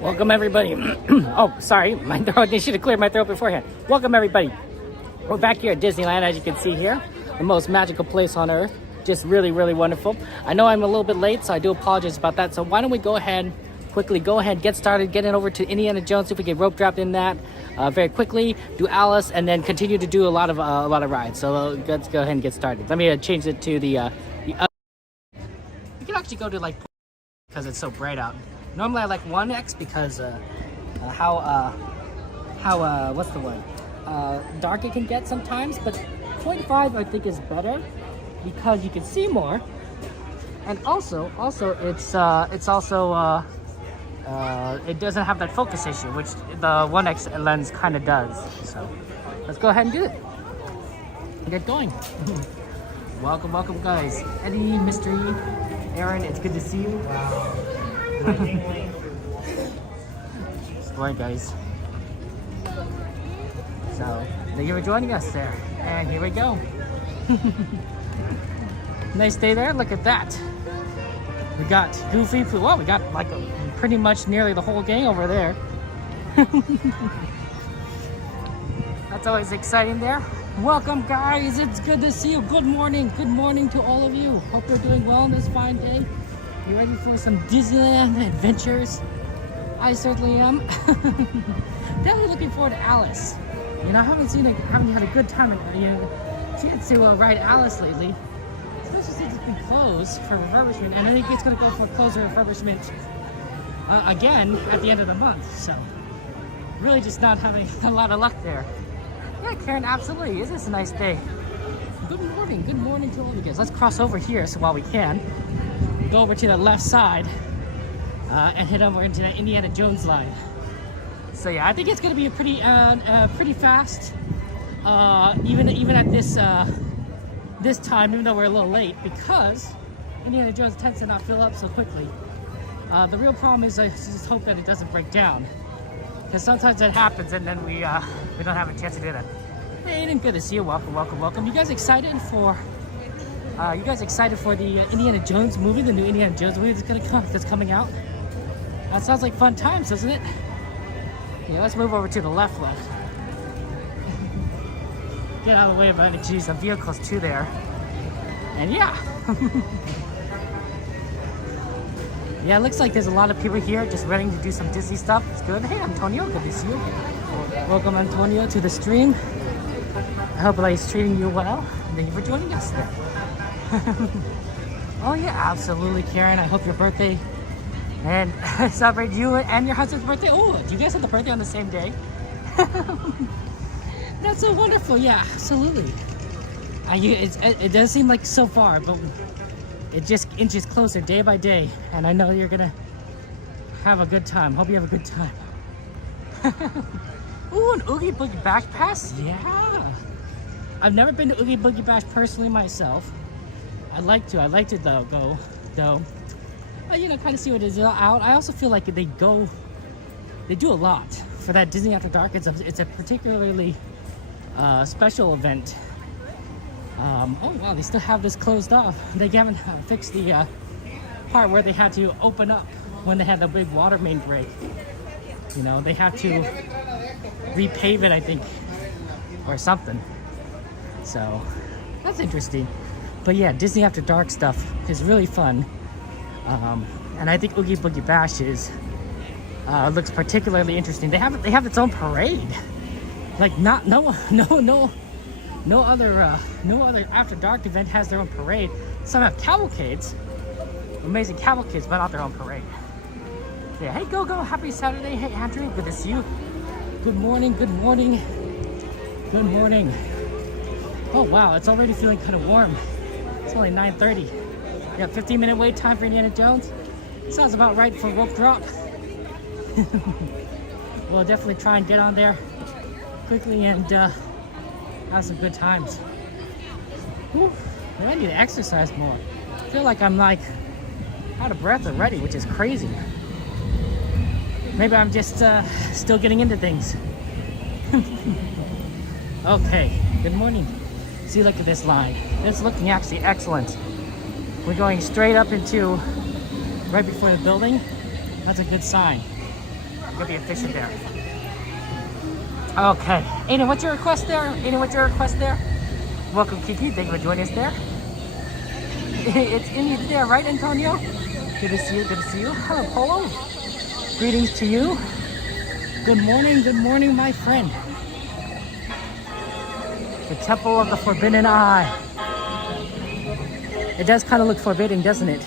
Welcome everybody. Oh, sorry, my throat. They should have cleared my throat beforehand. Welcome everybody. We're back here at Disneyland, as you can see here, the most magical place on earth. Just really, really wonderful. I know I'm a little bit late, so I do apologize about that. So why don't we quickly get started, get it over to Indiana Jones, see if we get rope dropped in that very quickly, do Alice, and then continue to do a lot of rides. So let's go ahead and get started. Let me change it to the other. You can actually go to like, because it's so bright out. Normally I like 1x because how what's the word? Dark it can get sometimes, but 0.5 I think is better because you can see more, and also it doesn't have that focus issue, which the 1x lens kind of does. So let's go ahead and do it. Get going. Welcome guys. Eddie, Mystery, Aaron, it's good to see you. Wow. Alright guys. So thank you for joining us there. And here we go. Nice day there. Look at that. We got Goofy. Well, we got like pretty much nearly the whole gang over there. That's always exciting there. Welcome guys. It's good to see you. Good morning. Good morning to all of you. Hope you're doing well on this fine day. You ready for some Disneyland adventures? I certainly am. Definitely looking forward to Alice. You know, I haven't had a good time to ride Alice lately. Especially since it's been closed for refurbishment, and I think it's going to go for closed refurbishment again at the end of the month. So, really just not having a lot of luck there. Yeah, Karen, absolutely. Is this a nice day? Good morning to all of you guys. Let's cross over here so while we can. Go over to the left side and head over into the Indiana Jones line. So yeah, I think it's going to be a pretty fast, even at this time, even though we're a little late, because Indiana Jones tends to not fill up so quickly. The real problem is I just hope that it doesn't break down, because sometimes that happens and then we don't have a chance to do that. Hey, Aiden, good to see you. Welcome. You guys excited for the Indiana Jones movie, the new Indiana Jones movie that's coming out? That sounds like fun times, doesn't it? Yeah, let's move over to the left. Get out of the way of some vehicles too there. And yeah. Yeah, it looks like there's a lot of people here just ready to do some Disney stuff. It's good. Hey, Antonio, good to see you. Welcome, Antonio, to the stream. I hope life's treating you well. Thank you for joining us there. Oh yeah, absolutely, Karen. I hope your birthday and celebrate you and your husband's birthday. Oh, do you guys have the birthday on the same day? That's so wonderful. Yeah, absolutely. It does seem like so far, but it just inches closer day by day, and I know you're gonna have a good time. Hope you have a good time. Ooh, an Oogie Boogie Bash Pass. Yeah, I've never been to Oogie Boogie Bash personally myself. I'd like to though. You know, kind of see what is out. I also feel like they do a lot for that Disney After Dark. It's a particularly special event. Oh wow, they still have this closed off. They haven't fixed the part where they had to open up when they had the big water main break. You know, they have to repave it, I think, or something. So that's interesting. But yeah, Disney After Dark stuff is really fun. And I think Oogie Boogie Bash looks particularly interesting. They have its own parade. Like no other After Dark event has their own parade. Some have cavalcades, amazing cavalcades, but not their own parade. Yeah, hey, go, happy Saturday. Hey, Andrew, good to see you. Good morning. Oh wow, it's already feeling kind of warm. It's only 9:30. Yeah, 15-minute wait time for Indiana Jones. Sounds about right for rope drop. We'll definitely try and get on there quickly and have some good times. Whew, I need to exercise more. I feel like I'm like out of breath already, which is crazy. Maybe I'm just still getting into things. Okay, good morning. See, look at this line. It's looking actually excellent. We're going straight up into right before the building. That's a good sign. You'll be efficient there. Okay. Aiden, what's your request there? Aiden, what's your request there? Welcome, Kiki. Thank you for joining us there. It's Indy there, right, Antonio? Good to see you. Good to see you. Hello, Polo. Greetings to you. Good morning, my friend. The Temple of the Forbidden Eye. It does kind of look forbidding, doesn't it?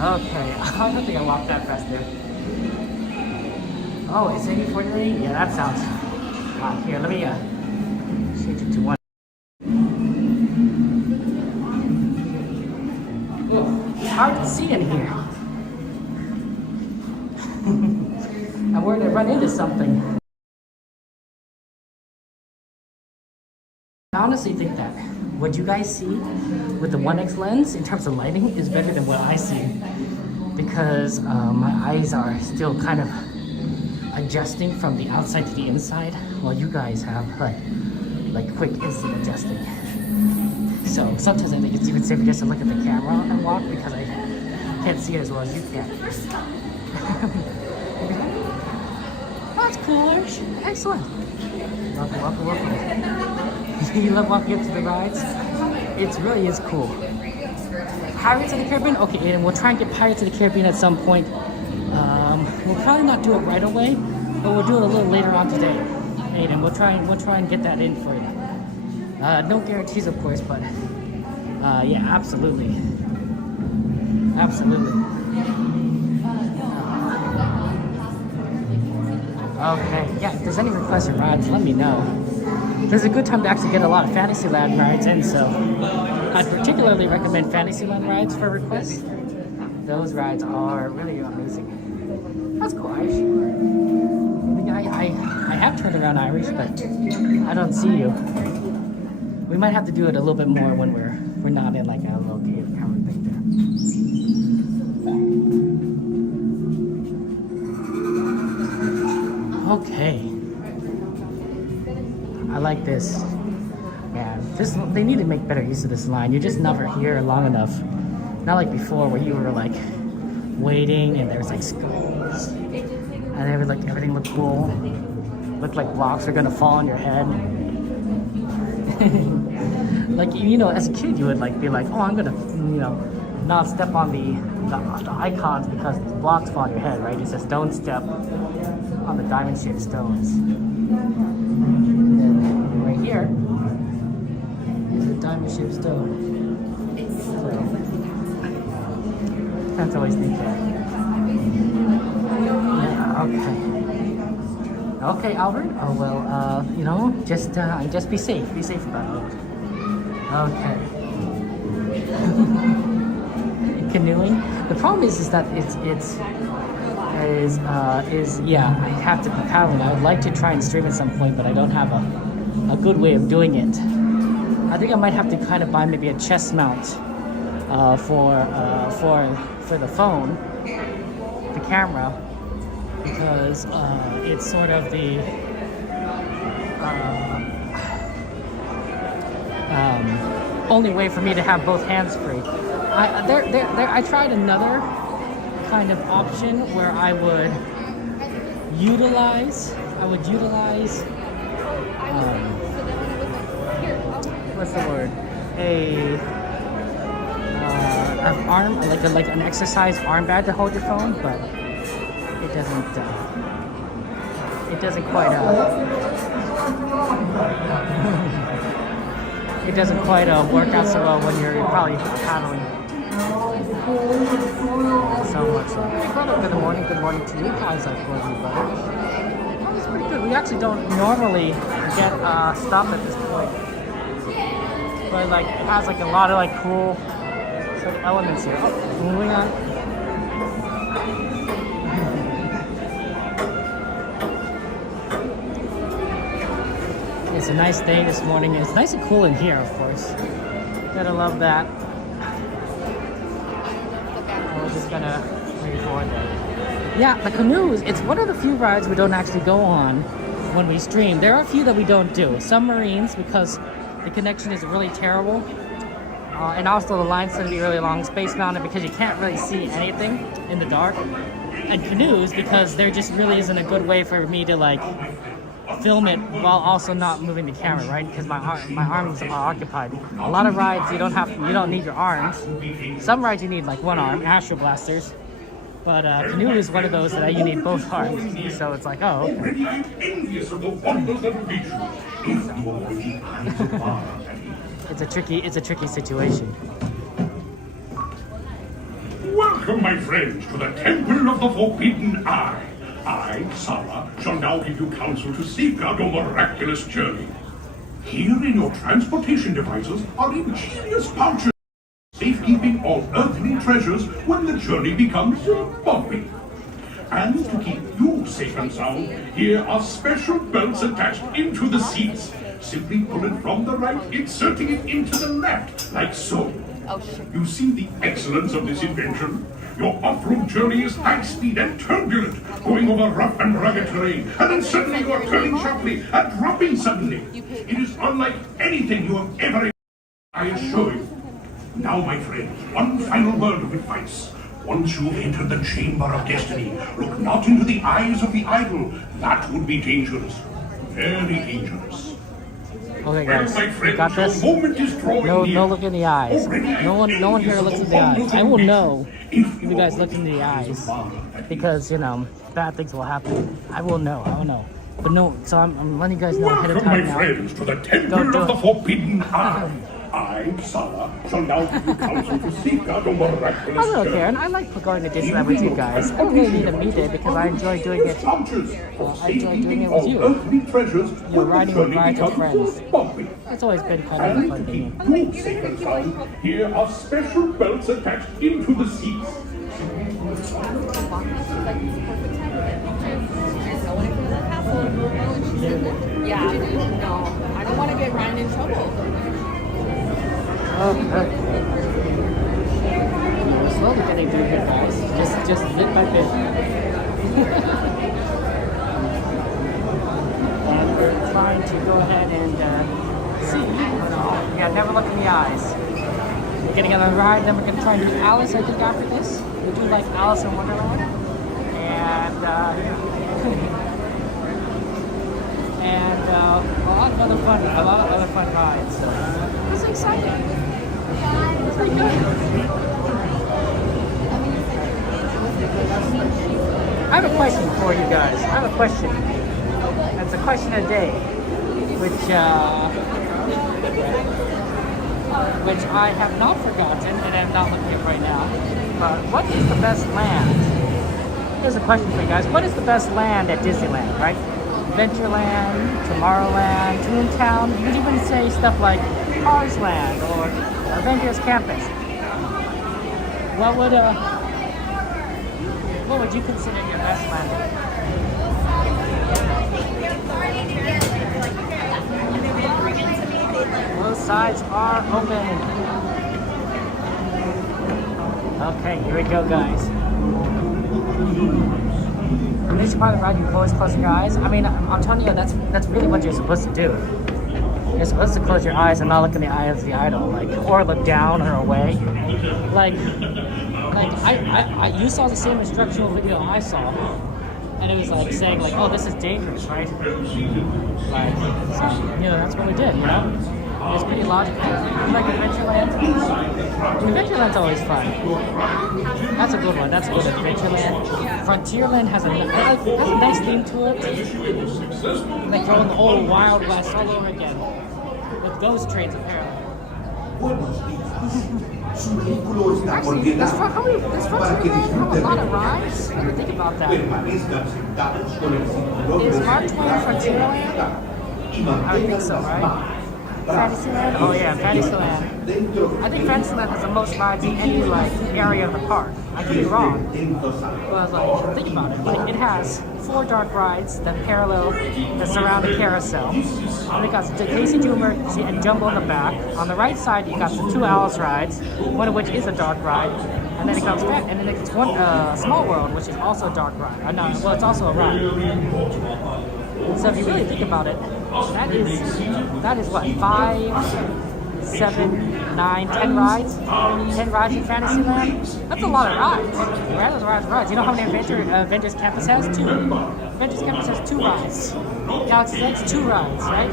Okay, I don't think I walked that fast there. Oh, it's 84.8? Yeah, that sounds... here, let me change it to 1. Oh, it's hard to see in here. I'm worried I run into something. I honestly think that what you guys see with the 1X lens in terms of lighting is better than what I see, because my eyes are still kind of adjusting from the outside to the inside, while you guys have like quick instant adjusting. So sometimes I think it's even safer just to look at the camera and walk, because I can't see it as well as you can. That's coolish. Excellent. Welcome. You love walking up to the rides? It really is cool. Pirates of the Caribbean? Okay, Aiden, we'll try and get Pirates of the Caribbean at some point. We'll probably not do it right away, but we'll do it a little later on today. Aiden, we'll try and get that in for you. No guarantees, of course, but yeah, absolutely. Absolutely. Okay, yeah, if there's any requests for rides, let me know. This is a good time to actually get a lot of Fantasyland rides in, so I'd particularly recommend Fantasyland rides for requests. Those rides are really amazing. That's cool, Irish. I have turned around Irish, but I don't see you. We might have to do it a little bit more when we're not in like a little cave camera thing there. Okay. I like this. Man, they need to make better use of this line. You're just never here long enough. Not like before where you were like waiting and there was like skulls. And they would like everything looked cool. Looked like blocks are gonna fall on your head. Like, you know, as a kid you would like be like, oh, I'm gonna, you know, not step on the icons because blocks fall on your head, right? It says don't step on the diamond-shaped stones. Here is a diamond-shaped stone. So that's always neat there. Yeah, okay. Okay, Albert. Oh well, you know, just be safe. Be safe about it. Okay. Canoeing. The problem is that yeah, I have to be paddling. I would like to try and stream at some point, but I don't have a good way of doing it. I think I might have to kind of buy maybe a chest mount for the phone, the camera, because it's sort of the only way for me to have both hands free. I tried another kind of option where I would utilize what's the word? An arm, like an exercise armband to hold your phone, but it doesn't quite work out so well when you're probably paddling so much. Hey brother, good morning to you. How's that for you, brother? Oh, it's pretty good. We actually don't normally get stopped at this point, but like it has like a lot of like cool sort of elements here. Oh, moving on. It's a nice day this morning. It's nice and cool in here, of course. Gotta love that. We're just gonna move forward there. Yeah, the canoes, it's one of the few rides we don't actually go on when we stream. There are a few that we don't do. Submarines, because the connection is really terrible. And also the line's going to be really long. Space Mountain because you can't really see anything in the dark. And canoes because there just really isn't a good way for me to like film it while also not moving the camera, right? Because my arms are occupied. A lot of rides you don't need your arms. Some rides you need like one arm, Astro Blasters. But canoe is one of those that you need both arms. So it's like, oh, okay. It's a tricky situation. Welcome, my friends, to the Temple of the Forbidden Eye. I, Sala, shall now give you counsel to safeguard your miraculous journey. Here in your transportation devices are ingenious pouches, safekeeping all earthly treasures when the journey becomes bumpy. And to keep you safe and sound, here are special belts attached into the seats. Simply pull it from the right, inserting it into the left, like so. You see the excellence of this invention? Your off-road journey is high speed and turbulent, going over rough and rugged terrain, and then suddenly you are turning sharply and dropping suddenly. It is unlike anything you have ever, I assure you. Now, my friend, one final word of advice. Once you have entered the Chamber of Destiny, look not into the eyes of the idol. That would be dangerous. Very dangerous. Okay, guys, you got this. No look in the eyes. No one here looks in the eyes. I will know if you guys look in the eyes because bad things will happen. I will know. But no, so I'm letting you guys know ahead of time now. Friends, to the Temple of the Forbidden Eye. I, Sala, shall now give you counsel to safeguard your miraculous Hello, Karen. I like going to Disneyland with you guys. I don't really need a me day because I enjoy doing it. I enjoy doing it with you. You're riding with rides with friends. It's always been kind of a fun thing. Here are special belts attached into the seats. Yeah, no, I don't want to get Ryan in trouble. Okay. We're slowly getting through here, guys. Just bit by bit. And we're trying to go ahead and see. Yeah, never look in the eyes. We're getting on a ride, then we're going to try and do Alice, I think, after this. We do like Alice in Wonderland. And a lot of other fun rides. It's exciting. It's pretty good. I have a question for you guys. I have a question. It's a question a day, which I have not forgotten and I'm not looking at right now. But what is the best land? Here's a question for you guys. What is the best land at Disneyland, right? Adventureland, Tomorrowland, Toontown. You could even say stuff like Cars Land or Avengers Campus. What would you consider your best land? Both sides are open. Okay, here we go, guys. This part of the ride, you always close your eyes. I mean, I'm telling you, that's really what you're supposed to do. You're supposed to close your eyes and not look in the eye of the idol, or look down or away. You saw the same instructional video I saw, and it was saying oh, this is dangerous, right? So, that's what we did, It's pretty logical. Like Adventureland. Adventureland's always fun. That's a good one. That's a good Adventureland. Frontierland has a nice theme to it. Like going the old Wild West all over again. With ghost trains apparently. Actually, this Frontierland has a lot of rides. When you think about that. Is Mark Twain Frontierland? I would think so, right? Fantasyland? Oh yeah, Fantasyland. I think Fantasyland has the most rides in any area of the park. I could be wrong. But think about it. It has 4 dark rides that parallel the surrounding carousel. And it got Casey Doomer and Jumbo in the back. On the right side, you got the 2 Alice rides, one of which is a dark ride. And then it comes back, and then it's one Small World, which is also a dark ride. It's also a ride. So if you really think about it, that is what, 5 7, 9, 10 rides. 10 rides in Fantasyland. That's a lot of rides. Rides. You know how many Avengers Campus has? 2. Avengers Campus has 2 rides. Galaxy's Edge, 2 rides, right?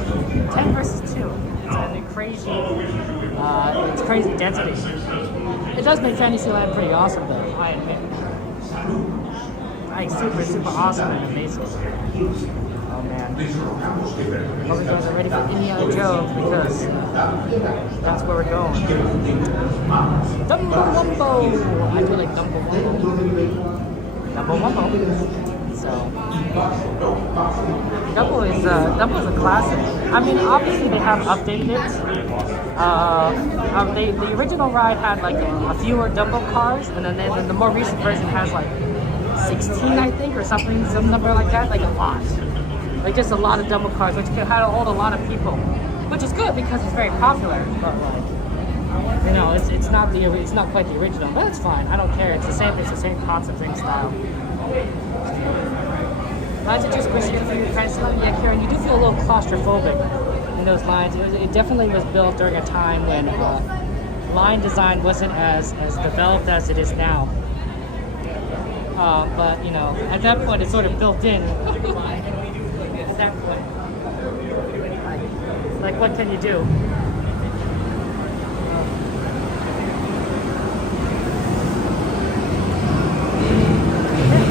10 versus 2. It's crazy density. It does make Fantasyland pretty awesome though, I admit. Like super awesome and amazing. Oh man. Hope you guys are ready for Indiana Jones because that's where we're going. Dumbo Wumbo! I do like Dumbo Wumbo. Dumbo Wumbo. So Dumbo is a classic. I mean, obviously they have updated it. The original ride had like a fewer Dumbo cars, and then the more recent version has like 16, I think, or something, some number like that, like a lot. Like just a lot of Dumbo cars, which could hold a lot of people, which is good because it's very popular. But like, you know, it's not quite the original, but it's fine. I don't care. It's the same concept, same style. Lines are too squishy for your friends. Yeah, Karen, you do feel a little claustrophobic in those lines. It definitely was built during a time when line design wasn't as developed as it is now. But you know, at that point, it's sort of built in. At that point, like what can you do?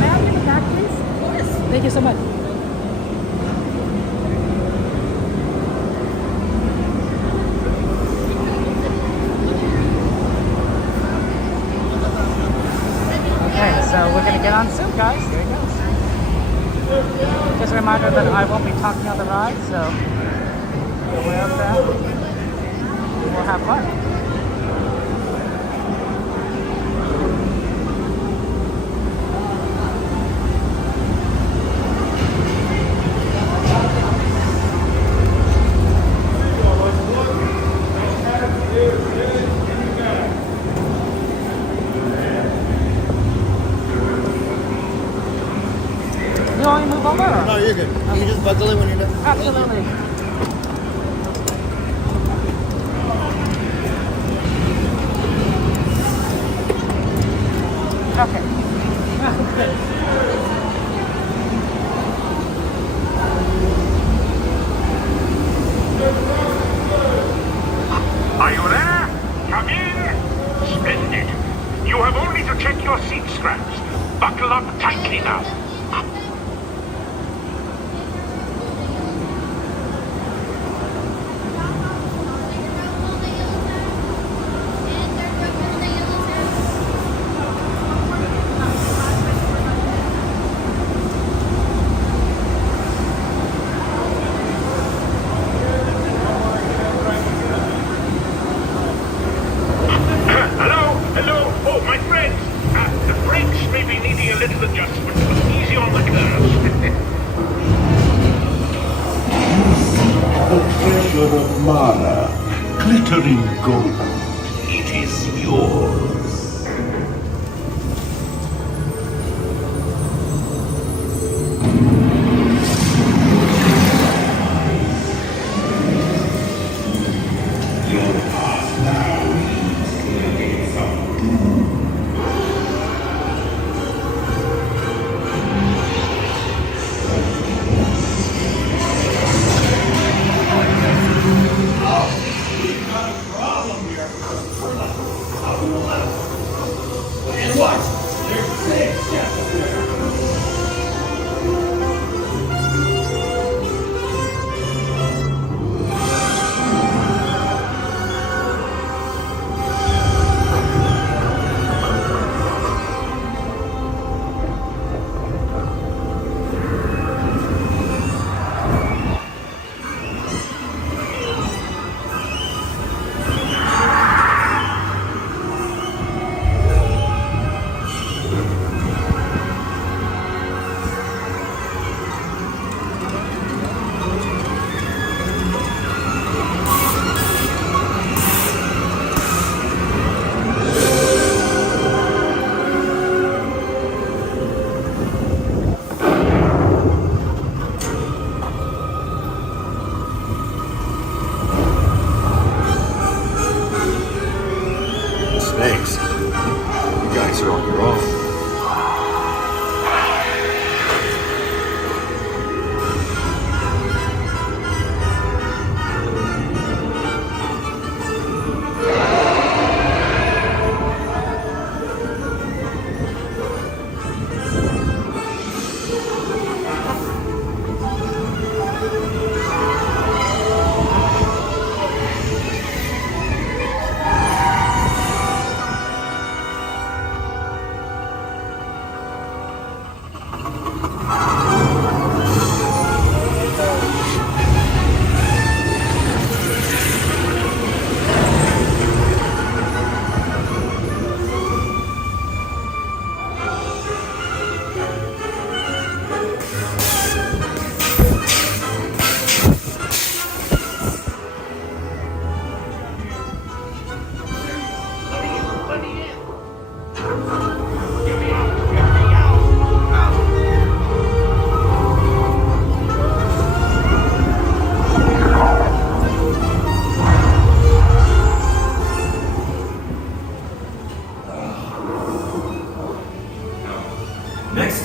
May I give it back, please? Yes. Thank you so much. So we're going to get on soon, guys. Here it goes. Just a reminder that I won't be talking on the ride, so be aware of that. We'll have fun. You want me to move over? Or? No, you're good. You can just buckle it when you're done. Absolutely. Okay. Are you there? Come in. Splendid. You have only to check your seat straps. Buckle up tightly now. Hello. Oh, my friends. The brakes may be needing a little adjustment, but easy on the curves. The treasure of mana, glittering gold. It is yours. Your path now leads to the gates of doom. We've got a problem here.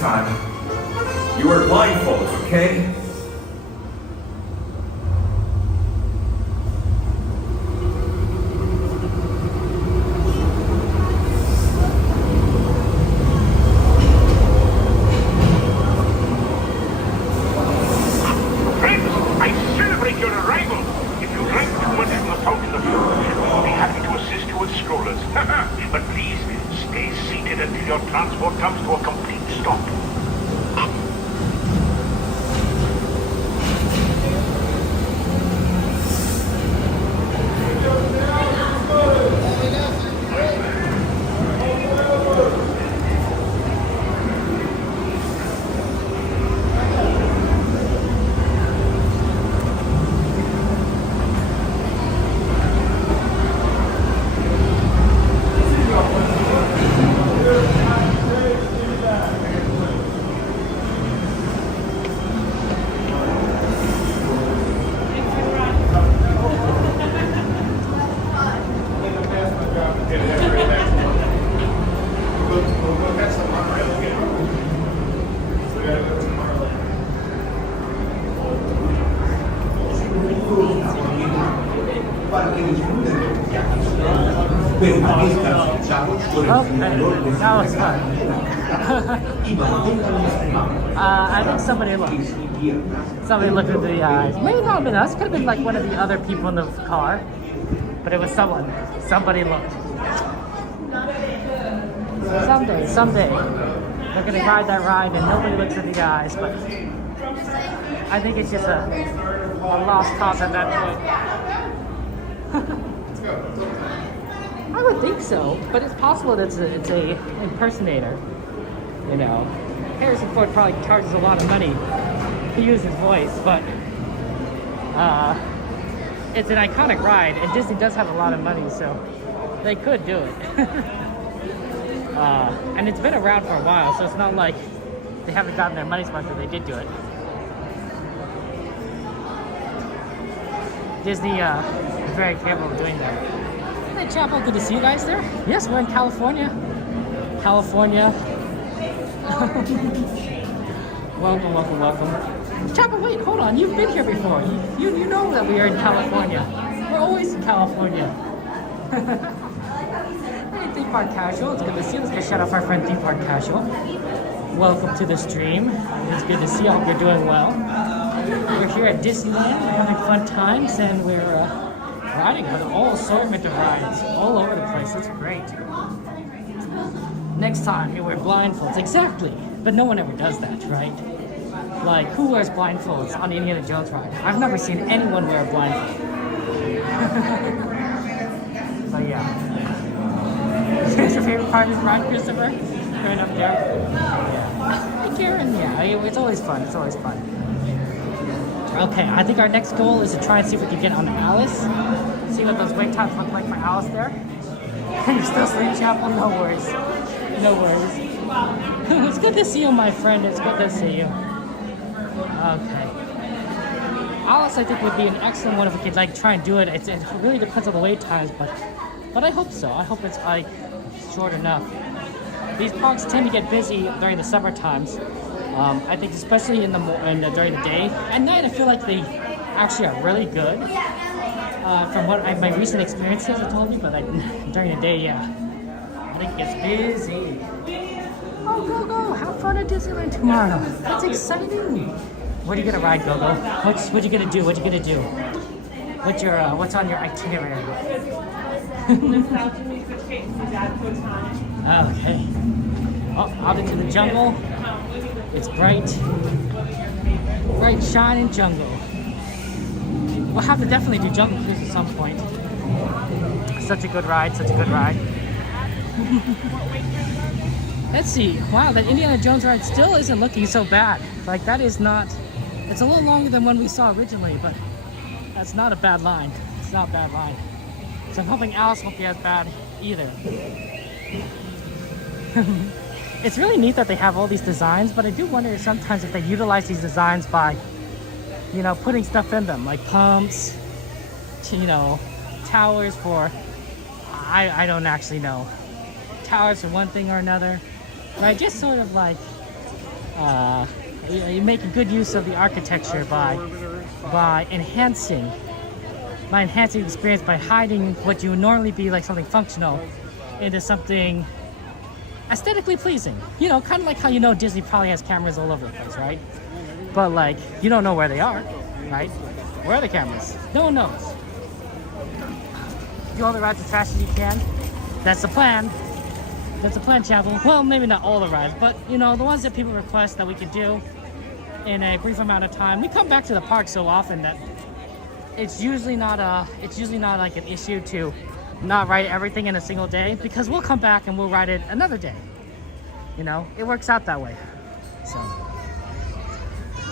time. You wear blindfolds, okay? Friends, I celebrate your arrival. If you drank too much from the fountain of youth, we'll be happy to assist you with strollers. But please, stay seated until your transport comes to a complete stop. That was fun. I think somebody looked. Somebody looked at the eyes. Maybe not have been us. Could have been like one of the other people in the car. But it was someone. Somebody looked. Someday, they're gonna ride that ride and nobody looks at the eyes. But I think it's just a lost cause at that point. I would think so, but it's possible that it's a impersonator. You know, Harrison Ford probably charges a lot of money to use his voice, but it's an iconic ride, and Disney does have a lot of money, so they could do it. And it's been around for a while, so it's not like they haven't gotten their money's worth if they did do it. Disney is very capable of doing that. Hey Chapel, good to see you guys there. Yes, we're in California. Welcome. Chapel, wait, hold on. You've been here before. You know that we are in California. We're always in California. Hey, Theme Park Casual, it's good to see you. Let's go shout out our friend Theme Park Casual. Welcome to the stream. It's good to see you. I hope you're doing well. We're here at Disneyland, having fun times, and we're riding with a whole assortment of rides all over the place. It's great. Next time you wear blindfolds, exactly. But no one ever does that, right? Like, who wears blindfolds on the Indiana Jones ride? I've never seen anyone wear a blindfold. But yeah. What's your favorite part of this ride, Christopher? Right up there. Yeah. Hey, Karen. Yeah, it's always fun. It's always fun. Okay, I think our next goal is to try and see if we can get on Alice. See what those wait times look like for Alice there. You still sleep, Chapel? No worries. No worries. It's good to see you, my friend. It's good to see you. Okay. Alice, I think, would be an excellent one if we could like try and do it. It really depends on the wait times, but I hope so. I hope it's like short enough. These parks tend to get busy during the summer times. I think especially during the day. At night, I feel like they actually are really good. From what my recent experiences have told me, but during the day, yeah, I think it gets busy. Oh, go! Have fun at Disneyland tomorrow. That's exciting. What are you gonna ride, Go-Go? What you gonna do? What's on your itinerary? Okay. Oh, out into the jungle. It's bright shining jungle. We'll have to definitely do Jungle Cruise at some point. Such a good ride. Let's see. Wow, that Indiana Jones ride still isn't looking so bad. Like, that is not... It's a little longer than one we saw originally, but that's not a bad line. It's not a bad line. So I'm hoping Alice won't be as bad either. It's really neat that they have all these designs, but I do wonder sometimes if they utilize these designs by, you know, putting stuff in them, like pumps, you know, towers for... I don't actually know. Towers for one thing or another. Right, just sort of like you make a good use of the architecture by enhancing the experience, by hiding what you would normally be like something functional into something aesthetically pleasing. You know, kind of like how you know Disney probably has cameras all over the place, right? But like, you don't know where they are, right? Where are the cameras? No one knows. Do all the rides as fast as you can. That's the plan. That's the plan, Chapel. Well, maybe not all the rides, but you know, the ones that people request that we can do in a brief amount of time. We come back to the park so often that it's usually not like an issue to not ride everything in a single day, because we'll come back and we'll ride it another day. You know, it works out that way. So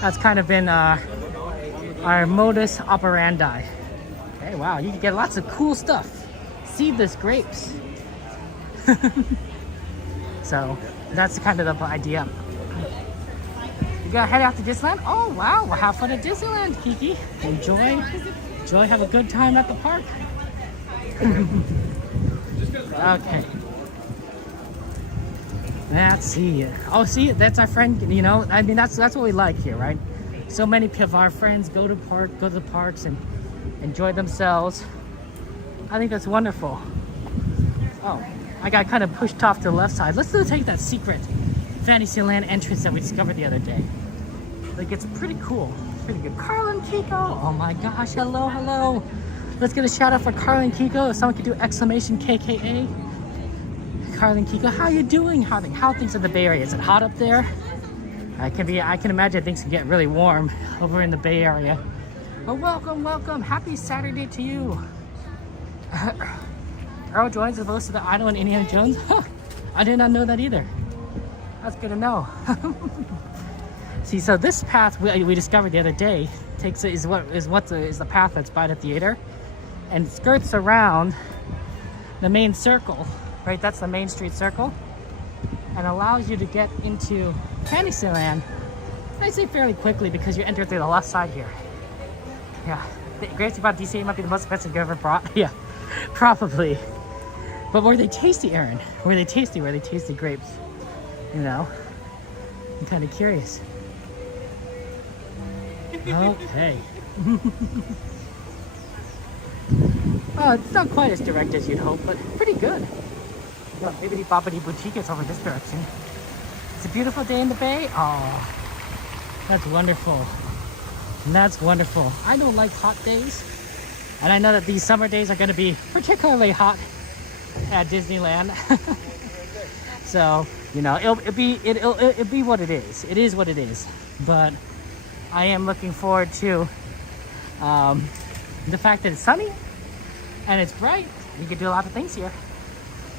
that's kind of been our modus operandi. Okay, wow, you can get lots of cool stuff. Seedless grapes. So that's kind of the idea. You gotta head out to Disneyland? Oh wow, well, have fun at Disneyland, Kiki. Enjoy, have a good time at the park. Okay. Let's see. Oh, see, that's our friend. You know, I mean, that's what we like here, right? So many of our friends go to the parks and enjoy themselves. I think that's wonderful. Oh, I got kind of pushed off to the left side. Let's take that secret Fantasyland entrance that we discovered the other day. Like, it's pretty cool. It's pretty good. Carl and Kiko. Oh my gosh, hello. Let's get a shout out for Carl and Kiko. If someone could do exclamation KKA. Carl and Kiko, how you doing? How things in the Bay Area? Is it hot up there? I can imagine things can get really warm over in the Bay Area. But welcome. Happy Saturday to you. Earl joins the voice of the idol and Indiana Jones. Huh, I did not know that either. That's good to know. See, so this path we discovered the other day is the path that's by the theater, and skirts around the main circle, right? That's the Main Street Circle, and allows you to get into Fantasyland, I say fairly quickly, because you enter through the left side here. Yeah, the great thing about DC might be the most expensive you've ever brought. Yeah, probably. But were they tasty, Aaron? Were they tasty grapes? You know, I'm kind of curious. Okay. Oh, it's not quite as direct as you'd hope, but pretty good. Well, maybe the Bobbity Boutique is over this direction. It's a beautiful day in the Bay. Oh, that's wonderful. That's wonderful. I don't like hot days, and I know that these summer days are going to be particularly hot at Disneyland. So, you know, it'll be what it is. It is what it is. But I am looking forward to the fact that it's sunny and it's bright. You can do a lot of things here.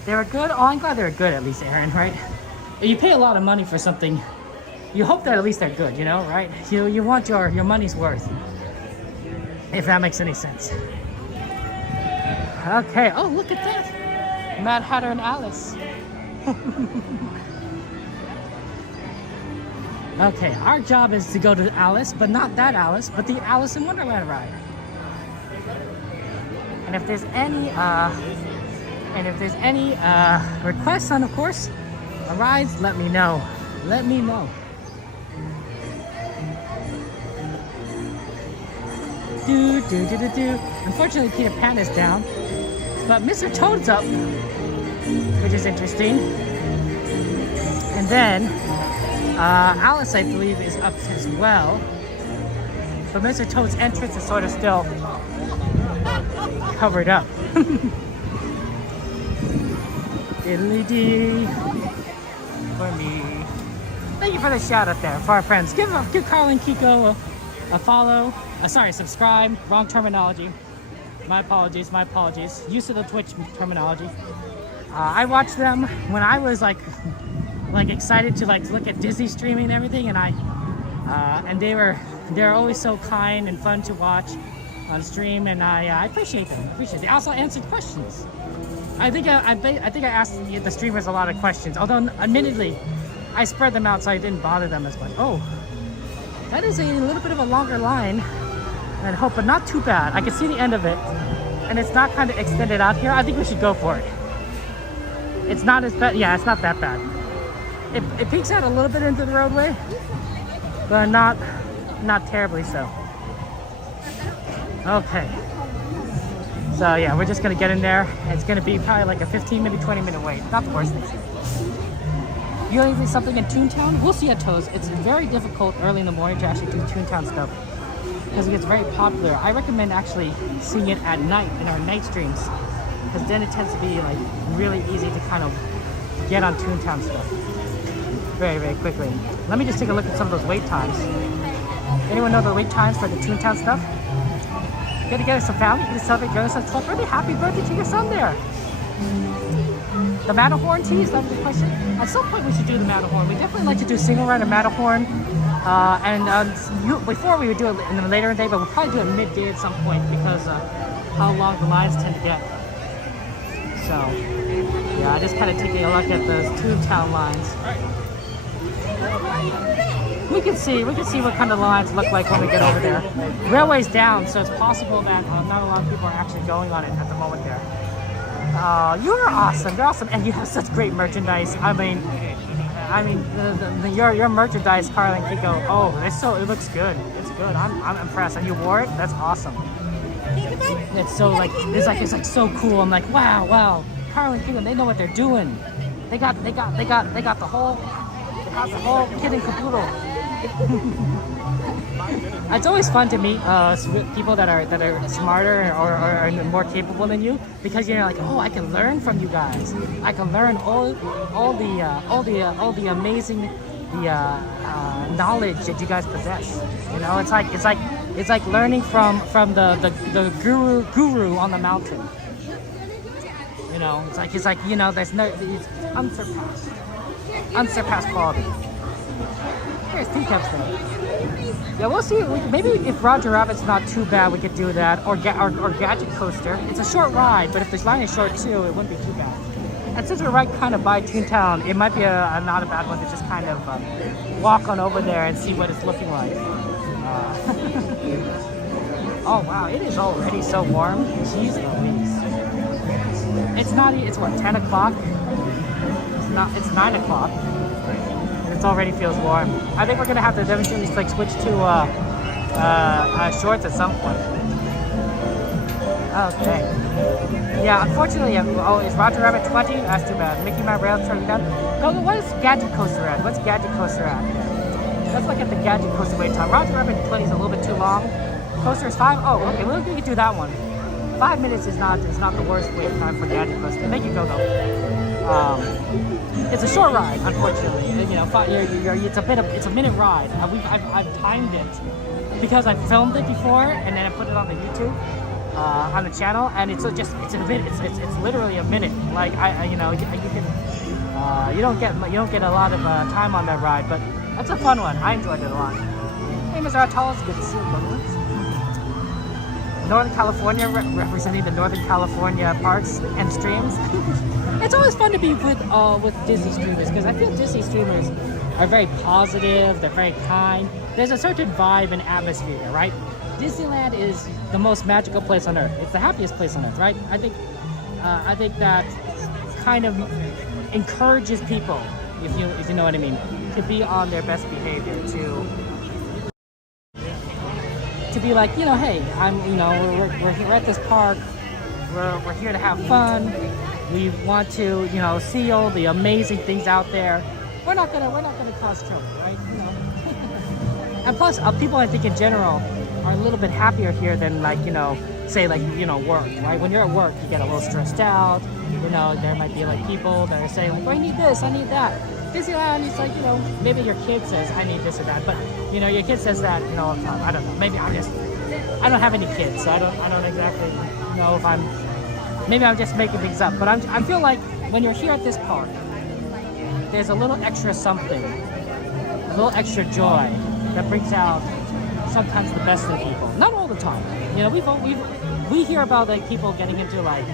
They were good. Oh, I'm glad they were good, at least, Aaron, right? You pay a lot of money for something. You hope that at least they're good, you know, right? You want your money's worth, if that makes any sense. Okay. Oh, look at that. Mad Hatter and Alice. Okay, our job is to go to Alice, but not that Alice, but the Alice in Wonderland ride. And if there's any requests on, of course, rides, let me know. Let me know. Unfortunately, Peter Pan is down, but Mr. Toad's up, which is interesting. And then Alice, I believe, is up as well. But Mr. Toad's entrance is sort of still covered up. Diddly-dee for me. Thank you for the shout out there for our friends. Give Carl and Kiko a follow. Subscribe. Wrong terminology. My apologies. Used to the Twitch terminology. I watched them when I was like excited to look at Disney streaming and everything, and they're always so kind and fun to watch on stream, and I appreciate them. They also answered questions. I think I asked the streamers a lot of questions, although admittedly I spread them out so I didn't bother them as much. Oh, that is a little bit of a longer line than I hoped, but not too bad. I can see the end of it, and it's not kind of extended out here. I think we should go for it. It's not as bad. Yeah, it's not that bad. it peeks out a little bit into the roadway, but not terribly so. Okay. So yeah, we're just gonna get in there. It's gonna be probably like a 15, maybe 20-minute wait. Not the worst thing. You want to do something in Toontown? We'll see at Toes. It's very difficult early in the morning to actually do Toontown stuff because it gets very popular. I recommend actually seeing it at night in our night streams because then it tends to be like really easy to kind of get on Toontown stuff very, very quickly. Let me just take a look at some of those wait times. Anyone know the wait times for the Toontown stuff? Get together some family, get to celebrate your son's 12th birthday. Happy birthday to your son there. The Matterhorn tea, is that the question? At some point we should do the Matterhorn. We definitely like to do single ride of Matterhorn. Before we would do it later in the day, but we'll probably do it midday at some point because how long the lines tend to get. So, yeah, just kind of taking a look at those Toontown lines. We can see what kind of lines look like when we get over there. Railway's down, so it's possible that not a lot of people are actually going on it at the moment there. You're awesome. You're awesome, and you have such great merchandise. I mean, your merchandise, Carl and Kiko. Oh, it looks good. It's good. I'm impressed. And you wore it. That's awesome. It's so it's like so cool. I'm like, wow. Carl and Kiko, they know what they're doing. They got the whole kit and caboodle. It's always fun to meet people that are smarter or more capable than you because you're like, oh, I can learn from you guys. I can learn all the amazing knowledge that you guys possess. You know, it's like learning from the guru on the mountain. You know, it's like it's unsurpassed quality. Here's Teacup's thing. Yeah, we'll see. Maybe if Roger Rabbit's not too bad, we could do that. Or Gadget Coaster. It's a short ride, but if this line is short too, it wouldn't be too bad. And since we're right kind of by Toontown, it might be not a bad one to just kind of walk on over there and see what it's looking like. Oh wow, it is already so warm. Jeez Louise. It's what, 10 o'clock? It's 9 o'clock. It already feels warm. I think we're gonna have to eventually switch to shorts at some point. Okay. Yeah, unfortunately, is Roger Rabbit 20? That's too bad. Mickey Mouse Rail turning down. No, what is Gadget Coaster at? What's Gadget Coaster at? Let's look at the Gadget Coaster wait time. Roger Rabbit 20 is a little bit too long. Coaster is 5. Oh, okay. Well, we can do that one. 5 minutes is not the worst wait time for Gadget Coaster. Make it go though. It's a short ride, unfortunately. You know, it's a minute ride. I've timed it because I filmed it before and then I put it on the YouTube on the channel, and it's a minute. It's literally a minute. Like you don't get a lot of time on that ride, but that's a fun one. I enjoyed it a lot. Hey, Mr. Atalas, good to see you. Northern California, representing the Northern California parks and streams. It's always fun to be with Disney streamers because I feel Disney streamers are very positive, they're very kind. There's a certain vibe and atmosphere, right? Disneyland is the most magical place on earth. It's the happiest place on earth, right? I think that kind of encourages people, if you know what I mean, to be on their best behavior, to be like, hey, we're at this park, we're here to have fun. We want to, see all the amazing things out there. We're not gonna cause trouble, right? And plus, people I think in general are a little bit happier here than work, right? When you're at work, you get a little stressed out. There might be like people that are saying like, oh, I need this, I need that. Disneyland, it's like, maybe your kid says, I need this or that, but your kid says that, all the time. I don't know. Maybe I don't have any kids, so I don't exactly know if maybe I'm just making things up, but I feel like when you're here at this park, there's a little extra something, a little extra joy that brings out sometimes the best in people. Not all the time. We hear about like people getting into like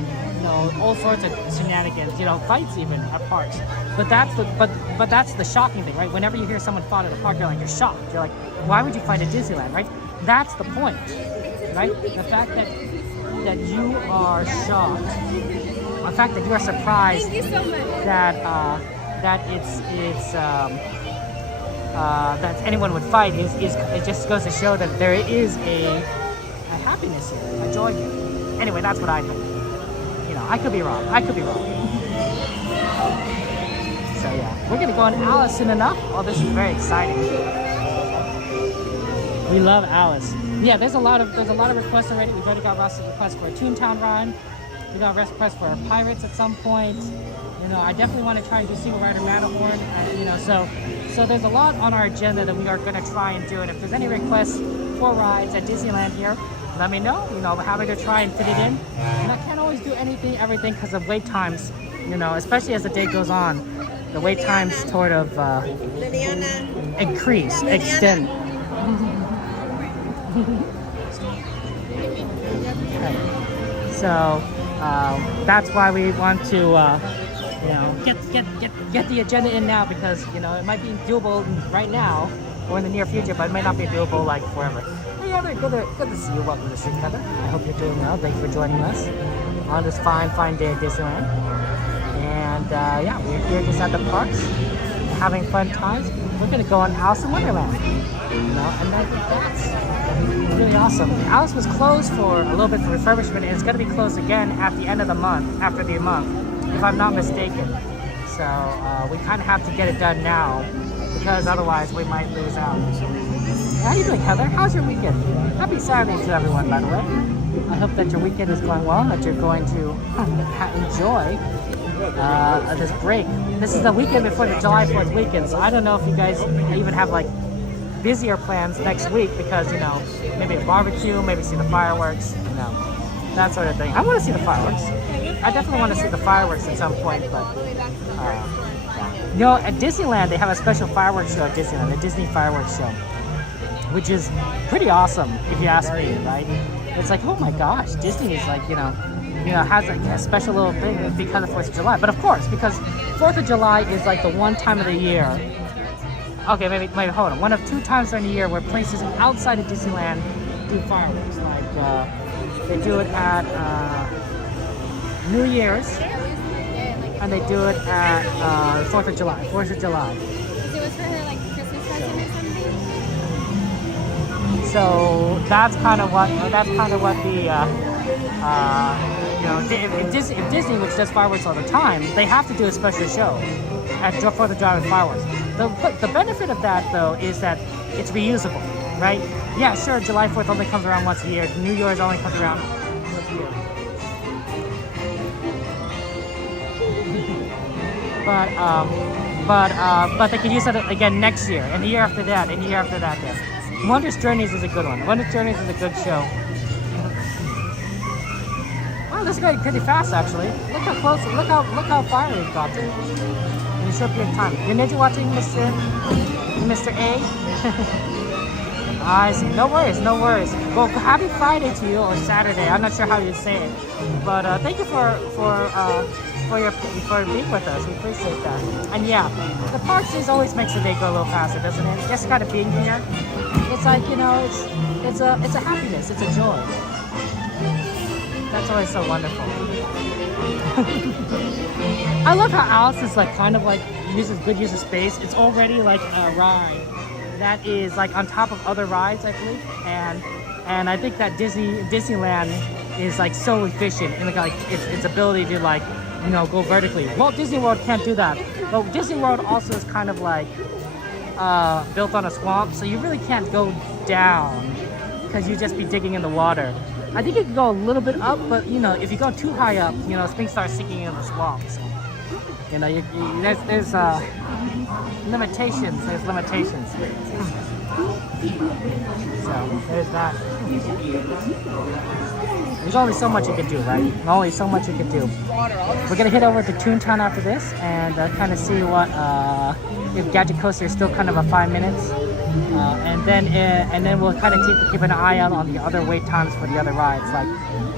all sorts of shenanigans, fights even at parks. But that's the shocking thing, right? Whenever you hear someone fought at a park, you're shocked. You're like, why would you fight at Disneyland, right? That's the point, right? The fact that you are shocked, the fact that you are surprised. Thank you so much. that that that anyone would fight is it just goes to show that there is a happiness here, a joy here. Anyway, that's what I think. You know, I could be wrong. I could be wrong. So yeah, we're gonna go on Alice soon enough. Oh, this is very exciting. We love Alice. Yeah, there's a lot of requests already. We've already got requests for a Toontown ride. We got requests for Pirates at some point. You know, I definitely want to try and do Single Rider Matterhorn. You know, so there's a lot on our agenda that we are going to try and do. And if there's any requests for rides at Disneyland here, let me know. You know, I'm happy to try and fit it in. And I can't always do everything because of wait times. You know, especially as the day goes on, the wait times sort of extend. Okay. So that's why we want to, you know, get the agenda in now, because you know it might be doable right now or in the near future, but it may not be doable like forever. Hey Heather, good to see you. Welcome to see Heather. I hope you're doing well. Thanks for joining us on this fine day at Disneyland. And yeah, we're here just at the parks, having fun times. We're gonna go on Alice in Wonderland. You know, and I think that's really awesome. Alice was closed for a little bit for refurbishment, and it's going to be closed again at the end of the month, after the month, if I'm not mistaken. So we kind of have to get it done now, because otherwise we might lose out. How are you doing, Heather? How's your weekend? Happy Saturday to everyone, by the way. I hope that your weekend is going well, that you're going to enjoy this break. This is the weekend before the July 4th weekend, so I don't know if you guys even have like busier plans next week, because you know, maybe a barbecue, maybe see the fireworks, you know, that sort of thing. I want to see the fireworks. I definitely want to see the fireworks at some point, but yeah. You know, at Disneyland they have a special fireworks show at Disneyland, the Disney fireworks show, which is pretty awesome if you ask me, right? It's like, oh my gosh, Disney is like, you know, has like a special little thing because of 4th of July. But of course, because 4th of July is like the one time of the year. Okay, maybe hold on. One of 2 times during the year where places outside of Disneyland do fireworks. Like they do it at New Year's, and they do it at 4th of July. 4th of July. It was for her like Christmas present or something. So that's kind of what the you know, if Disney, which does fireworks all the time, they have to do a special show at 4th of July with fireworks. The benefit of that, though, is that it's reusable, right? Yeah, sure, July 4th only comes around once a year. New Year's only comes around once a year. But they can use it again next year, and the year after that, and the year after that. Then. Wondrous Journeys is a good one. Wondrous Journeys is a good show. Wow, this is going pretty fast, actually. Look how close. Look how far we've got to. In a short period of time. You're ninja watching, Mr. A? I see. No worries, no worries. Well, happy Friday to you, or Saturday. I'm not sure how you say it, but thank you for being with us. We appreciate that. And yeah, the parks always makes the day go a little faster, doesn't it? Just kind of being here. It's like, you know, it's a happiness. It's a joy. That's always so wonderful. I love how Alice is like kind of like good use of space. It's already like a ride that is like on top of other rides, I believe, and I think that Disneyland is like so efficient in like its ability to like, you know, go vertically. Walt Disney World can't do that, but Disney World also is kind of like built on a swamp, so you really can't go down because you'd just be digging in the water. I think you can go a little bit up, but you know, if you go too high up, you know, things start sinking in the swamp. So, you know, there's limitations. There's limitations. So there's that. There's only so much you can do, right? Only so much you can do. We're gonna head over to Toontown after this and kind of see what if Gadget Coaster is still kind of a 5 minutes, and then we'll kind of keep an eye out on the other wait times for the other rides like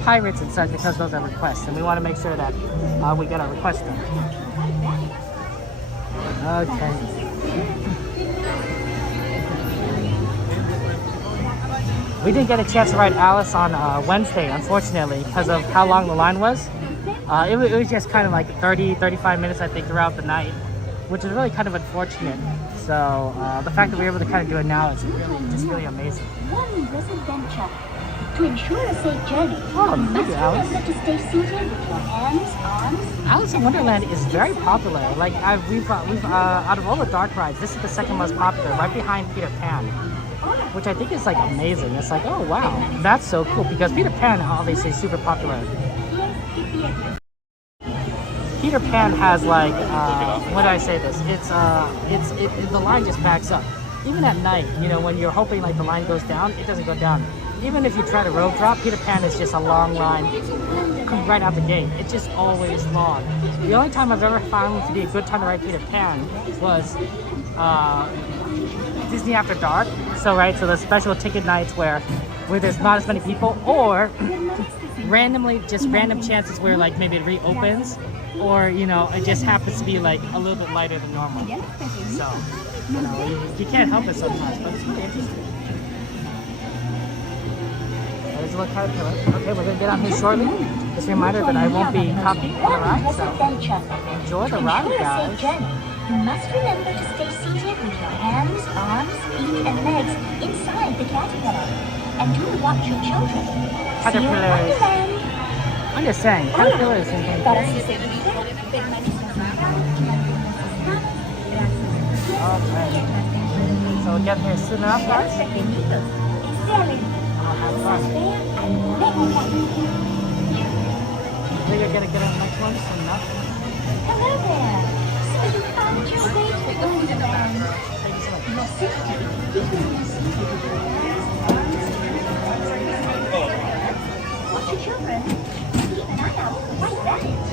Pirates and such, because those are requests, and we want to make sure that we get our requests done. Okay. We didn't get a chance to ride Alice on Wednesday, unfortunately, because of how long the line was. It was just kind of like 35 minutes, I think, throughout the night. which is really kind of unfortunate. So the fact that we're able to kind of do it now is really amazing. One adventure. To ensure a safe journey, Oh, you thank must you, Alice. remember to stay seated with your hands, arms, Alice in Wonderland is very popular. Like we've out of all the dark rides, this is the second most popular, right behind Peter Pan, which I think is like amazing. It's like, oh wow, that's so cool because Peter Pan obviously is super popular. Peter Pan has like, what do I say this? The line just backs up. Even at night, you know, when you're hoping like the line goes down, it doesn't go down. Even if you try to rope drop, Peter Pan is just a long line right out the gate. It's just always long. The only time I've ever found to be a good time to ride Peter Pan was Disney After Dark. So the special ticket nights where there's not as many people, or randomly, just random chances where like maybe it reopens, or you know, it just happens to be like a little bit lighter than normal. So you know, you can't help it sometimes, but it's really interesting. There's a little caterpillar. Okay, we're gonna get on here shortly. Just a reminder that I won't be talking on the ride, so enjoy the ride, guys. You must remember to stay seated with your hands, arms, feet, and legs inside the caterpillar. And do watch your children. Caterpillars. I'm just saying, caterpillars and things. Okay. So we'll get here soon enough, guys. Have fun. Think you're gonna get on the next one soon enough? Hello there. So you found your way to Wonderland. Thank you so much. Your safety begins with your hands, arms, feet, and legs. Watch your children. Keep an eye out for white rabbits.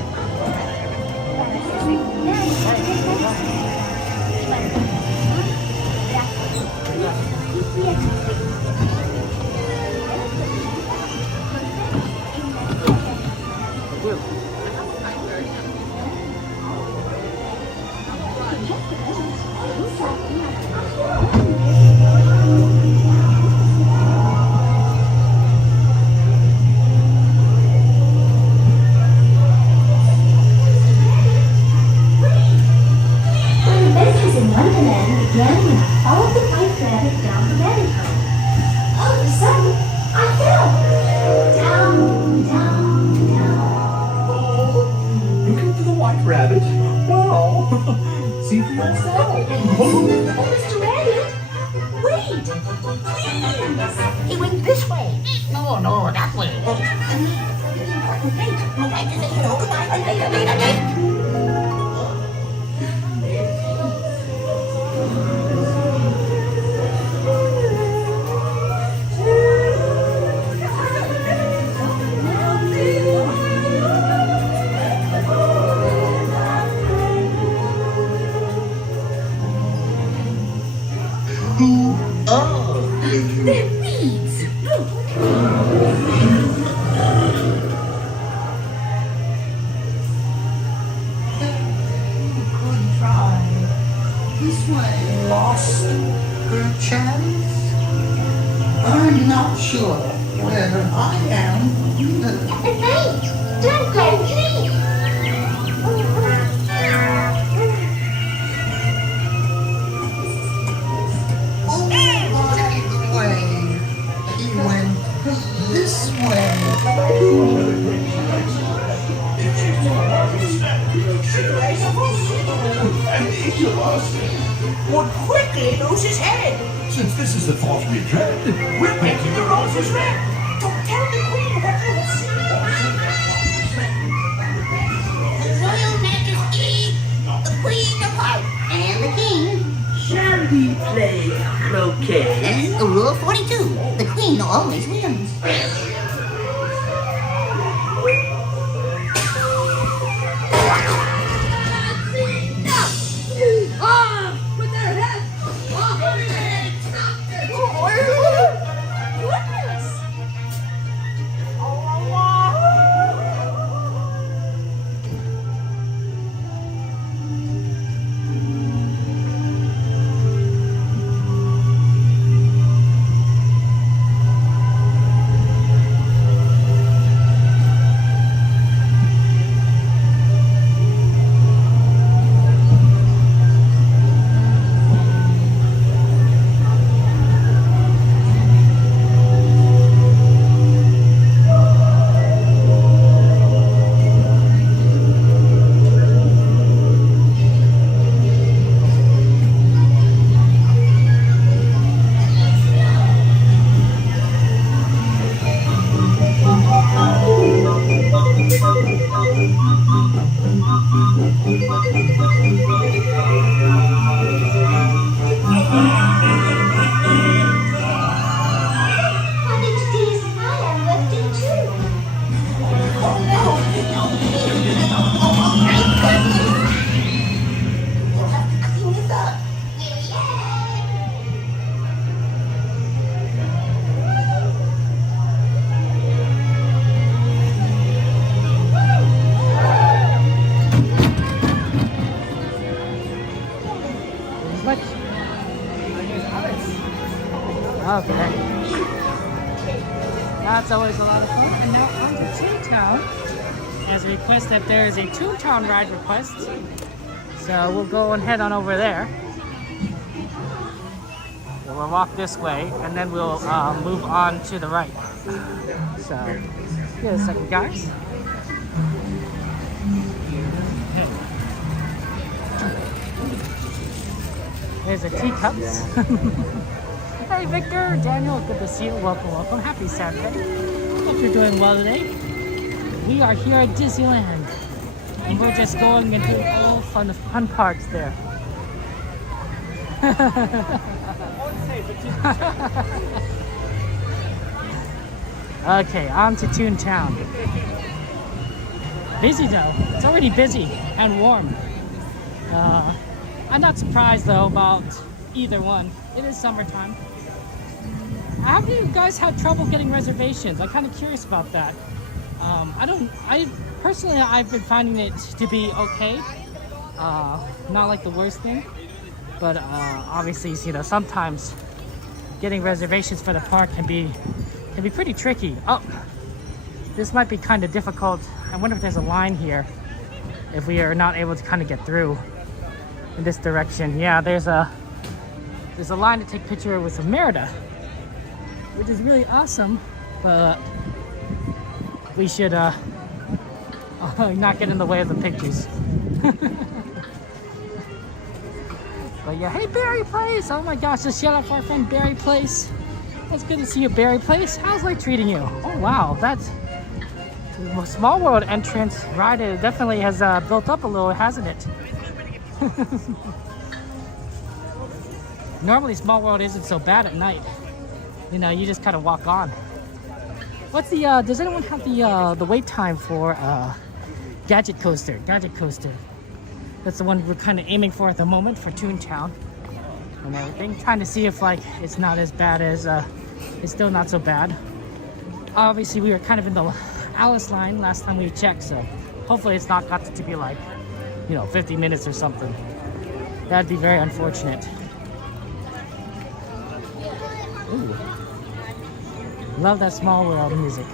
Rabbit? Wow! See for yourself. Oh, Mr. Rabbit! Wait! Please! He went this way. No, that way. They're weeds! Good try. This way. Lost perchance? I'm not sure where I am. Hey! Don't go, please! He went this way. And each of us would quickly lose his head. Since this is the thought we dread, We're painting the roses red. Don't tell the queen what you will see! Royal Majesty, the Queen of Hearts, and the King. Shall we play croquet? Rule 42, the Queen always wins. With their heads off of his head! Goodness! Okay. That's always a lot of fun. And now on to Toontown. As a request that there is a Toontown ride request. So we'll go and head on over there. We'll walk this way and then we'll move on to the right. So, give it a second, guys. There's the teacups. Hey Victor, Daniel, good to see you. Welcome, welcome. Happy Saturday. Hope you're doing well today. We are here at Disneyland. And we're just going into all fun parks there. Okay, on to Toontown. Busy though. It's already busy and warm. I'm not surprised though about either one. It is summertime. How many of you guys had trouble getting reservations? I'm kind of curious about that. Personally, I've been finding it to be okay. Not like the worst thing. But obviously, you know, sometimes getting reservations for the park can be pretty tricky. Oh, this might be kind of difficult. I wonder if there's a line here. If we are not able to kind of get through in this direction. Yeah, there's a line to take picture with Merida, which is really awesome. But we should not get in the way of the pictures. But yeah, hey Barry Place! Oh my gosh, just shout out for our friend Barry Place. It's good to see you, Barry Place. How's life treating you? Oh wow, that's the Small World entrance ride. It definitely has built up a little, hasn't it? Normally, Small World isn't so bad at night. You know, you just kind of walk on. What's the? Does anyone have the wait time for Gadget Coaster? Gadget Coaster. That's the one we're kind of aiming for at the moment for Toontown and everything. Trying to see if like it's not as bad as it's still not so bad. Obviously, we were kind of in the Alice line last time we checked, so hopefully it's not got to be like, you know, 50 minutes or something. That'd be very unfortunate. Ooh. Love that Small World music.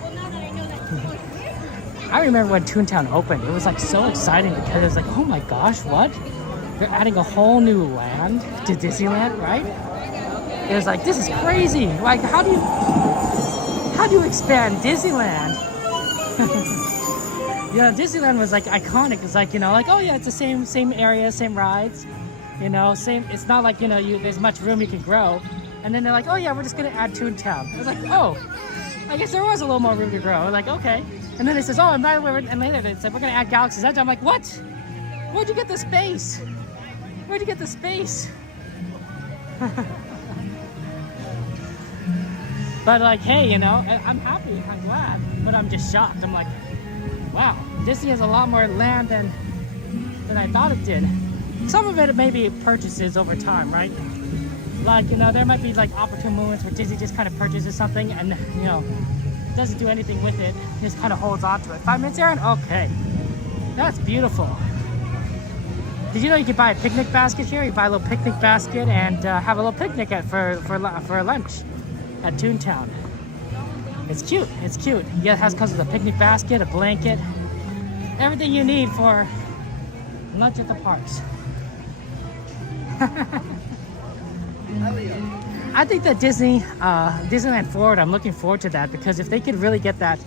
I remember when Toontown opened, it was like so exciting because it was like, oh my gosh, what? They're adding a whole new land to Disneyland, right? It was like, this is crazy. Like, how do you expand Disneyland? Yeah, Disneyland was like iconic. It's like, you know, like, oh yeah, it's the same area, same rides, you know, same. It's not like, you know, there's much room you can grow. And then they're like, oh yeah, we're just gonna add Toontown. I was like, oh, I guess there was a little more room to grow. I'm like, okay. And then it says, oh, and later it's like, we're gonna add Galaxy's Edge. I'm like, what? Where'd you get the space? Where'd you get the space? But like, hey, you know, I'm happy, I'm glad, but I'm just shocked. I'm like, wow, Disney has a lot more land than I thought it did. Some of it maybe purchases over time, right? Like, you know, there might be like opportune moments where Disney just kind of purchases something and, you know, doesn't do anything with it, just kind of holds on to it. 5 minutes, Aaron? Okay. That's beautiful. Did you know you could buy a picnic basket here? You buy a little picnic basket and have a little picnic for lunch at Toontown. It's cute. It's cute. Yeah, it comes with a picnic basket, a blanket, everything you need for lunch at the parks. I think that Disneyland Forward, I'm looking forward to that because if they could really get that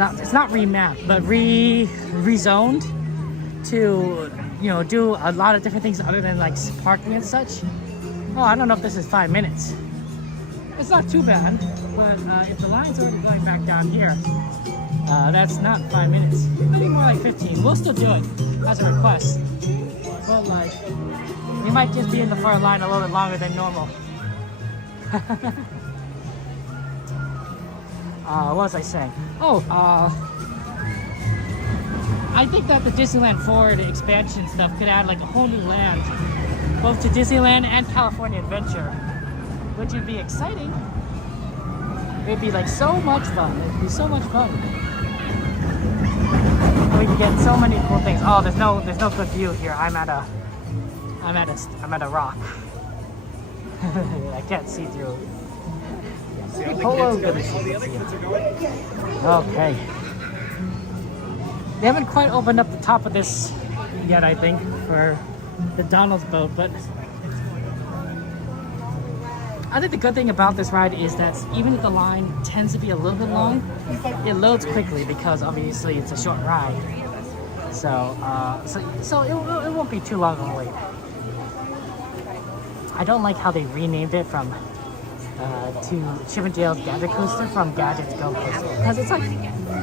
it's not remapped, but rezoned to, you know, do a lot of different things other than like parking and such. Oh, I don't know if this is 5 minutes. It's not too bad, but if the line's already going back down here, that's not 5 minutes. Maybe more like 15. We'll still do it as a request. But like, we might just be in the front line a little bit longer than normal. What was I saying? Oh, I think that the Disneyland Forward expansion stuff could add like a whole new land, both to Disneyland and California Adventure, which would be exciting. It'd be like so much fun. It'd be so much fun. We could get so many cool things. Oh, there's no good view here. I'm at a rock. I can't see through. Polo, good to see you. Okay. They haven't quite opened up the top of this yet, I think, for the Donald's boat, but I think the good thing about this ride is that even if the line tends to be a little bit long, it loads quickly because obviously it's a short ride. So it won't be too long of a wait. I don't like how they renamed it from to Chip and Dale's Gadget Coaster from Gadget to Go Coaster, because it's like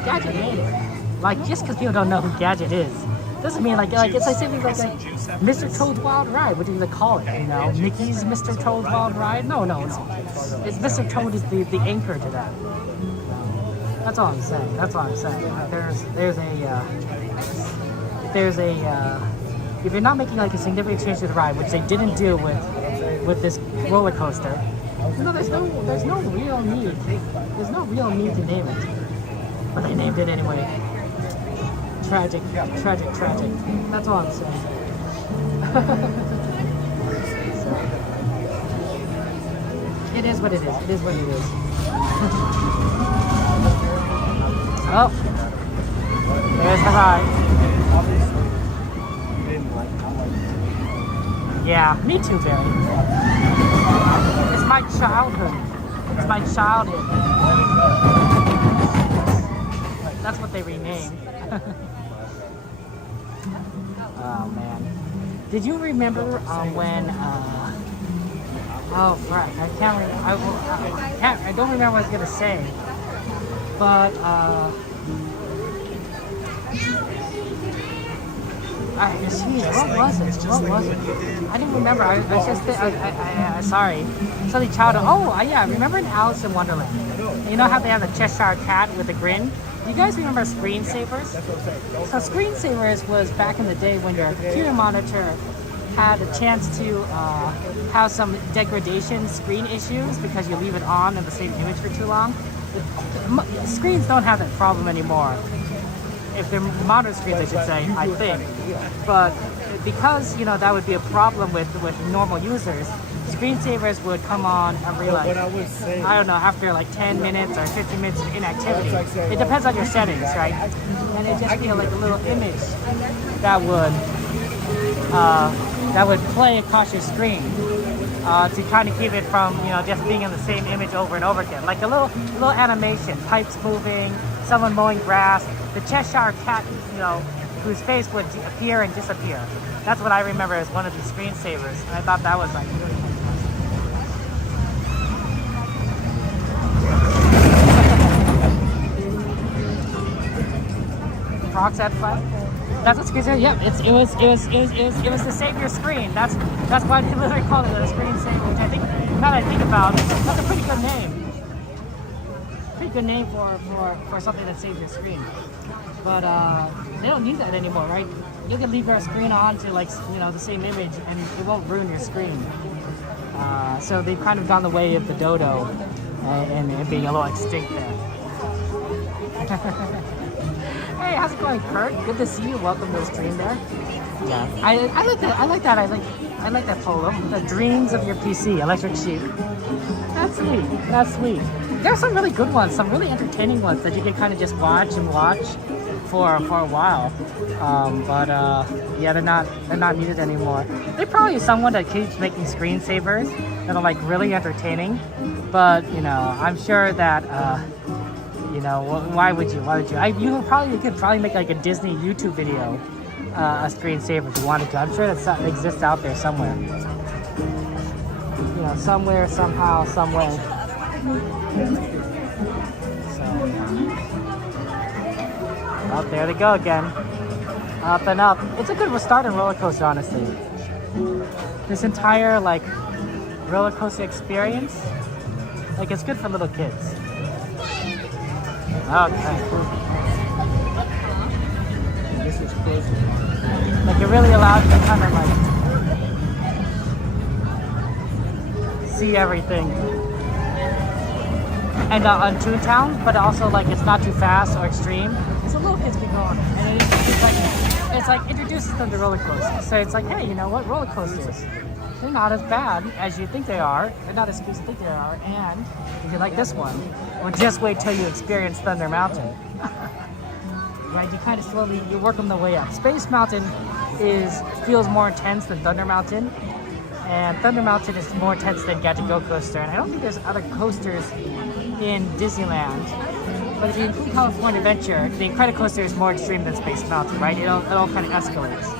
Gadget made it. Like, just because people don't know who Gadget is doesn't mean like it's like saying like Mr. Toad's Wild Ride. What do they call it? You know, Mickey's Mr. Toad's Wild Ride? No, it's Mr. Toad is the anchor to that. That's all I'm saying. That's all I'm saying. There's a if you're not making like a significant change to the ride, which they didn't do with this roller coaster, there's no real need. There's no real need to name it, but they named it anyway. Tragic. That's all I'm saying. So, it is what it is. It is what it is. Oh, there's the ride. Yeah, me too, Barry. It's my childhood. It's my childhood. That's what they renamed. Oh man, did you remember when? Oh right, I can't. I don't remember what I was gonna say, but what was it? I didn't remember. I sorry. Suddenly childhood. Oh yeah, remember in Alice in Wonderland? You know how they have the Cheshire Cat with a grin? Do you guys remember screensavers? So screensavers was back in the day when your computer monitor had a chance to have some degradation screen issues because you leave it on in the same image for too long. The screens don't have that problem anymore. If they're modern screens, I should say, I think. But because that would be a problem with normal users, screensavers would come on every I don't know, after like 10 minutes or 15 minutes of inactivity. It depends on your settings, right? And it just be like a little image that would play across your screen to kind of keep it from just being in the same image over and over again, like a little animation, pipes moving, someone mowing grass, the Cheshire Cat, whose face would appear and disappear. That's what I remember as one of these screensavers, and I thought that was like really fantastic. Frogs had fun. That's what screensaver. Yeah, it was to save your screen. That's why they literally called it a screensaver. Which I think, now that I think about it, that's a pretty good name. Pretty good name for something that saves your screen. But they don't need that anymore, right? You can leave your screen on to the same image, and it won't ruin your screen. So they've kind of gone the way of the dodo, and being a little extinct there. Hey, how's it going, Kurt? Good to see you. Welcome to the stream there. Yeah, I like that. I like that polo. The dreams of your PC, Electric Sheep. That's sweet. That's sweet. There are some really good ones, some really entertaining ones that you can kind of just watch for a while. Yeah, they're not needed anymore. There's probably someone that keeps making screensavers that are like really entertaining, but I'm sure that why would you? You could probably make like a Disney YouTube video, a screensaver if you wanted to. I'm sure that exists out there somewhere. Somewhere, somehow, some way. So, oh, there they go again. Up and up. It's a good start in roller coaster, honestly. This entire roller coaster experience, it's good for little kids. Okay. This is crazy. It really allows you to kind of see everything. And on Toontown, but also it's not too fast or extreme, so little kids can go on it. And it's introduces them to roller coasters. So it's like, hey, you know what, roller coasters. they're not as bad as you think they are. They're not as cool as you think they are. And if you like this one, well, just wait till you experience Thunder Mountain. Right, you kind of slowly, you work on the way up. Space Mountain feels more intense than Thunder Mountain. And Thunder Mountain is more intense than Gadget Go Coaster. And I don't think there's other coasters in Disneyland. But if you include California Adventure, the Incredicoaster is more extreme than Space Mountain, right? It all kind of escalates.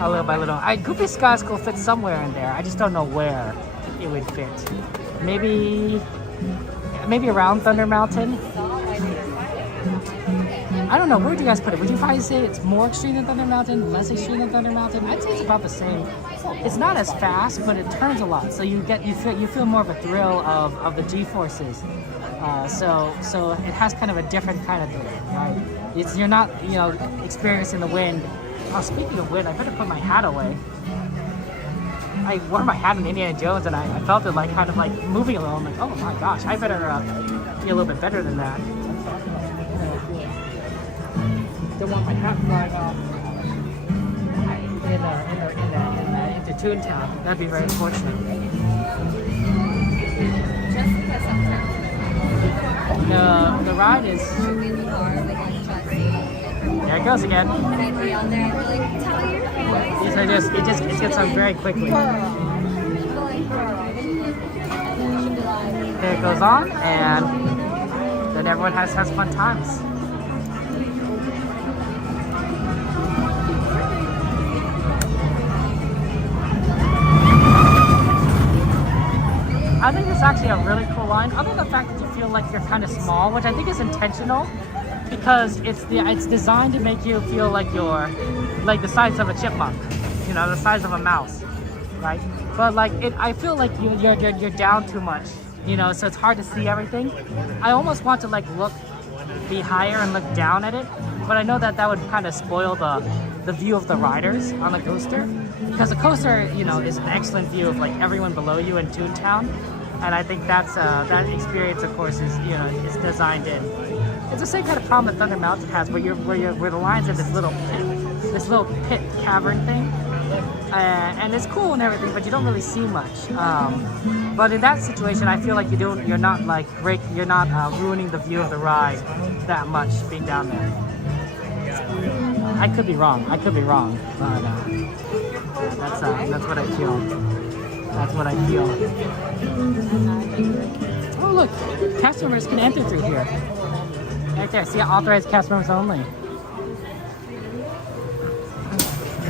Little by little. Goofy Sky School fits somewhere in there. I just don't know where it would fit. Maybe around Thunder Mountain. I don't know. Where would you guys put it? Would you probably say it's more extreme than Thunder Mountain, less extreme than Thunder Mountain? I'd say it's about the same. It's not as fast, but it turns a lot, so you feel more of a thrill of the G-forces. So it has kind of a different kind of thrill, right? You're not experiencing the wind. Oh, speaking of wind, I better put my hat away. I wore my hat in Indiana Jones, and I felt it kind of moving a little. I'm like, oh my gosh, I better be a little bit better than that. Don't want my hat flying off into Toontown. That'd be very unfortunate. The ride is. There it goes again. And I'd be on there and be like, tell your family. It gets on very quickly. There it goes on, and then everyone has fun times. I think it's actually a really cool line, other than the fact that you feel like you're kind of small, which I think is intentional, because it's designed to make you feel like you're like the size of a chipmunk, the size of a mouse, right? But I feel like you're down too much, so it's hard to see everything. I almost want to be higher and look down at it, but I know that would kind of spoil the view of the riders on the coaster, because the coaster, is an excellent view of everyone below you in Toontown, and I think that experience, of course, is designed in. It's the same kind of problem that Thunder Mountain has, where the line's in this little pit cavern thing, and it's cool and everything, but you don't really see much. But in that situation, I feel like you're not ruining the view of the ride that much being down there. I could be wrong, but that's what I feel. That's what I feel. Oh look, cast members can enter through here. Right there, see, authorized cast members only.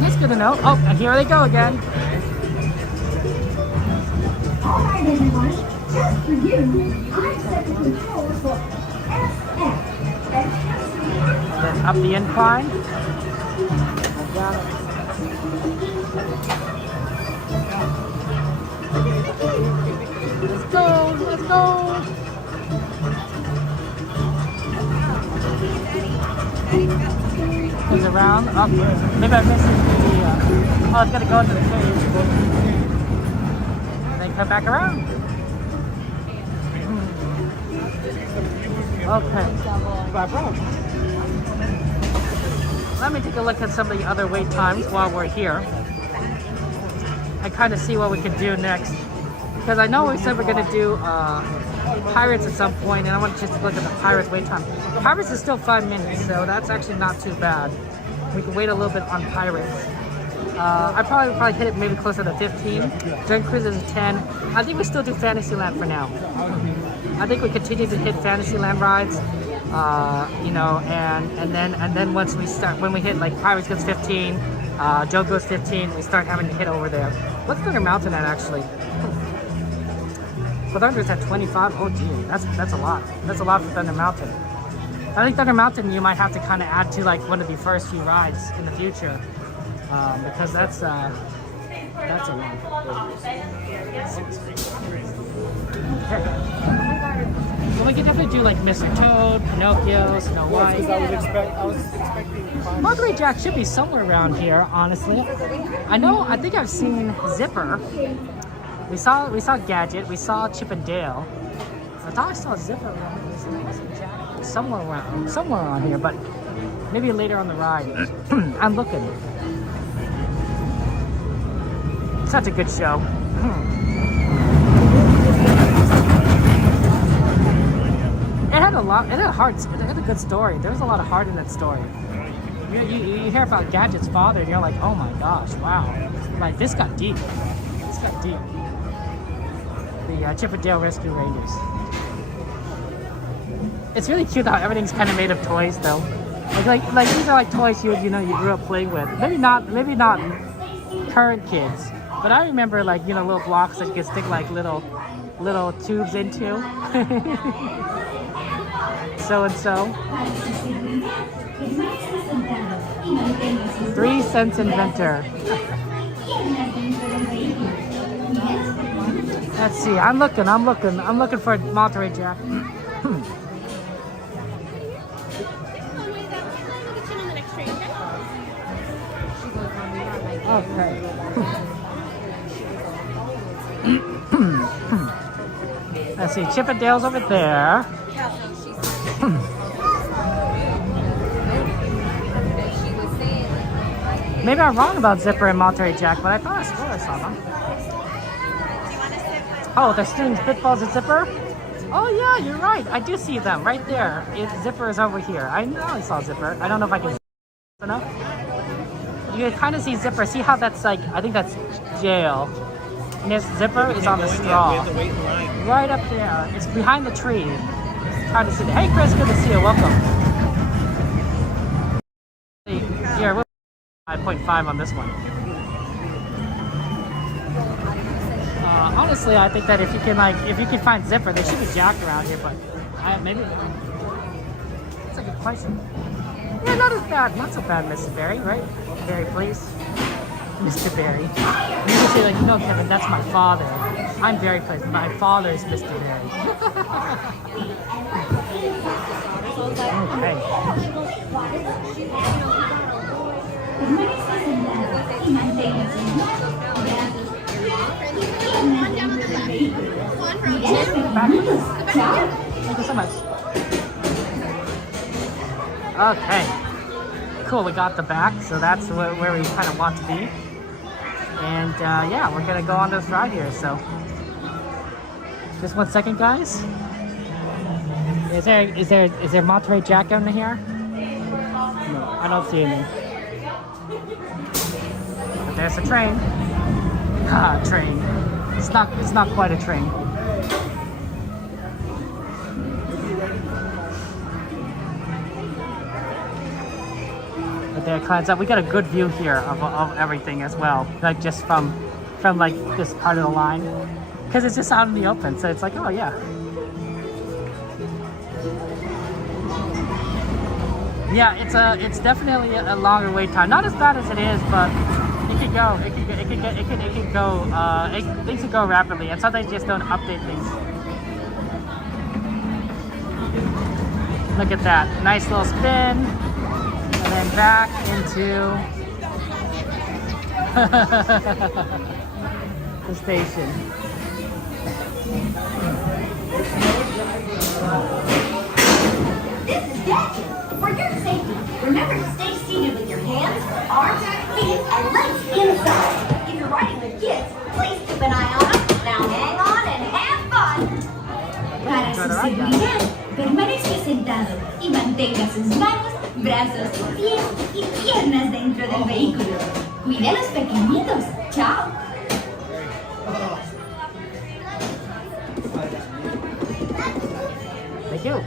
That's good to know. Oh, and here they go again. All right, everyone. Just for you, I set the controls for SF. And then up the incline. Let's go. Goes around. Oh, maybe I missed it. It's gonna go into the cage. And then come back around. Okay. Let me take a look at some of the other wait times while we're here. And kind of see what we can do next. Because I know we said we're gonna do Pirates at some point, and I want to just look at the Pirates wait time. Pirates is still 5 minutes, so that's actually not too bad. We can wait a little bit on Pirates. I probably hit it maybe closer to 15. Dream Cruises is 10. I think we still do Fantasyland for now. I think we continue to hit Fantasyland rides, and then once when we hit Pirates goes 15, Joe goes 15, we start having to hit over there. What's Thunder Mountain at actually? So Thunder's at 25. Oh gee, that's a lot. That's a lot for Thunder Mountain. I think Thunder Mountain you might have to kind of add to one of the first few rides in the future, because that's a lot. Okay. Well, we can definitely do Mr. Toad, Pinocchio, Snow White. I was expecting. Monterey Jack should be somewhere around here, honestly. I think I've seen Zipper. We saw Gadget. We saw Chip and Dale. I thought I saw Zipper around here. Somewhere around here, but maybe later on the ride. I'm looking. Such a good show. It had a lot. It had a heart. It had a good story. There was a lot of heart in that story. You hear about Gadget's father, and you're like, oh my gosh, wow. Like, this got deep. This got deep. The Chip 'n Dale Rescue Rangers. It's really cute how everything's kind of made of toys, though. Like these are like toys you grew up playing with. Maybe not current kids, but I remember like little blocks that you could stick like little tubes into. So and so. 3 cents inventor. Let's see. I'm looking for a Monterey Jack. Okay. Let's see. Chip 'n Dale's over there. Maybe I'm wrong about Zipper and Monterey Jack, but I thought I swore I saw them. Oh, the strings, Spitballs and Zipper? Oh yeah, you're right. I do see them right there. Zipper is over here. I know I saw Zipper. I don't know if I can enough. You can kind of see Zipper. See how that's like, I think that's jail. And this Zipper is on the straw. Right up there. It's behind the tree. It's hard to see. Hey Chris, good to see you. Welcome. Here, we're 5.5 on this one. Honestly, I think that if you can find Zipper, there should be Jack around here, but maybe. That's a good question. Yeah, not as bad. Not so bad, Mrs. Berry, right? Berry, please. Mr. Berry. You can say, like, no, Kevin, that's my father. I'm Berry, please. My father is Mr. Berry. Okay. Thank you so much. Okay. Cool, we got the back, so that's where we kind of want to be. And yeah, we're gonna go on this ride here, so. Just 1 second, guys. Is there Monterey Jack under here? No, I don't see any. But there's a train. Ah, train. It's not quite a train. But there it climbs up. We got a good view here of everything as well. Like just from like this part of the line. Because it's just out in the open, so it's like, oh yeah. Yeah, it's definitely a longer wait time. Not as bad as it is, but it can go. Things can go rapidly, and sometimes just don't update things. Look at that, nice little spin, and then back into the station. This is Jackie. For your safety, remember to stay seated with your hands, arms, feet, and legs inside. If you're riding with kids, please keep an eye on them. Now hang on and have fun. Para su seguridad, permanezca sentado y mantenga sus manos, brazos, pies y piernas dentro del vehículo. Cuide a los pequeñitos. Chao. Thank you.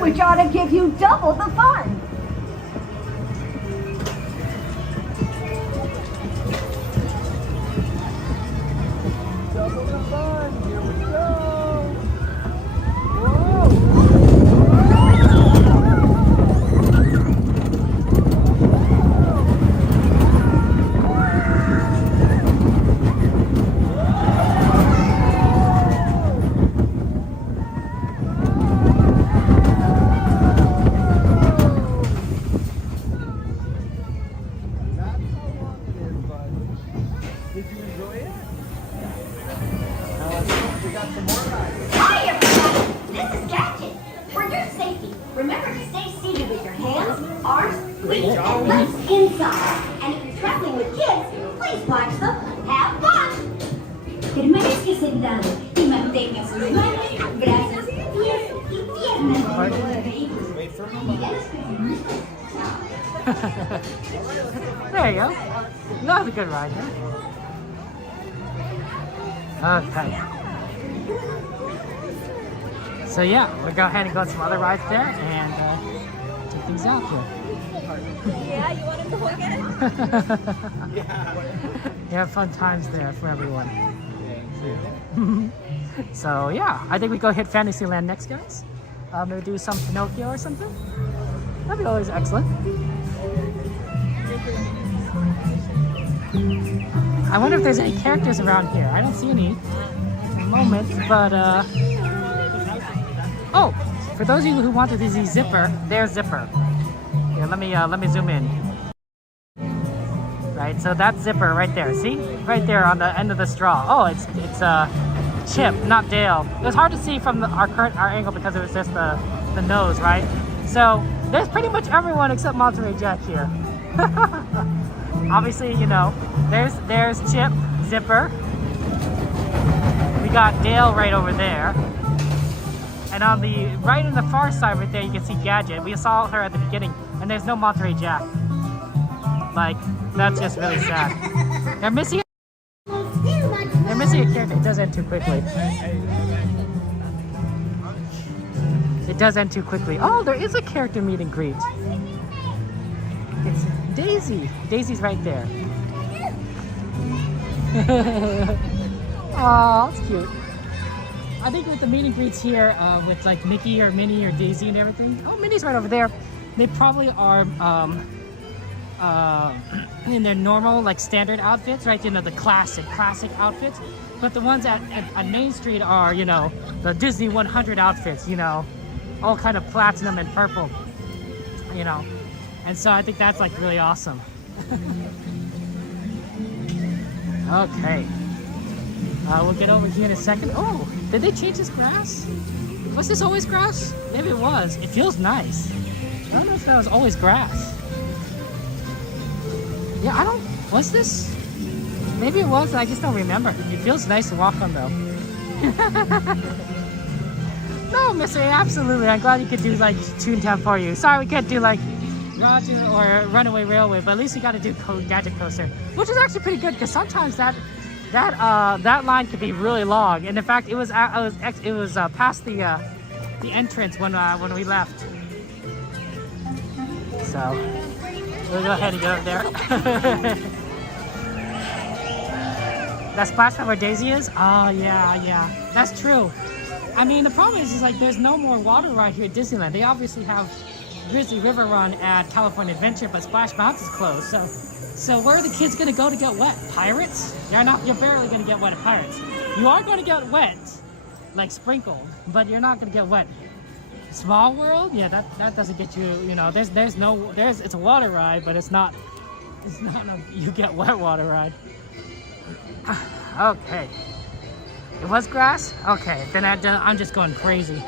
Which ought to give you double the fun. Double the fun. Here we go. Hi, everybody. This is Gadget. For your safety, remember to stay seated with your hands, arms, feet, and legs inside. And if you're traveling with kids, please watch them. Have fun. Permanezca sentado y mantenga sus manos, brazos, pies y piernas dentro del vehículo. There you go. That was a good ride there. Okay. So yeah, we'll go ahead and go to some other rides there and check things out here. Yeah, you want to go again? You have fun times there for everyone. So yeah, I think we go hit Fantasyland next, guys. Maybe do some Pinocchio or something. That'd be always excellent. I wonder if there's any characters around here. I don't see any at the moment, but oh, for those of you who wanted to see Zipper, there's Zipper. Here, let me zoom in. Right, so that's Zipper right there. See, right there on the end of the straw. Oh, it's Chip, not Dale. It was hard to see from our angle because it was just the nose, right? So there's pretty much everyone except Monterey Jack here. Obviously, you know, there's Chip, Zipper. We got Dale right over there. And on the right on the far side right there, you can see Gadget. We saw her at the beginning, and there's no Monterey Jack. Like, that's just really sad. They're missing a character. It does end too quickly. It does end too quickly. Oh, there is a character meet and greet. It's Daisy. Daisy's right there. Oh, that's cute. I think with the meet and greets here, with like Mickey or Minnie or Daisy and everything. Oh, Minnie's right over there. They probably are in their normal, like standard outfits, right? You know, the classic outfits. But the ones at Main Street are, you know, the Disney 100 outfits, you know, all kind of platinum and purple, you know. And so I think that's like really awesome. Okay. We'll get over here in a second. Oh, did they change this grass? Was this always grass? Maybe it was. It feels nice. I don't know if that was always grass. Yeah, I don't... Was this? Maybe it was, I just don't remember. It feels nice to walk on, though. No, Mr. A, absolutely. I'm glad you could do, like, Toontown for you. Sorry, we can't do, like, Roger or Runaway Railway, but at least we got to do Gadget Coaster, which is actually pretty good, because sometimes that line could be really long. And in fact, it was past the entrance when we left. So we'll go ahead and get up there. That splash pad where Daisy is? Oh yeah, that's true. I mean, the problem is like there's no more water ride here at Disneyland. They obviously have Grizzly River Run at California Adventure, but Splash Mountain is closed. So where are the kids gonna go to get wet? Pirates? You're barely gonna get wet at Pirates. You are gonna get wet, like sprinkled, but you're not gonna get wet. Small World? Yeah, that doesn't get you, you know, it's a water ride, but it's not a you get wet water ride. Okay. It was grass? Okay, then I'm just going crazy.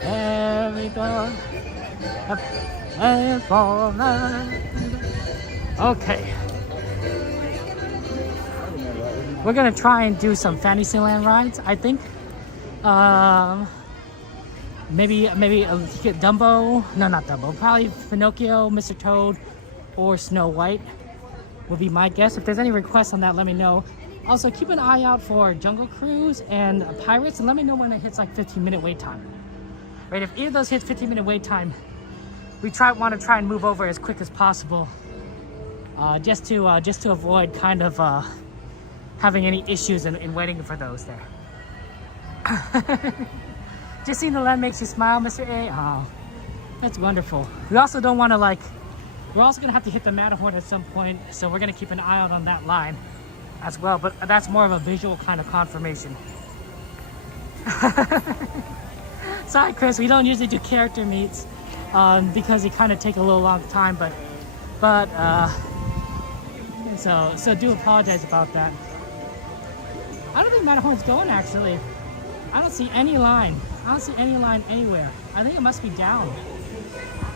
There we go. Okay. We're gonna try and do some Fantasyland rides, I think. Maybe get Dumbo. No, not Dumbo. Probably Pinocchio, Mr. Toad, or Snow White would be my guess. If there's any requests on that, let me know. Also, keep an eye out for Jungle Cruise and Pirates, and let me know when it hits like 15-minute wait time. Right? If either of those hits 15-minute wait time, we want to try and move over as quick as possible, just to avoid kind of having any issues in waiting for those there. Just seeing the land makes you smile, Mr. A. Oh, that's wonderful. We also don't want to we're also gonna have to hit the Matterhorn at some point, so we're gonna keep an eye out on that line as well. But that's more of a visual kind of confirmation. Sorry, Chris, we don't usually do character meets because they kind of take a little long time, so do apologize about that. I don't think Matterhorn's going actually. I don't see any line. I don't see any line anywhere. I think it must be down,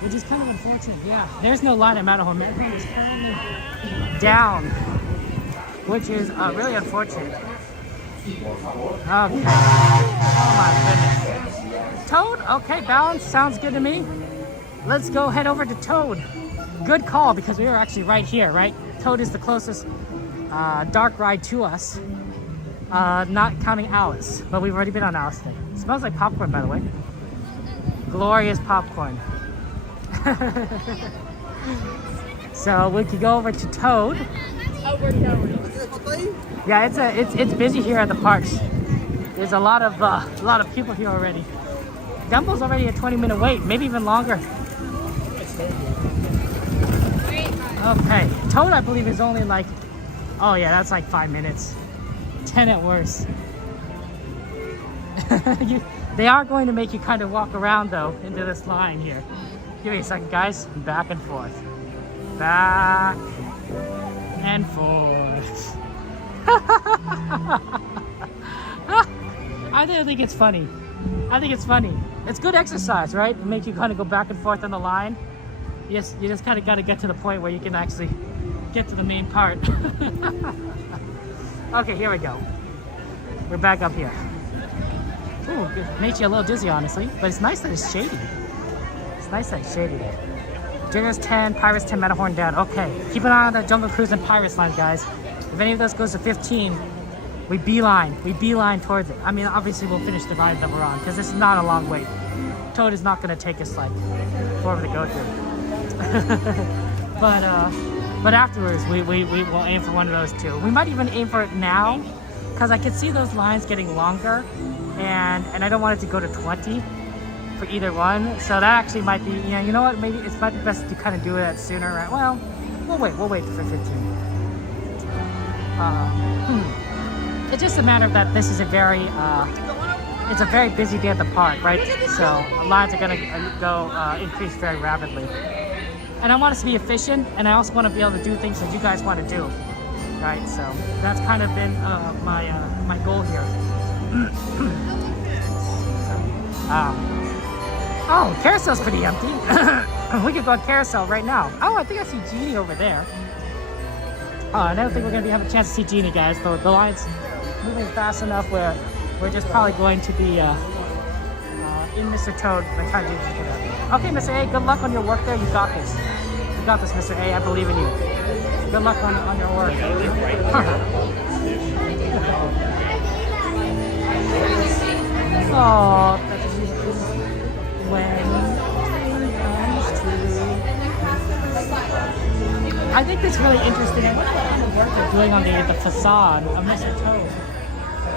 which is kind of unfortunate. Yeah, there's no line at Matterhorn. Matterhorn is currently down, which is really unfortunate. Okay. Oh my goodness. Toad? Okay, balance. Sounds good to me. Let's go head over to Toad. Good call, because we were actually right here, right? Toad is the closest dark ride to us. Not counting Alice, but we've already been on Alice today. It smells like popcorn, by the way. Glorious popcorn. So we could go over to Toad. Yeah, it's busy here at the parks. There's a lot of people here already. Dumbo's already a 20-minute wait, maybe even longer. Okay, Toad I believe is only like, oh yeah, that's like 5 minutes. 10 at worst. They are going to make you kind of walk around though into this line here. Give me a second, guys. Back and forth. Back and forth. I think it's funny. I think it's funny. It's good exercise, right? It makes you kind of go back and forth on the line. You just kind of got to get to the point where you can actually get to the main part. Okay, here we go. We're back up here. Ooh, it makes you a little dizzy, honestly. But it's nice that it's shady. It's nice that it's shady. Jiggers 10, Pirates 10, Matterhorn down. Okay, keep an eye on that Jungle Cruise and Pirates line, guys. If any of those goes to 15, we beeline towards it. I mean, obviously we'll finish the ride that we're on, because this is not a long wait. Toad is not going to take us like forever to go through. But afterwards, we will aim for one of those two. We might even aim for it now, because I can see those lines getting longer, and I don't want it to go to 20 for either one. So that actually might be, you know what, maybe it might be best to kind of do it sooner, right? Well, we'll wait for 15. It's just a matter of that this is a very, it's a very busy day at the park, right? So lines are gonna go increase very rapidly. And I want us to be efficient, and I also want to be able to do things that you guys want to do, right? So that's kind of been my goal here. Oh, carousel's pretty empty. We could go on carousel right now. Oh, I think I see Genie over there. Oh, I don't think we're going to have a chance to see Genie, guys. The line's moving fast enough where we're just probably going to be in Mr. Toad by the time Genie's get out. Okay, Mr. A, good luck on your work there. You got this. You got this, Mr. A. I believe in you. Good luck on your work. Oh, I think that's really interesting. I wonder what kind of work they're doing on the facade of Mr. Toad,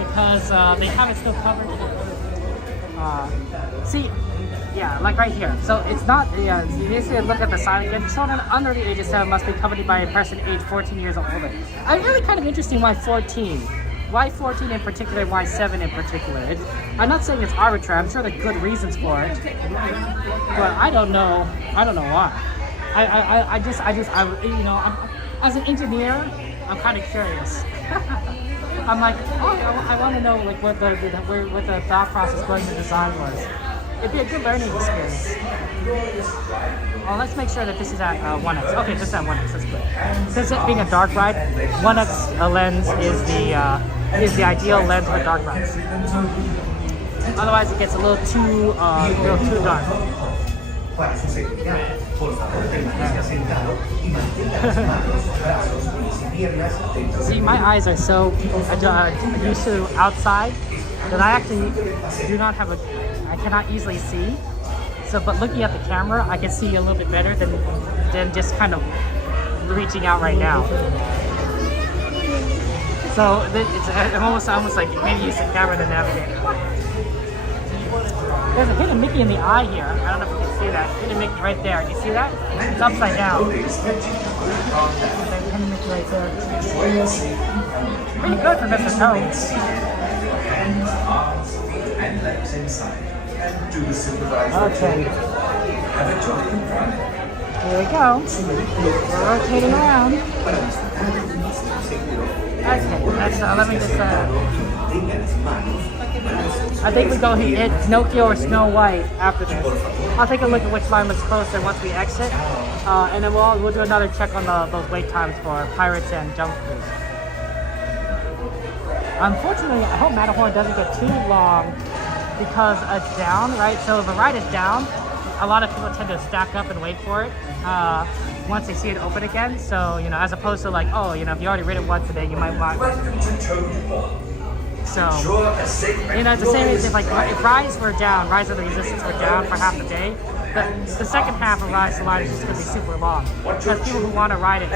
because they have it still covered. See, yeah, like right here. So it's not, yeah, you need to look at the sign again. Children under the age of 7 must be accompanied by a person aged 14 years or older. I'm really kind of interesting why 14. Why 14 in particular, why 7 in particular? I'm not saying it's arbitrary, I'm sure there are good reasons for it. But I don't know why. I just, you know, as an engineer, I'm kind of curious. I'm like, oh, I want to know like what the thought process going the design was. It'd be a good learning experience. Well, let's make sure that this is at 1x. Okay, this is at 1x. That's good. Since it being a dark ride, 1x lens is the ideal lens for dark rides. Otherwise, it gets a little too dark. See, my eyes are so used to outside that I actually do not have I cannot easily see. So, but looking at the camera, I can see a little bit better than just kind of reaching out right now. So it's almost like maybe use the camera to navigate. There's a hidden Mickey in the eye here. I don't know if you can see that. Hidden Mickey right there. Do you see that? It's upside down. There's hidden Mickey right there. Pretty good for Mr. Toad. Okay. Here we go. We're rotating around. Okay, let's, let me just, I think we go hit Pinocchio or Snow White after this. I'll take a look at which line looks closer once we exit. And then we'll do another check on those wait times for Pirates and Jungle Cruise. Unfortunately, I hope Matterhorn doesn't get too long because it's down, right? So if a ride is down, a lot of people tend to stack up and wait for it once they see it open again. So, you know, as opposed to like, oh, you know, if you already rid it once today, you might want. So, you know, it's the same as if like if Rise were down, Rise of the Resistance were down for half a day, the second half of Rise of the Line is just going to be super long. Because people who want to ride it,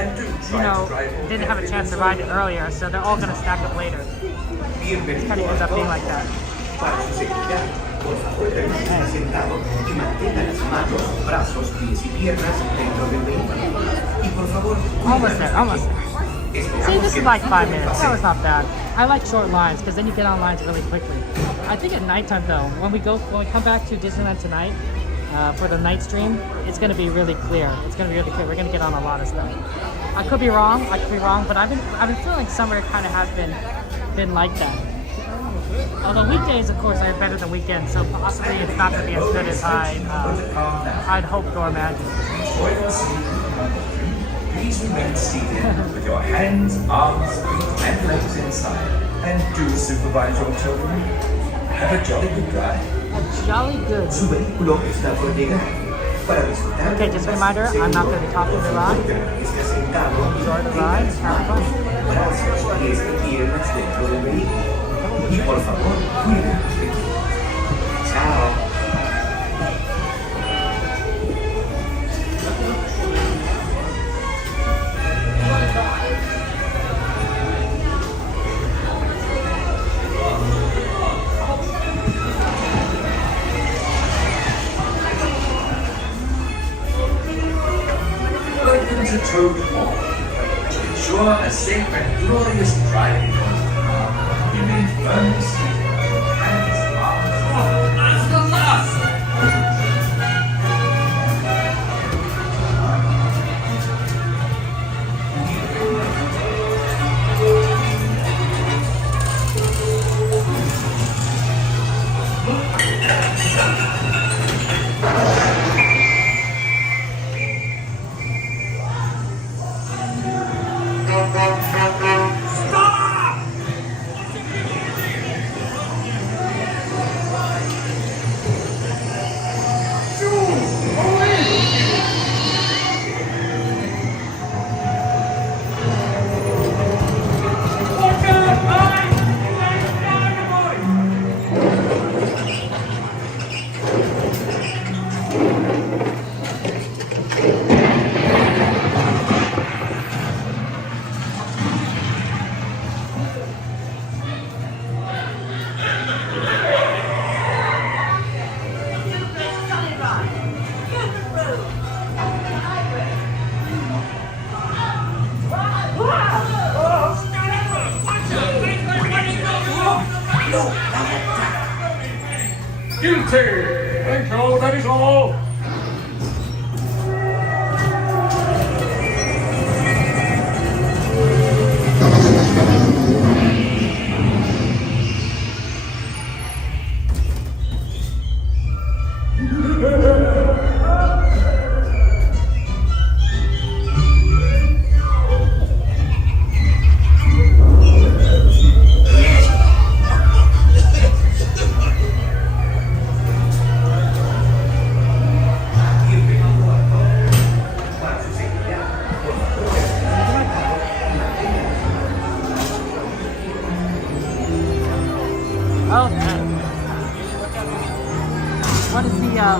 you know, didn't have a chance to ride it earlier, so they're all going to stack up later. It kind of ends up being like that. Almost there, almost there. See, this is like 5 minutes. That was not bad. I like short lines because then you get on lines really quickly. I think at nighttime though, when we come back to Disneyland tonight for the night stream, it's going to be really clear. It's going to be really clear. We're going to get on a lot of stuff. I could be wrong, but I've been feeling summer kind of has been like that. Although weekdays, of course, are better than weekends, so possibly it's not going to be as good as I'd hoped or imagined. Please remain seated with your hands, arms, feet, and legs inside. And do supervise your children. Have a jolly good drive. A jolly good. Su vehículo está por llegar. Para disfrutar. Okay, just a reminder, I'm not going to be talking the ride. Enjoy the ride. Have fun. Gracias y piernas dentro del vehículo. Y por favor, cuídense. Chao. Welcome to Toad Hall. To ensure a safe and glorious drive in your car, remain firmly seated. Hands, arms, that's the last! Guilty! Thank you, that is all!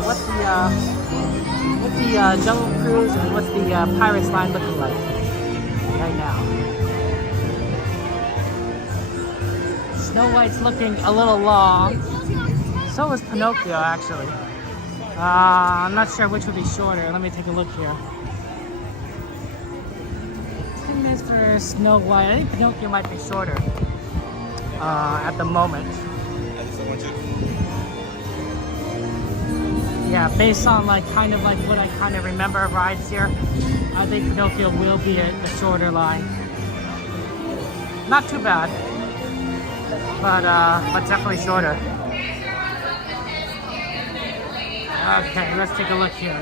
What's the Jungle Cruise and what's the Pirates line looking like right now? Snow White's looking a little long. So is Pinocchio, actually. I'm not sure which would be shorter. Let me take a look here. 10 minutes for Snow White. I think Pinocchio might be shorter at the moment. Yeah, based on like kind of like what I kind of remember of rides here, I think Pinocchio will be the shorter line. Not too bad, but definitely shorter. Okay, let's take a look here.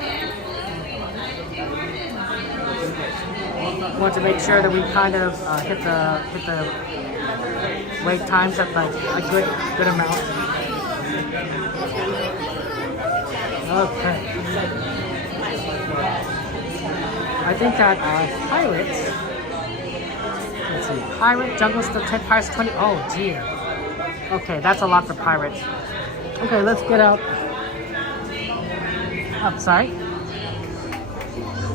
Want to make sure that we kind of hit the wait times at like a good amount. Okay. I think that Pirates. Let's see. Pirate Jungle still 10 Pirates 20. Oh dear. Okay, that's a lot for Pirates. Okay, let's get out. Outside.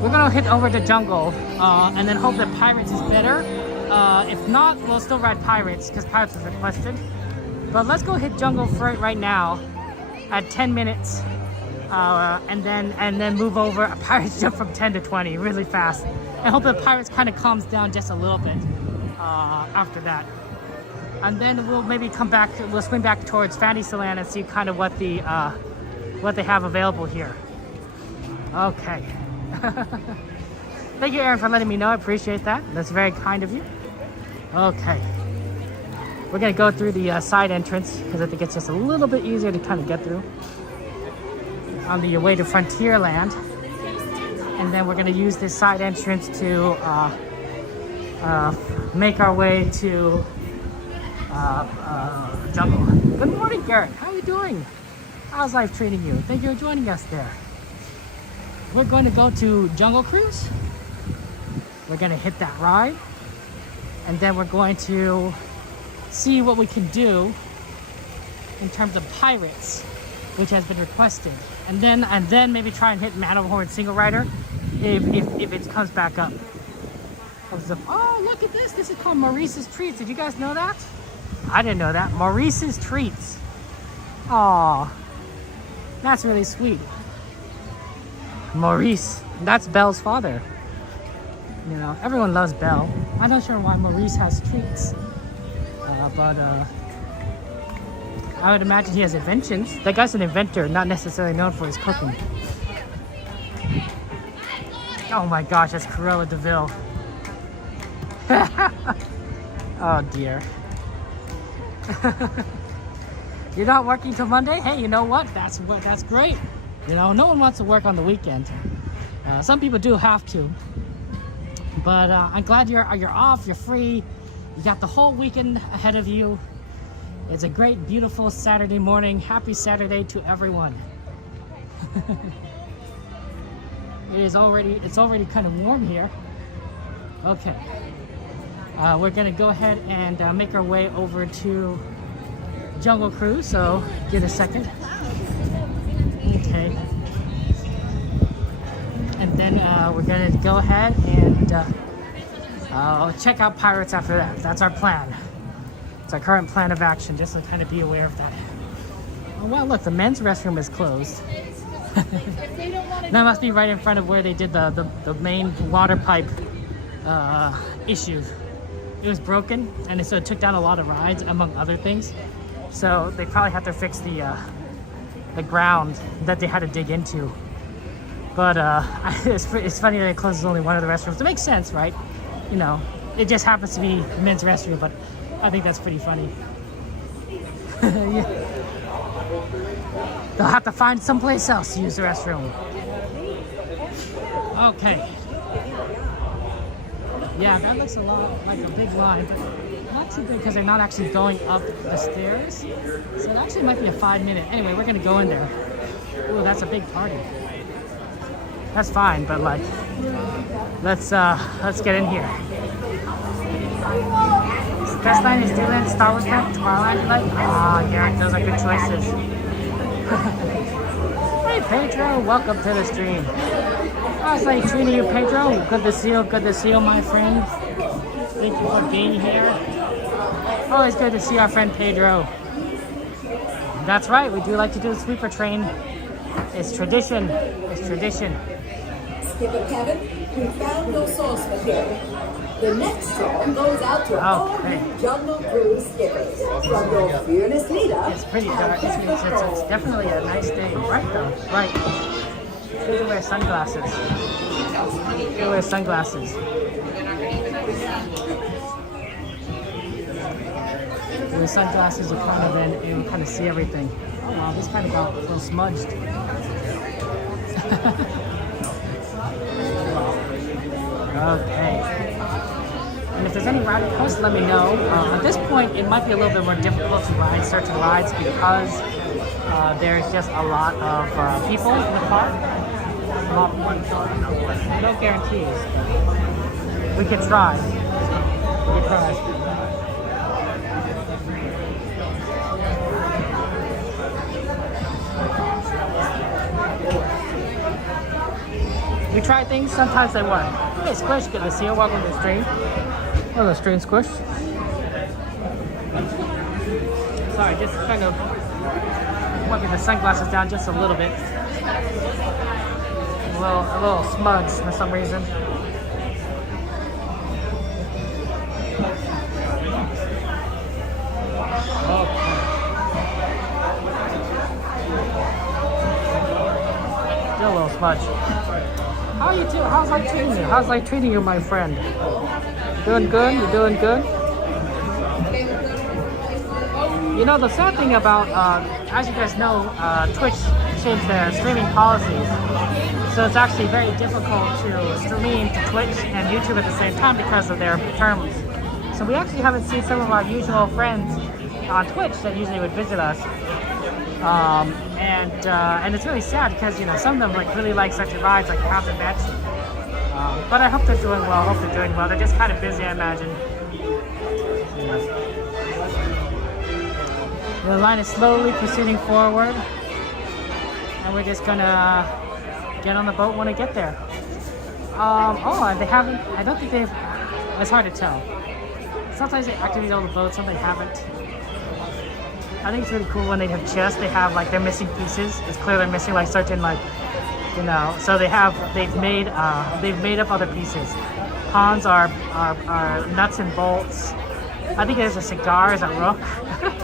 We're gonna hit over to Jungle and then hope that Pirates is better. If not, we'll still ride Pirates because Pirates was requested. But let's go hit Jungle right now at 10 minutes and then move over. Pirates jump from 10 to 20 really fast. And hope that Pirates kind of calms down just a little bit after that. And then we'll maybe come back, we'll swing back towards Fantasyland and see kind of what they have available here. Okay. Thank you, Aaron, for letting me know. I appreciate that. That's very kind of you. Okay. We're going to go through the side entrance because I think it's just a little bit easier to kind of get through on the way to Frontierland. And then we're going to use this side entrance to make our way to Jungle. Good morning, Garrett. How are you doing? How's life treating you? Thank you for joining us there. We're going to go to Jungle Cruise. We're going to hit that ride. And then we're going to see what we can do in terms of Pirates, which has been requested. And then maybe try and hit Matterhorn Single Rider if it comes back up. Oh, look at this. This is called Maurice's Treats. Did you guys know that? I didn't know that. Maurice's Treats. Aw, that's really sweet. Maurice, that's Belle's father. You know, everyone loves Belle. I'm not sure why Maurice has treats, but I would imagine he has inventions. That guy's an inventor, not necessarily known for his cooking. Oh my gosh, that's Cruella de Vil. Oh dear. You're not working till Monday? Hey, you know what? That's great. You know, no one wants to work on the weekend. Some people do have to. But I'm glad you're off, you're free. You got the whole weekend ahead of you. It's a great, beautiful Saturday morning. Happy Saturday to everyone. It's already kind of warm here. Okay. We're gonna go ahead and make our way over to Jungle Cruise, so give it a second. Okay. And then we're gonna go ahead and check out Pirates after that. That's our plan. It's our current plan of action, just to kind of be aware of that. Oh wow, look, the men's restroom is closed. That must be right in front of where they did the main water pipe issue. It was broken, and so it took down a lot of rides, among other things. So they probably have to fix the ground that they had to dig into. But it's funny that it closes only one of the restrooms. It makes sense, right? You know, it just happens to be men's restroom, but I think that's pretty funny. Yeah. They'll have to find someplace else to use the restroom. Okay. Yeah, that looks a lot like a big line, but not too big because they're not actually going up the stairs. So it actually might be a 5-minute. Anyway, we're gonna go in there. Ooh, that's a big party. That's fine, but like, let's get in here. Best line is Disneyland, Star Wars Camp, Tomorrowland, you like? Ah, yeah, those are good choices. Hey Pedro, welcome to the stream. How's life treating you, Pedro? Good to see you, my friend. Thank you for being here. Always good to see our friend Pedro. That's right, we do like to do the sweeper train. It's tradition. It's tradition. Skipper Kevin, we found no source material. The next song goes out to all Jungle Cruise skippers from your fearless leader. It's pretty dark. It's definitely a nice day. Right though. Right. You should wear sunglasses. You should wear sunglasses. the sunglasses are kind of in, and you kind of see everything. Oh wow, this kind of got a little smudged. Okay. And if there's any ride requests, let me know. At this point, it might be a little bit more difficult to ride certain rides because there's just a lot of people in the park. A lot more people. No guarantees. We can try. We can try. We try things, sometimes they work. Hey, Squish, good to see you. Welcome to the stream. Hello, stream, Squish. Sorry, just kind of wiping the sunglasses down just a little bit. A little smudged for some reason. Still a little smudge. How are you doing? How's life treating you? How's life treating you, my friend? Doing good? You're doing good? You know, the sad thing about, as you guys know, Twitch changed their streaming policies. So it's actually very difficult to stream to Twitch and YouTube at the same time because of their terms. So we actually haven't seen some of our usual friends on Twitch that usually would visit us. And it's really sad because, you know, some of them like really like certain rides like House and Bets. But I hope they're doing well. They're just kind of busy, I imagine. The line is slowly proceeding forward. And we're just gonna get on the boat when I get there. They haven't, I don't think they've, it's hard to tell. Sometimes they activate all the boats, some they haven't. I think it's really cool when they have chests, they have like, they're missing pieces. It's clear they're missing like certain like, you know, so they've made up other pieces. Cons are nuts and bolts. I think there's a cigar, is a rook,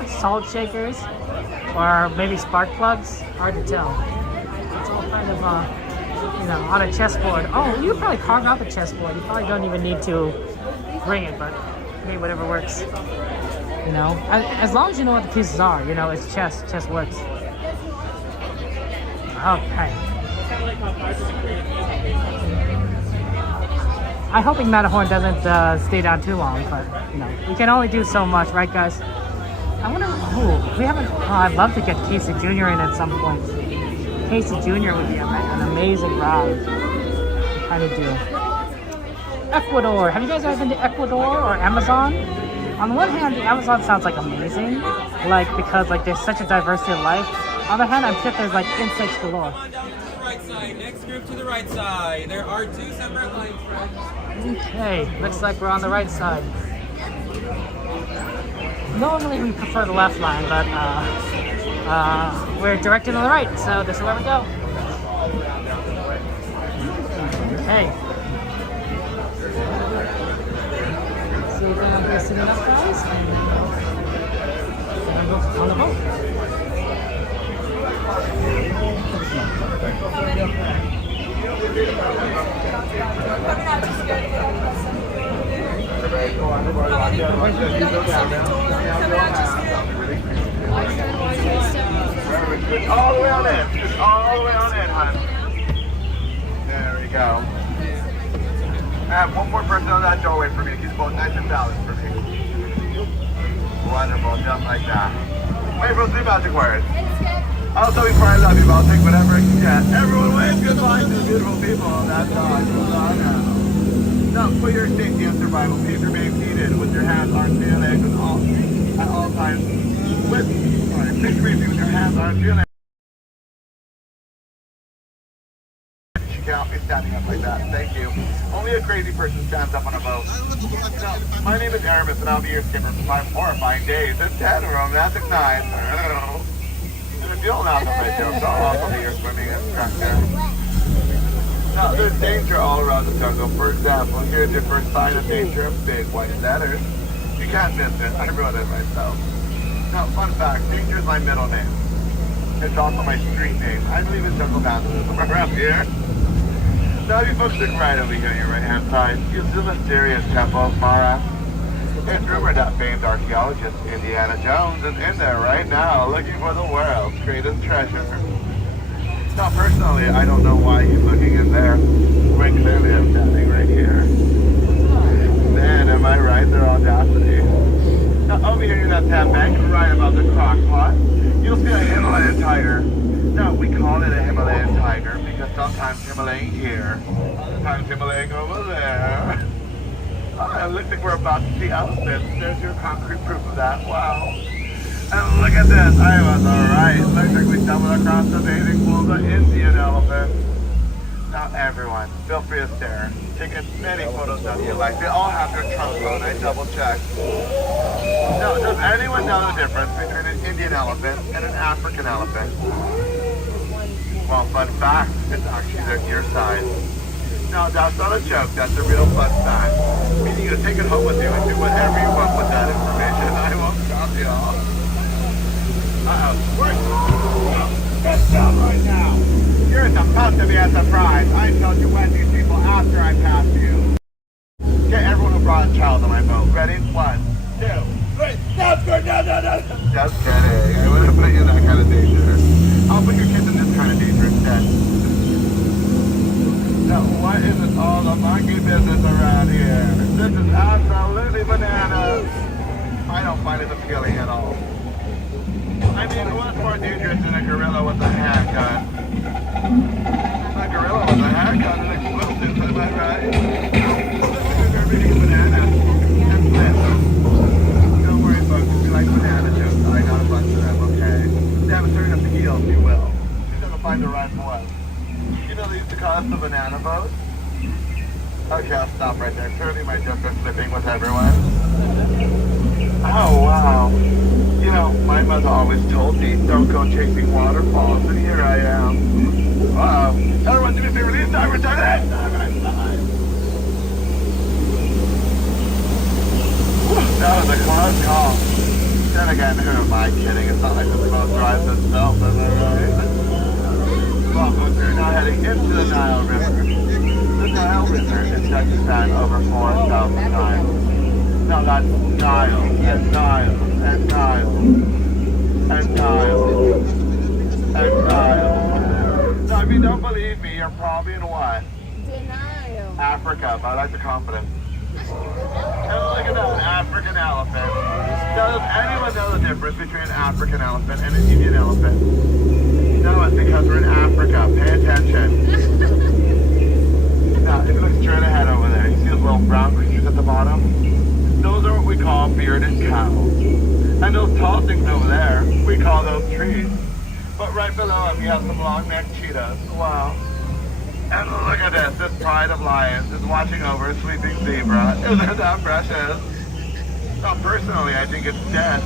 salt shakers, or maybe spark plugs. Hard to tell. It's all kind of, you know, on a chessboard. Oh, you probably carve out the chessboard. You probably don't even need to bring it, but maybe whatever works. You know, as long as you know what the pieces are, you know, it's chess. Chess works. Okay. I'm hoping Matterhorn doesn't stay down too long, but you know, we can only do so much, right, guys? I wonder. We haven't. Oh, I'd love to get Casey Jr. in at some point. Casey Jr. would be an amazing ride. Kind of do. Ecuador. Have you guys ever been to Ecuador or Amazon? On the one hand, the Amazon sounds like amazing, like because like there's such a diversity of life. On the other hand, I'm sure there's like insects galore. Right side. Next group to the right side. There are 2 separate lines. Okay, looks like we're on the right side. Normally we prefer the left line, but we're directed on the right, so this is where we go. Okay. See if I'm sitting up, guys. On the boat. All the way on in. Just all the way on in, hon. There we go. I have one more person on that doorway for me. He's both nice and balanced for me. Wonderful, just like that. Wait for 3 magic words. I'll tell you before I love you, but I'll take whatever I can get. Everyone wave goodbye to the beautiful people. That's all. Hold on now. Now, for your safety and survival, please remain seated with your hands, arms, and your legs at all times. Please remain with your hands, arms, and your legs. You cannot be standing up like that. Thank you. Only a crazy person stands up on a boat. Now, my name is Aramis, and I'll be your skipper for 5 horrifying days and 10 romantic nights. You'll not know myself, so I'll also be your swimming instructor. Now, there's danger all around the jungle. For example, here's your first sign of danger of big white letters. You can't miss it. I wrote it myself. Now, fun fact, Danger is my middle name. It's also my street name. I believe it's Jungle Dances somewhere around here. Now, you folks look right over here on your right-hand side. You see the mysterious temple of Mara. It's rumored that famed archaeologist Indiana Jones is in there right now looking for the world's greatest treasure. Now, personally, I don't know why he's looking in there when clearly I'm standing right here. Man, am I right? They're audacity. Now, over here in that bank right above the crock pot, you'll see a Himalayan tiger. Now, we call it a Himalayan tiger because sometimes Himalayan here, other times Himalayan over there. It looks like we're about to see elephants. There's your concrete proof of that. Wow. And look at this. I was alright. Looks like we stumbled across the bathing pool of the Indian elephant. Now, everyone, feel free to stare. Take as many photos as you like. They all have their trunks on. I double checked. Now, does anyone know the difference between an Indian elephant and an African elephant? Well, fun fact, it's actually their ear size. No, that's not a joke. That's a real fun fact. Meaning you take it home with you and do whatever you want with that information. I won't stop you all. Squid! Get down right now! You're supposed to be a surprise. I told you when these people after I passed you. Get everyone who brought a child on my boat. Ready? 1, 2, 3. That's good! No! Just kidding. I wouldn't put you in that kind of danger. I'll put your kids in this kind of danger instead. Now, what is it all the monkey business around here? This is absolutely bananas. I don't find it appealing at all. I mean, what's more dangerous than a gorilla with a handgun? A gorilla with a handgun and explosives, am I right? They're reading bananas and flips. Don't worry, folks, if you like banana jokes, I got a bunch of them, okay? They have a certain appeal, if you will. You never find the right one. You know they used to call us the banana boat? Okay, I'll stop right there. Clearly my jokes are slipping with everyone. Oh, wow. You know, my mother always told me, don't go chasing waterfalls, and here I am. Uh-oh. Everyone do me a favor, leave time, return it! That was a close call. Then again, who am I kidding? It's not like the boat drives itself, is it right? Well, folks, we're now heading into the Nile River. The Nile River is said to span over 4,000 times. Now that's Nile, and Nile, and Nile, and Nile, and Nile. Now, if you don't believe me, you're probably in what? Denial. Africa, but I like the confidence. And look at that, an African elephant. Now, does anyone know the difference between an African elephant and an Indian elephant? No, it's because we're in Africa. Pay attention. Now, if you look straight ahead over there, you see those little brown creatures at the bottom? Those are what we call bearded cows. And those tall things over there, we call those trees. But right below them, you have some long-necked cheetahs. Wow. And look at this. This pride of lions is watching over a sleeping zebra. Isn't that precious? Now, personally, I think it's dead.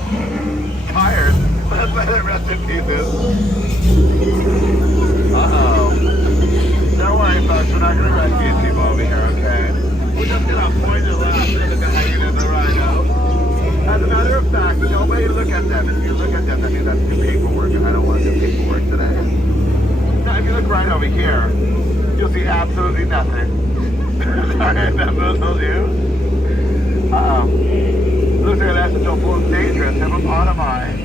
Tired. Let's let it rest in pieces. Uh-oh. Don't worry, folks. We're not going to rescue these people over here, okay? We're just going to point and laugh and look at hanging in the rhino. As a matter of fact, nobody look at them. If you look at them, that means that's new paperwork, and I don't want to do paperwork today. Now, if you look right over here, you'll see absolutely nothing. Sorry, that boozled you. Uh-oh. Looks like that's still full of dangerous hippopotami.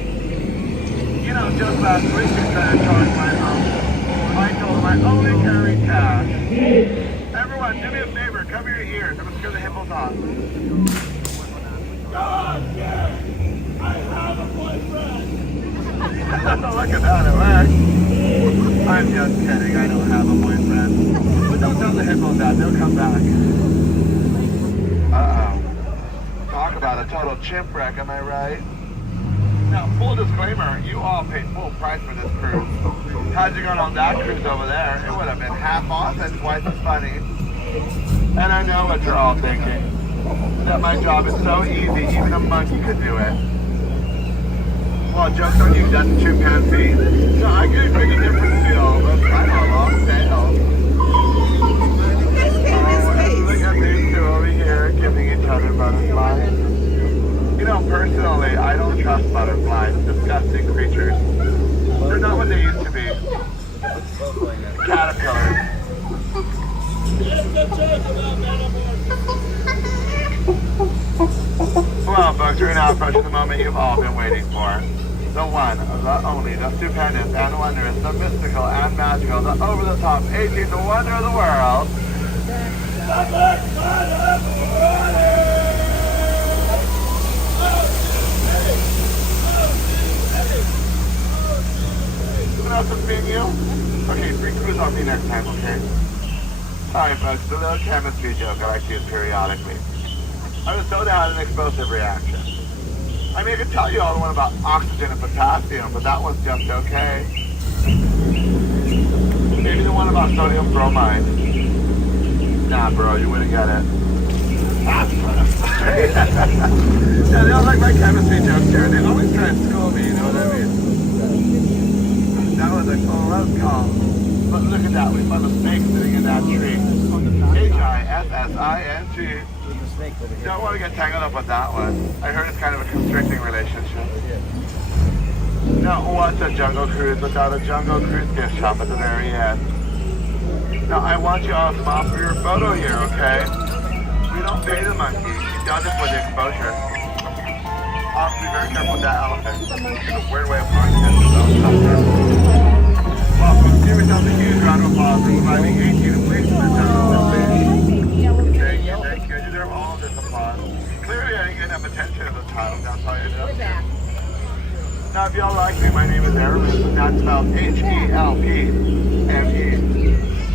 You know, just last week they tried to charge my home. I told them I only carry cash. Everyone, do me a favor, cover your ears. I'm going to scare the hippos off. God, yes! I have a boyfriend! Look at that, it works. I'm just kidding, I don't have a boyfriend. But don't tell the hippos that, they'll come back. Uh-oh. Talk about a total chimp wreck, am I right? Now, full disclaimer, you all paid full price for this cruise. Had you gone on that cruise over there, it would have been half off and twice as funny. And I know what you're all thinking. That my job is so easy, even a monkey could do it. Well, joke's on you, that's a chimpanzee. So I can bring a different feel, but I'm a long tail. Oh, and look at these two over here giving each other butterflies. You know, personally, I don't trust butterflies, disgusting creatures. They're not what they used to be. Caterpillars. Well, folks, we're now approaching the moment you've all been waiting for. The one, the only, the stupendous and wondrous, the mystical and magical, the over-the-top 18th wonder of the world. Someone else has seen you? Okay, free cruise on me next time, okay? Alright, folks, the little chemistry joke I like to use periodically. I was soda had an explosive reaction. I mean, I could tell you all the one about oxygen and potassium, but that one's just okay. Maybe the one about sodium bromide. Nah, bro, you wouldn't get it. That's what I'm saying. Yeah, they all like my chemistry jokes here. They always try and school me, you know what I mean? That was a close call. But look at that, we found a snake sitting in that tree. Hissing. Don't want to get tangled up with that one. I heard it's kind of a constricting relationship. Now, what's a jungle cruise without a jungle cruise gift shop at the very end? Now, I want you all to smile for your photo here, okay? We don't pay the monkey. He does it for the exposure. Be very careful with that elephant. It's a weird way of putting it. Well, folks, give yourself a huge round of applause for surviving 18 places in town. Thank you. You deserve all of this applause. Clearly, I didn't get enough attention at the time. That's how I ended up here. Now, if y'all like me, my name is Aramis, and that's spelled H-E-L-P-M-E.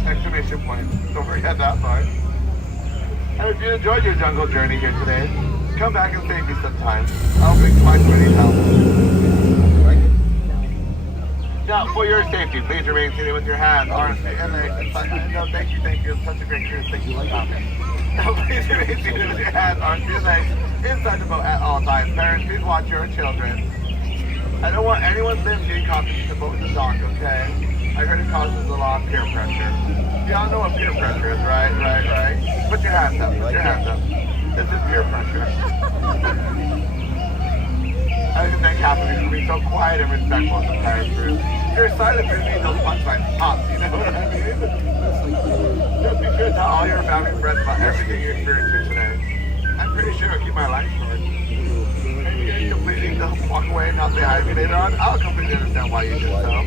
Exclamation point. Don't forget that part. And if you enjoyed your jungle journey here today, come back and save me sometime. I'll bring twice what you help. Now, for your safety, please remain seated with your hands, arms, and legs inside. No, thank you. It's such a great cruise. Thank you for stopping. Now, please remain seated with your hands, arms, and legs inside the boat at all times. Parents, please watch your children. I don't want anyone's limbs getting caught in the boat in the dark, okay? I heard it causes a lot of peer pressure. Y'all know what peer pressure is, right? Put your hands up. This is peer pressure. I like to thank Catherine for being so quiet and respectful in the entire crew. Your silent treatment means those punchlines pop, you know what I mean? Just be sure to tell all your family and friends about everything you experienced here today. I'm pretty sure I'll keep my life short. Maybe you completely don't walk away and not say hi to me later on. I'll completely understand why you did so.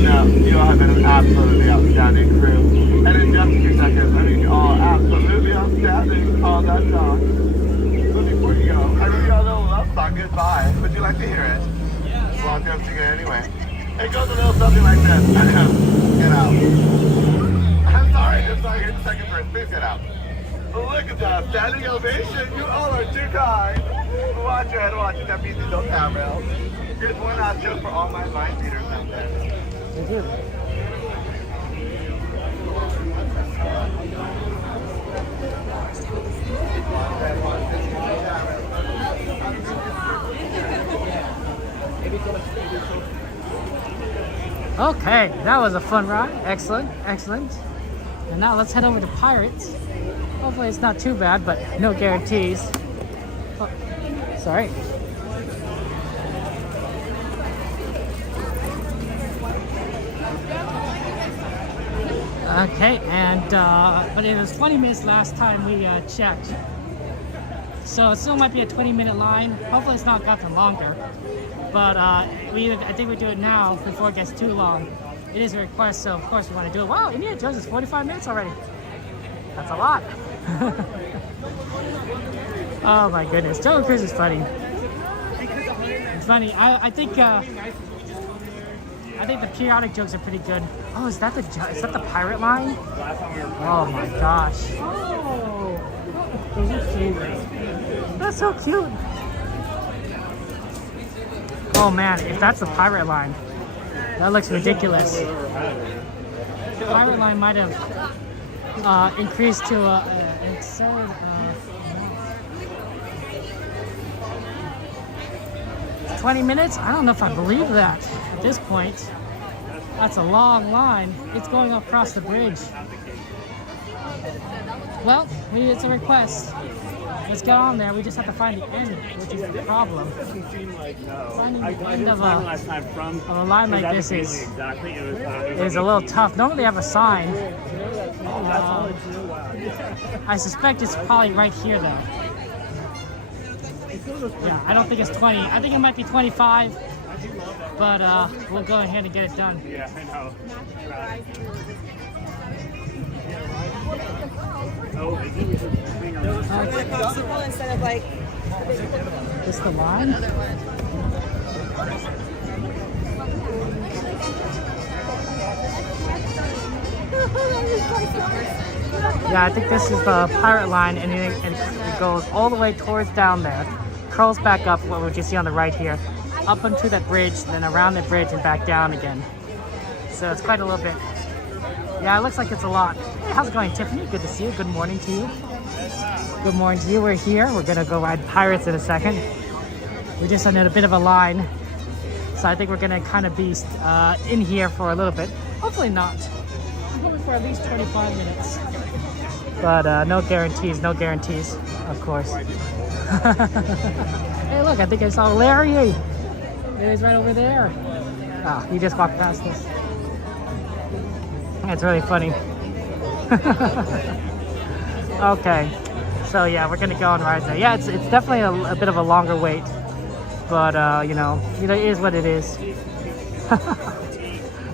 Now, you all have been an absolutely outstanding crew. And in just a few seconds, I mean you all absolutely outstanding. All that talk. But before you go, I read you all a little love song, Goodbye. Would you like to hear it? Yes. Well, I'm going to sing it anyway. It goes a little something like this. Get out. I'm sorry, here's the second verse. Please get out. Look at that, standing ovation. You all are too kind. Watch your head, watch it. That means you don't have rails. Here's one last joke for all my mind readers out there. Thank you. Okay, that was a fun ride. Excellent. And now let's head over to Pirates. Hopefully it's not too bad, but no guarantees. Oh, sorry. Okay, and but it was 20 minutes last time we checked. So it still might be a 20-minute line. Hopefully it's not gotten longer. But I think we do it now before it gets too long. It is a request, so of course we want to do it. Wow, Indiana Jones is 45 minutes already. That's a lot. Oh my goodness, Jungle Cruise is funny. It's funny. I think the periodic jokes are pretty good. Oh, is that the pirate line? Oh my gosh. Oh, those are cute. That's so cute. Oh man, if that's the pirate line, that looks ridiculous. The pirate line might have increased to an absurd 20 minutes? I don't know if I believe that at this point. That's a long line. It's going across the bridge. Well, it's a request. Let's get on there. We just have to find the end, which is the problem. Finding the end of a line like this is a little tough. Normally they have a sign. I suspect it's probably right here though. Yeah, I don't think it's 20. I think it might be 25. But we'll go ahead and get it done. Yeah, I know. Possible instead of like. Is the line? Yeah, I think this is the pirate line, and it goes all the way towards down there, curls back up, what you see on the right here, up onto that bridge, then around the bridge and back down again. So it's quite a little bit. Yeah, it looks like it's a lot. Hey, how's it going, Tiffany? Good to see you. Good morning to you. Good morning to you. We're here. We're gonna go ride pirates in a second. We're just in a bit of a line, so I think we're gonna kind of be in here for a little bit. Hopefully not. I'm hoping for at least 25 minutes. But no guarantees, of course. Hey, look, I think I saw Larry. He's right over there. Ah, he just walked past us. That's really funny. Okay, so yeah, we're gonna go on rides there. Yeah, it's definitely a bit of a longer wait, but you know, it is what it is.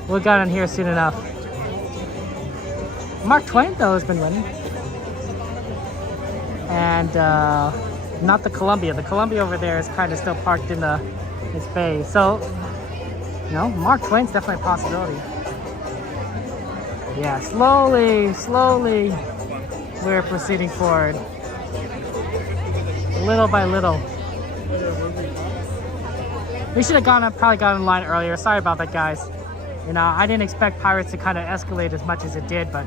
We'll get on here soon enough. Mark Twain though has been running, and not the Columbia. The Columbia over there is kind of still parked in its bay. So, you know, Mark Twain's definitely a possibility. Yeah, slowly, we're proceeding forward, little by little. We should have probably gone in line earlier. Sorry about that, guys. You know, I didn't expect pirates to kind of escalate as much as it did, but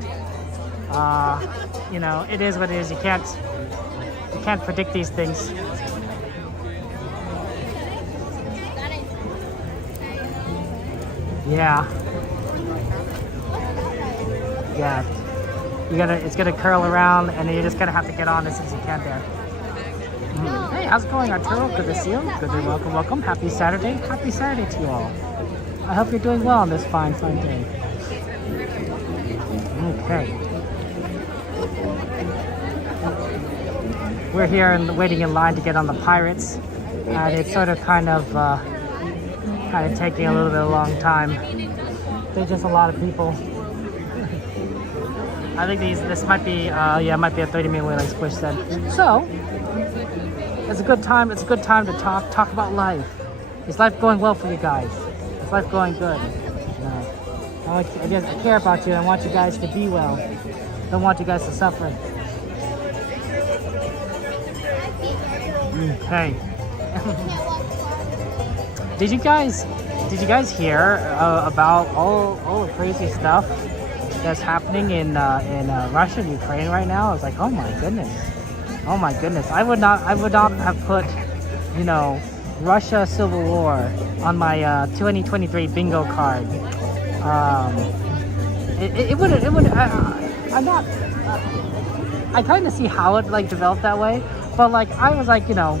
you know, it is what it is. You can't predict these things. Yeah. It's gonna curl around, and then you're just gonna have to get on as soon as you can there. Hey, how's it going, Arturo? Good to see you. Good to welcome. Happy Saturday. Happy Saturday to you all. I hope you're doing well on this fine day. Okay. We're here and waiting in line to get on the pirates, and it's sort of kind of taking a little bit of a long time. There's just a lot of people. I think this might be it might be a 30-minute wait, like Squid said. So it's a good time. It's a good time to talk about life. Is life going well for you guys? Is life going good? I care about you. I want you guys to be well. I don't want you guys to suffer. Okay. Did you guys hear about all the crazy stuff that's happening in Russia and Ukraine right now? I was like, oh my goodness. I would not have put, you know, Russia Civil War on my 2023 bingo card. I kind of see how it like developed that way, but like I was like, you know,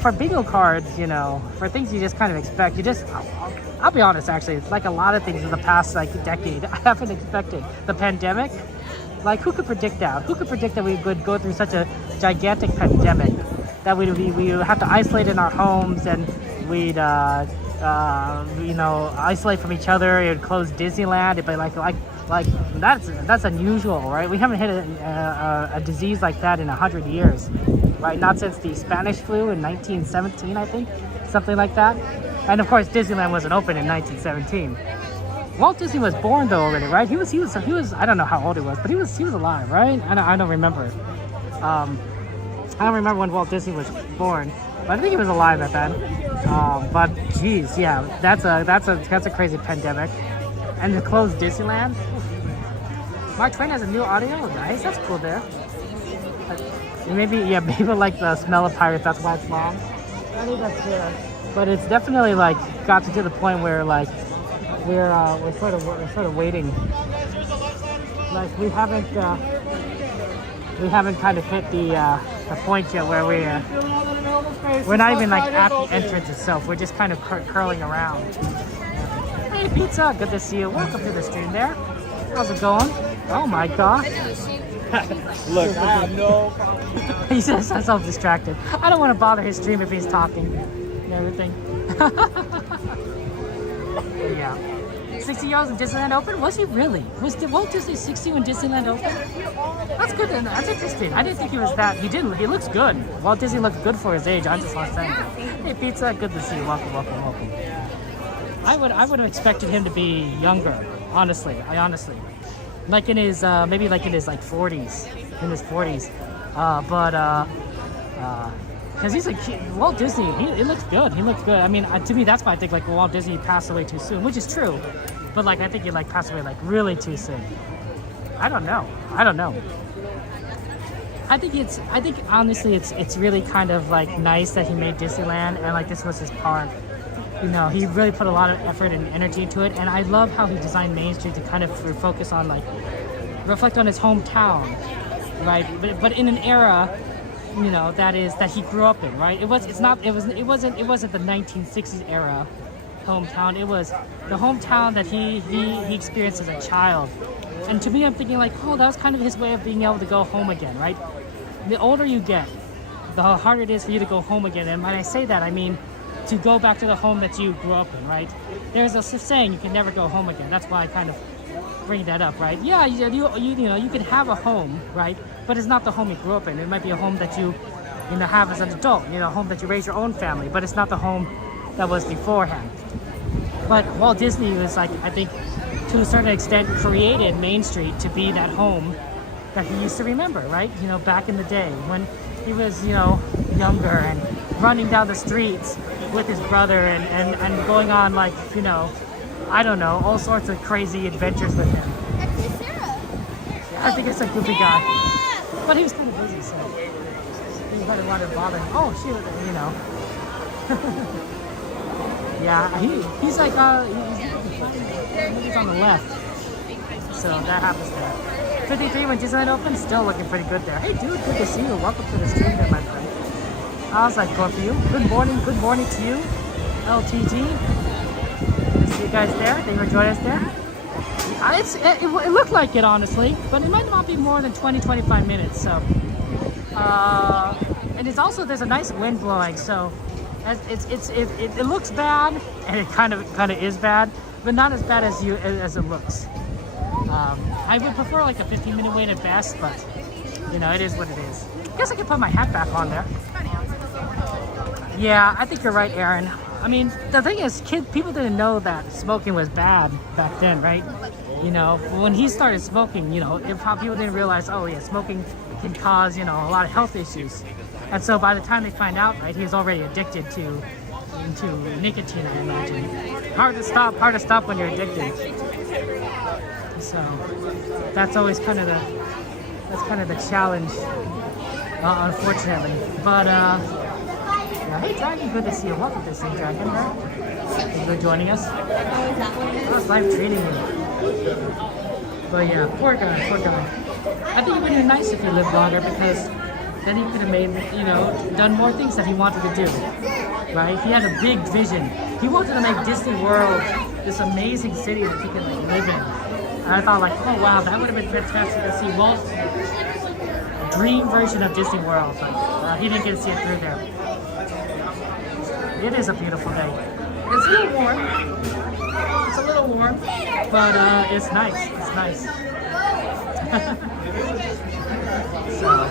for bingo cards, you know, for things you just kind of expect, I'll be honest, actually, like a lot of things in the past like decade, I haven't expected. The pandemic, like who could predict that? Who could predict that we would go through such a gigantic pandemic, that we would have to isolate in our homes, and we'd you know, isolate from each other. It would close Disneyland. It'd be like that's unusual, right? We haven't hit a disease like that in 100 years, right? Not since the Spanish flu in 1917, I think, something like that. And of course, Disneyland wasn't open in 1917. Walt Disney was born though already, right? He was. I don't know how old he was, but he was alive, right? I don't remember. I don't remember when Walt Disney was born, but I think he was alive at that. But geez, yeah, that's a crazy pandemic. And to close Disneyland. Mark Twain has a new audio. Nice, that's cool there. Maybe like the smell of pirates. That's why it's long. I think that's good. But it's definitely like got to the point where like we're sort of waiting. Like we haven't kind of hit the point yet where we're not even like at the entrance itself. We're just kind of curling around. Hey pizza, good to see you. Welcome to the stream there. How's it going? Oh my god. Look, I have no He's just self-distracted. I don't want to bother his stream if he's talking and everything. Yeah. 60 years in Disneyland Open? Was he really? Was Walt Disney 60 when Disneyland Open? That's good. That's interesting. I didn't think he was that. He didn't. He looks good. Walt Disney looks good for his age. I just want to say. Hey, Pizza. Good to see you. Welcome, welcome, welcome. I would have expected him to be younger. Honestly, like in his maybe like in his like 40s, in his 40s. Because he's like Walt Disney, he looks good. He looks good. I mean, to me, that's why I think like Walt Disney passed away too soon, which is true. But like, I think he like passed away like really too soon. I don't know. I think honestly, it's really kind of like nice that he made Disneyland and like this was his park. You know, he really put a lot of effort and energy into it, and I love how he designed Main Street to kind of focus on like reflect on his hometown, right? But in an era, you know, that he grew up in, right? It wasn't the 1960s era hometown. It was the hometown that he experienced as a child. And to me, I'm thinking like, oh, that was kind of his way of being able to go home again, right? The older you get, the harder it is for you to go home again. And when I say that, I mean to go back to the home that you grew up in, right? There's a saying, you can never go home again. That's why I kind of bring that up, right? Yeah, you know, you can have a home, right? But it's not the home you grew up in. It might be a home that you have as an adult, you know, a home that you raise your own family, but it's not the home that was beforehand. But Walt Disney was like, I think, to a certain extent, created Main Street to be that home that he used to remember, right? You know, back in the day when he was, you know, younger and running down the streets with his brother and going on like, you know, I don't know, all sorts of crazy adventures with him. I think it's a goofy guy. But he was kind of busy, so he probably wanted to bother him. Oh, shoot, you know. Yeah, he's like, he's on the left. So that happens there. 53 when Disneyland opened, still looking pretty good there. Hey, dude, good to see you. Welcome to the stream there, my friend. How's that going for you? Good morning to you, LTG. Good to see you guys there. Thank you for joining us there. It looked like it, honestly, but it might not be more than 20-25 minutes. So, and it's also there's a nice wind blowing, so it looks bad, and it kind of is bad, but not as bad as it looks. I would prefer like a 15-minute wait at best, but you know, it is what it is. I guess I could put my hat back on there. Yeah, I think you're right, Aaron. I mean, the thing is, people didn't know that smoking was bad back then, right? You know, when he started smoking, you know, people didn't realize, oh yeah, smoking can cause, you know, a lot of health issues. And so by the time they find out, right, he's already addicted to nicotine, I imagine. Hard to stop when you're addicted. So that's always kind of the challenge, unfortunately. But yeah, hey Dragon, good to see you. Welcome to see Dragon, right? Thank you for joining us. I was live treating you. But yeah, poor guy. I think it would be nice if he lived longer, because then he could have made, you know, done more things that he wanted to do, right? He had a big vision. He wanted to make Disney World this amazing city that he could like, live in. And I thought like, oh wow, that would have been fantastic to see Walt's dream version of Disney World, but he didn't get to see it through there. It is a beautiful day. It's a little warm, but it's nice. It's nice. So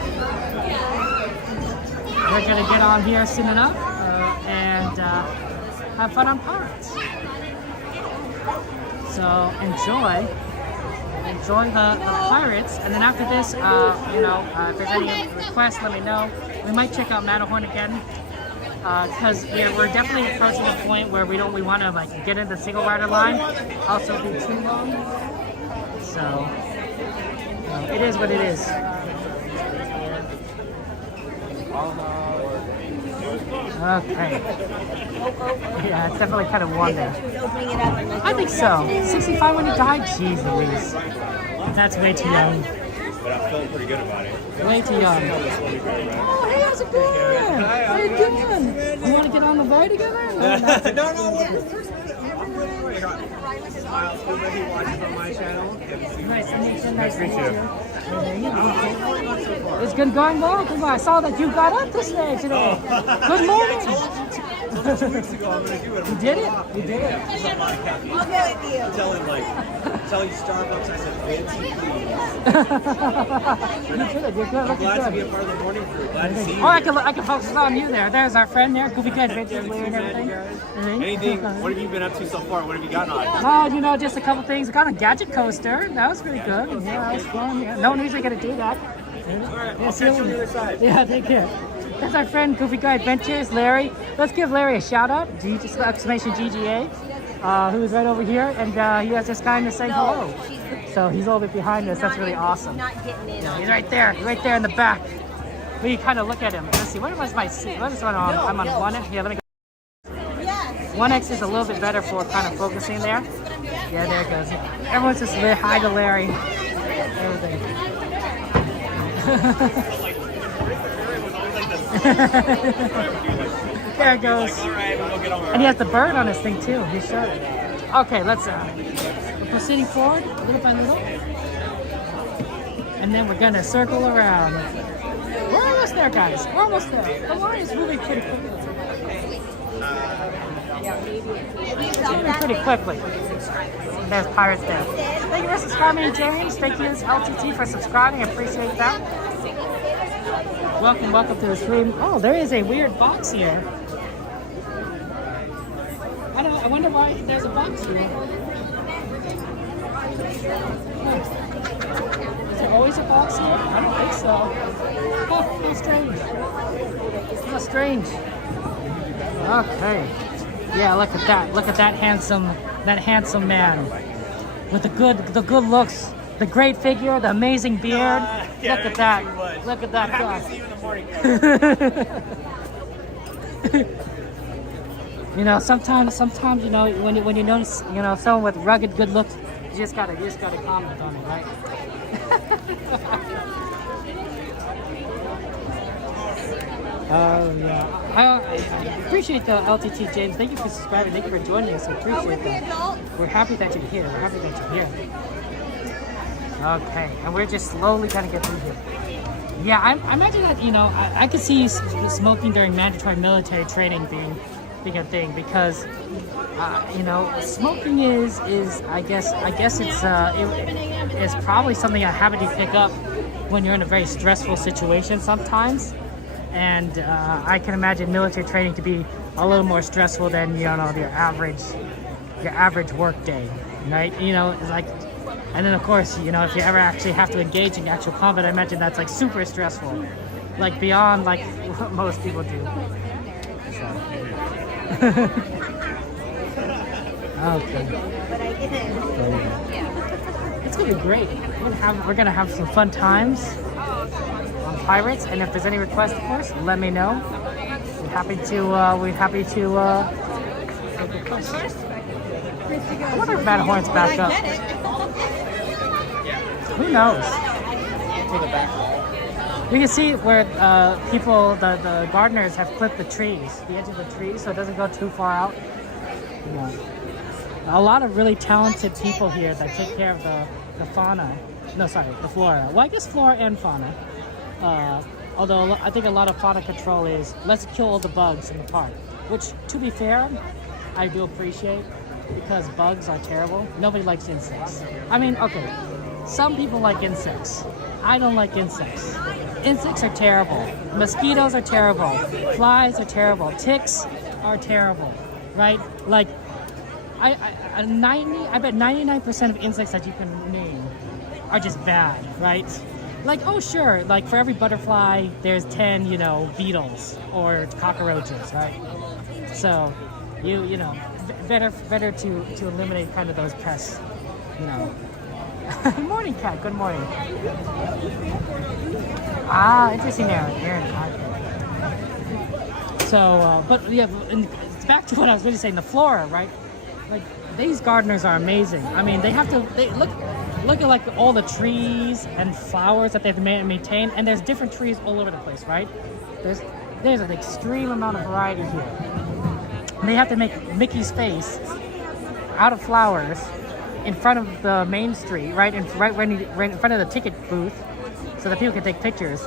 we're gonna get on here soon enough and have fun on Pirates. So enjoy the Pirates, and then after this, you know, if there's any requests, let me know. We might check out Matterhorn again, because we're definitely approaching a point where we want to like get into the single rider line, also be too long. So it is what it is. Okay. Yeah, it's definitely kind of warm there. I think so. 65 when he died? Jeez Louise. That's way too young. But I'm feeling pretty good about it. Way too young. Oh, hey, how's it going? How you doing? You want to get on the ride together? No, we're Miles, everybody watches on my channel. Nice to meet you. Nice to meet you. It's been going well. Good. I saw that you got up this day today. Good morning. 2 weeks ago I'm going to do it. You did it? You did it. I'll go with you. Telling Starbucks I said fancy please. You did it. You're good. I'm Looking glad to be a good. part of the morning crew. Glad to see you. Oh, I can focus on you there. There's our friend there. Goofy Guy Adventures and everything. Anything? What have you been up to so far? What have you gotten on? Oh, you know, just a couple things. I got a gadget coaster. That was pretty good. Yeah, that was fun. Yeah. No one usually get to do that. Alright, I'll catch you on the other side. Yeah, take care. That's our friend Goofy Guy Adventures, Larry. Let's give Larry a shout out. Exclamation GGA, who's right over here, and he has just kind of say hello. So he's a little bit behind us. That's really awesome. Not getting in on He's right there. He's right there in the back. We kind of look at him. Let's see. What was my seat? What is one on? I'm on 1X. Yeah, let me go. 1X is a little bit better for kind of focusing there. Yeah, there it goes. Everyone's just hi to Larry. Everything. There it goes. And he has the bird on his thing too. He showed it. Okay, let's we're proceeding forward little by little. And then we're gonna circle around. We're almost there, guys. We're almost there. The line is moving pretty quickly. It's moving pretty quickly. There's pirates there. Thank you for subscribing, James. Thank you, LTT, for subscribing. I appreciate that. Welcome to the stream. Oh, there is a weird box here. I wonder why there's a box here. Is there always a box here? I don't think so. Oh, how strange. How strange. Okay. Yeah, look at that. Look at that handsome man. With the good looks, the great figure, the amazing beard. Look at that. Look at that guy. You know, sometimes, you know, when you notice, you know, someone with rugged good looks, you just gotta comment on it, right? Oh yeah, I appreciate the LTT, James. Thank you for subscribing. Thank you for joining us. We appreciate that. We're happy that you're here. We're happy that you're here. Okay, and we're just slowly gonna get through here. Yeah, I imagine that, you know, I could see smoking during mandatory military training being a thing, because you know, smoking is I guess it's probably something a habit you pick up when you're in a very stressful situation sometimes, and I can imagine military training to be a little more stressful than, you know, your average work day, right? You know, it's like, and then of course, you know, if you ever actually have to engage in actual combat, I imagine that's like super stressful, like beyond like what most people do. So. Okay. It's gonna be great. We're gonna have some fun times on Pirates, and if there's any requests, of course, let me know. We're happy to take requests. I wonder if Matterhorn's back up. Who knows? Take it back. You can see where the gardeners have clipped the trees, the edge of the trees, so it doesn't go too far out. Yeah. A lot of really talented people here that take care of the fauna. No, sorry, the flora. Well, I guess flora and fauna. Although I think a lot of fauna control is let's kill all the bugs in the park, which, to be fair, I do appreciate, because bugs are terrible. Nobody likes insects. I mean, okay, some people like insects. I don't like insects. Insects are terrible. Mosquitoes are terrible. Flies are terrible. Ticks are terrible, right? Like, I bet 99% of insects that you can name are just bad, right? Like, oh sure, like for every butterfly, there's 10, you know, beetles or cockroaches, right? So, you know, better to eliminate kind of those pests, you know. Good morning, Kat. Good morning. Ah, interesting there. So, but yeah, it's back to what I was really saying, the flora, right? Like, these gardeners are amazing. I mean, they look at like all the trees and flowers that they've maintained, and there's different trees all over the place, right? There's an extreme amount of variety here. And they have to make Mickey's face out of flowers in front of the main street, right in front of the ticket booth, so that people can take pictures,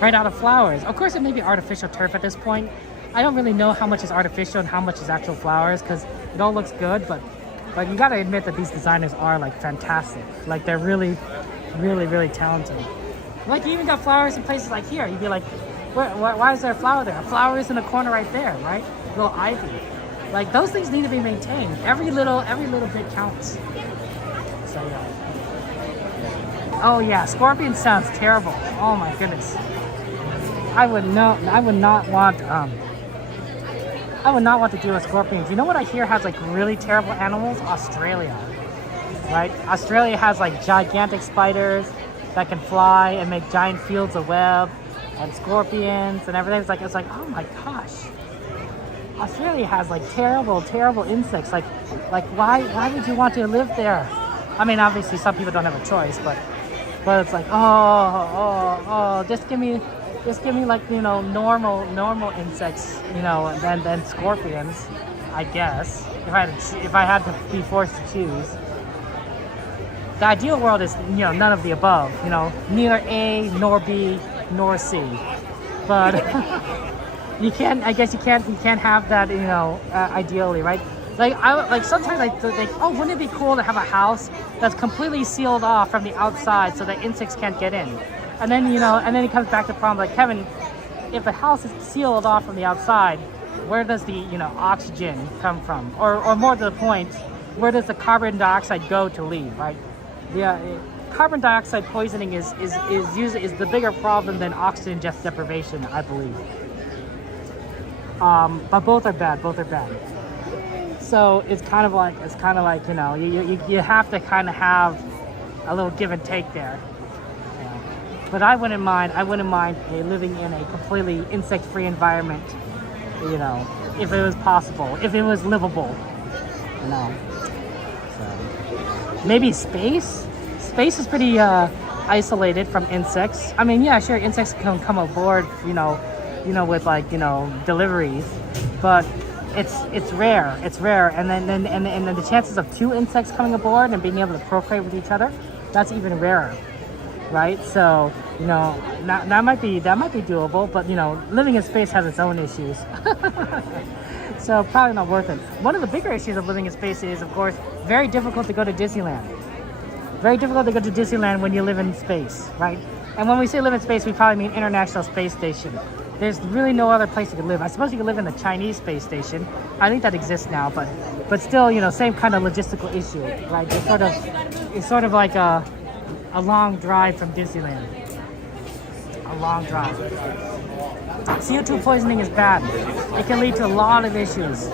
right out of flowers. Of course, it may be artificial turf at this point. I don't really know how much is artificial and how much is actual flowers, because it all looks good, but you gotta admit that these designers are like fantastic. Like they're really, really, really talented. Like you even got flowers in places like here. You'd be like, why is there a flower there? A flower is in the corner right there, right? Little ivy. Like those things need to be maintained. Every little bit counts. So yeah. Oh yeah, scorpion sounds terrible. Oh my goodness. I would not want to deal with scorpions. You know what I hear has like really terrible animals? Australia. Right? Australia has like gigantic spiders that can fly and make giant fields of web, and scorpions and everything. It's like, oh my gosh. Australia has like terrible insects. Like why would you want to live there? I mean, obviously some people don't have a choice, but it's like, just give me like, you know, normal insects, you know, and then scorpions, I guess, if I had to be forced to choose. The ideal world is, you know, none of the above, you know, neither A nor B nor C, but you can't have that, you know, ideally, right? Like sometimes I think, oh, wouldn't it be cool to have a house that's completely sealed off from the outside so that insects can't get in? And then, you know, and then it comes back to the problem, like, Kevin, if the house is sealed off from the outside, where does the, you know, oxygen come from? Or more to the point, where does the carbon dioxide go to leave, right? Yeah, carbon dioxide poisoning is the bigger problem than oxygen deprivation, I believe. But both are bad. So it's kind of like, you know, you have to kind of have a little give and take there. Yeah. But I wouldn't mind living in a completely insect-free environment, you know, if it was possible, if it was livable, you know. So maybe space. Space is pretty isolated from insects. I mean, yeah, sure, insects can come aboard, you know, with like, you know, deliveries, but it's rare, and then the chances of 2 insects coming aboard and being able to procreate with each other, that's even rarer, right? So, you know, that might be doable, but, you know, living in space has its own issues. So probably not worth it. One of the bigger issues of living in space is, of course, very difficult to go to Disneyland. Very difficult to go to Disneyland when you live in space, right? And when we say live in space, we probably mean International Space Station. There's really no other place you could live. I suppose you could live in the Chinese space station. I think that exists now, but still, you know, same kind of logistical issue, right? It's sort of like a long drive from Disneyland. A long drive. CO2 poisoning is bad. It can lead to a lot of issues.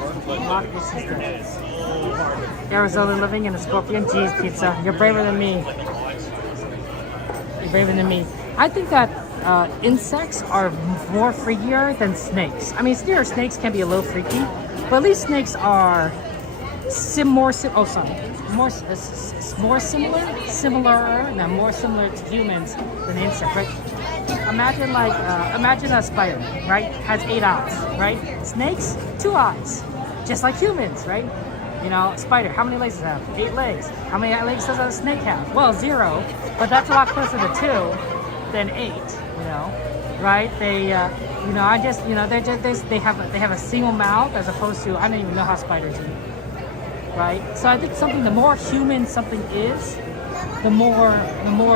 Arizona living in a scorpion. Geez, pizza, you're braver than me. You're braver than me. I think that insects are more freakier than snakes. I mean, snakes can be a little freaky, but at least snakes are more similar to humans than the insect, right? Imagine a spider, right? Has 8 eyes, right? Snakes, 2 eyes, just like humans, right? You know, spider, how many legs does it have? 8 legs. How many legs does a snake have? Well, 0, but that's a lot closer to 2 than 8. You know, right? They, you know, they have a single mouth as opposed to, I don't even know how spiders eat, right? So I think the more human something is, the more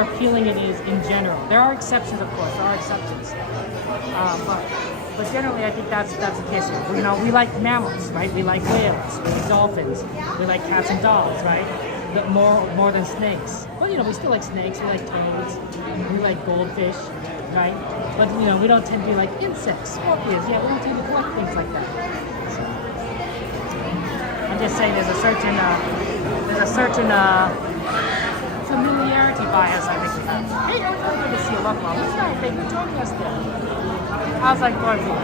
appealing it is in general. There are exceptions, of course. But generally, I think that's the case. You know, we like mammals, right? We like whales, we like dolphins, we like cats and dogs, right? More than snakes. Well, you know, we still like snakes. We like toads. We like goldfish. Right? But, you know, we don't tend to be like insects, scorpions. Yeah, we don't tend to collect things like that. So, I'm just saying there's a certain familiarity bias, I think we have. Hey, everybody, good to see you. Welcome. What's that? Thank you for joining us there. How's life going for you?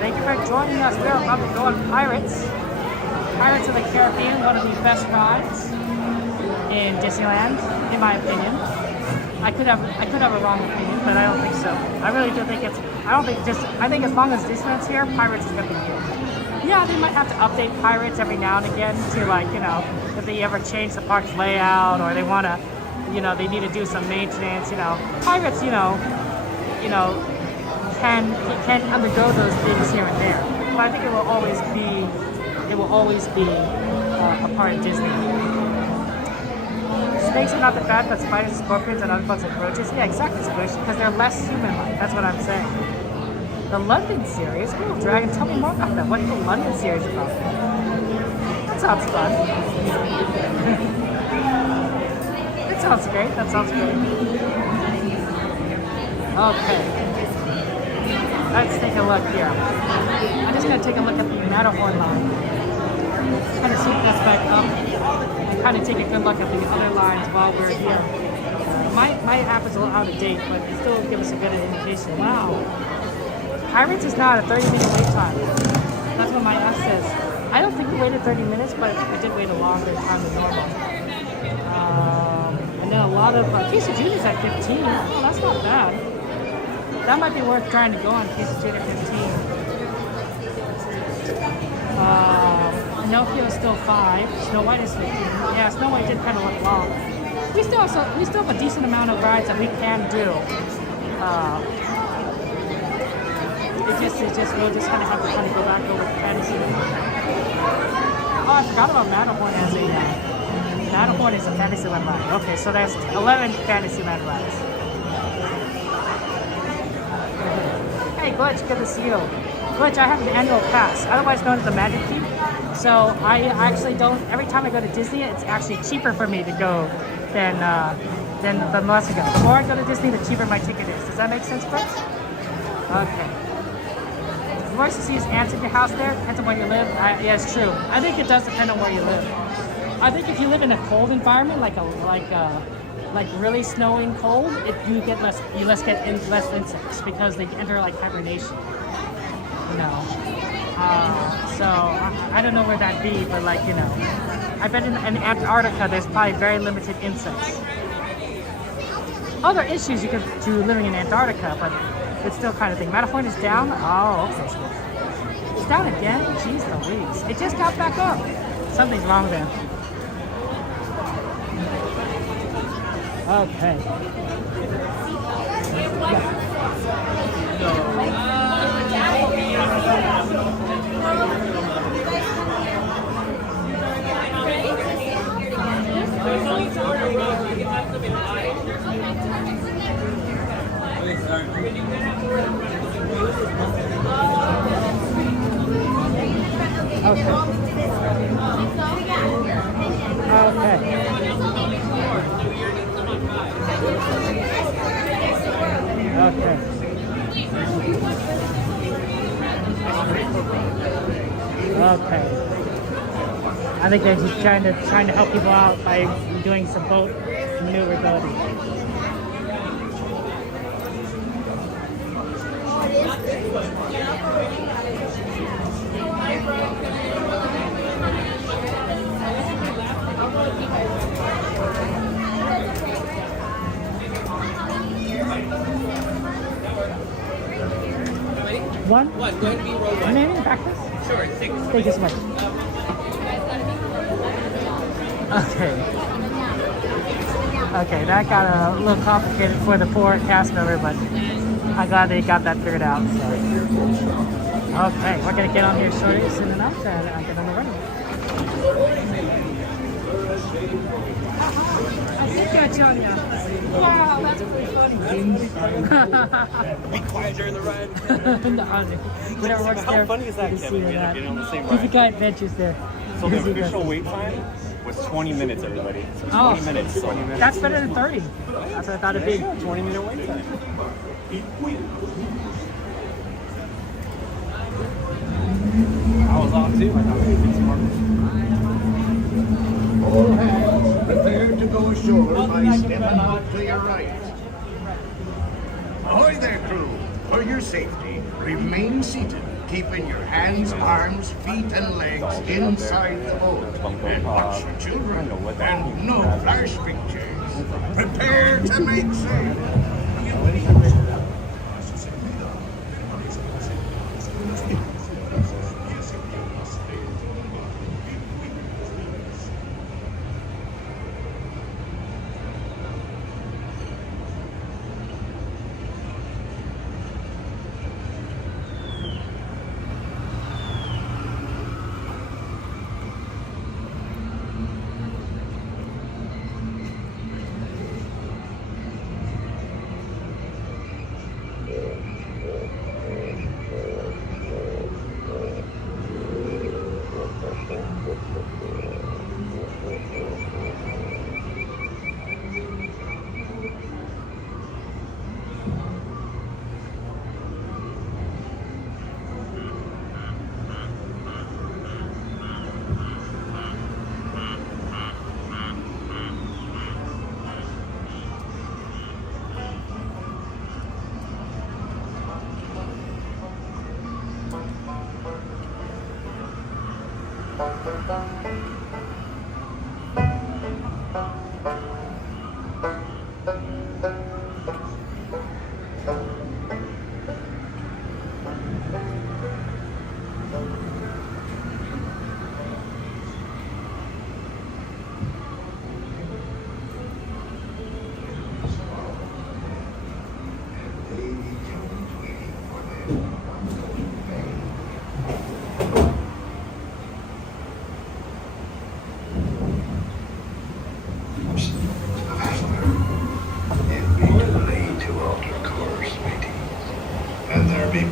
Thank you for joining us. We're about to go on Pirates of the Caribbean, one of the best rides in Disneyland, in my opinion. I could have a wrong opinion, but I don't think so. I really do think I think as long as Disneyland's here, Pirates is going to be here. Yeah, they might have to update Pirates every now and again to, like, you know, if they ever change the park's layout or they want to, you know, they need to do some maintenance, you know. Pirates, you know, can undergo those things here and there. But I think it will always be a part of Disney. Snakes are not that bad, but spiders, scorpions, and other bugs and roaches. Yeah, exactly, Squid, because they're less human-like. That's what I'm saying. The London series? Oh, Dragon, tell me more about that. What's the London series about? That sounds fun. That sounds great. That sounds great. Okay. Let's take a look here. I'm just going to take a look at the Matterhorn line. Kind of see if that's back up. And kind of take a good look at the other lines while we're here. My app is a little out of date, but it still gives us a good indication. Wow. Pirates is not a 30-minute wait time. That's what my app says. I don't think we waited 30 minutes, but I did wait a longer time than normal. And then a lot of Case of Junior's at 15. Oh, that's not bad. That might be worth trying to go on Case of Junior 15. Pinocchio is still 5. Snow White is 15. Yeah, Snow White did kind of look long. We still have a decent amount of rides that we can do. We'll just kind of have to go back over the fantasy. Oh, I forgot about Matterhorn as a Matterhorn is a Fantasyland ride. Okay, so there's 11 Fantasyland rides. Hey, Glitch, good to see you. Glitch, I have an annual pass, otherwise known as the Magic Key. So I actually don't. Every time I go to Disney, it's actually cheaper for me to go than less ago. The more I go to Disney, the cheaper my ticket is. Does that make sense, Glitch? Okay. Nice to see his ants in your house there. Depends on where you live. Yeah, it's true. I think it does depend on where you live. I think if you live in a cold environment, like really snowing cold, you get less insects because they enter like hibernation. You know. So I don't know where that'd be, but like, you know, I bet in Antarctica there's probably very limited insects. Other issues you could do living in Antarctica, but it's still kind of thing. Matterhorn is down. Oh, okay. It's down again? Jeez Louise. It just got back up. Something's wrong there. Okay. Okay. I think they're just trying to help people out by doing some boat maneuverability. One? What? Go ahead and be roll one. Maybe practice? Sure, thank you so much. Okay, that got a little complicated for the poor cast member, but I'm glad they got that figured out. So. Okay, we're gonna get on here shortly soon enough and I'll get on the running. I did catch on you. Wow, that's pretty funny. Be quiet during the ride. Whatever works How there. funny is that, Kevin? Getting on the same ride. Keep Guy Adventures there. So the official wait time was 20 minutes, everybody. So 20 minutes. 20 minutes. That's better than 30. That's what I thought it'd be. 20-minute wait time. I was off too. I thought we could smart. All hands prepare to go ashore by stepping out to your right. Ahoy there, crew! For your safety, remain seated, keeping your hands, arms, feet, and legs inside the boat. And watch your children. And no flash pictures. Prepare to make sail.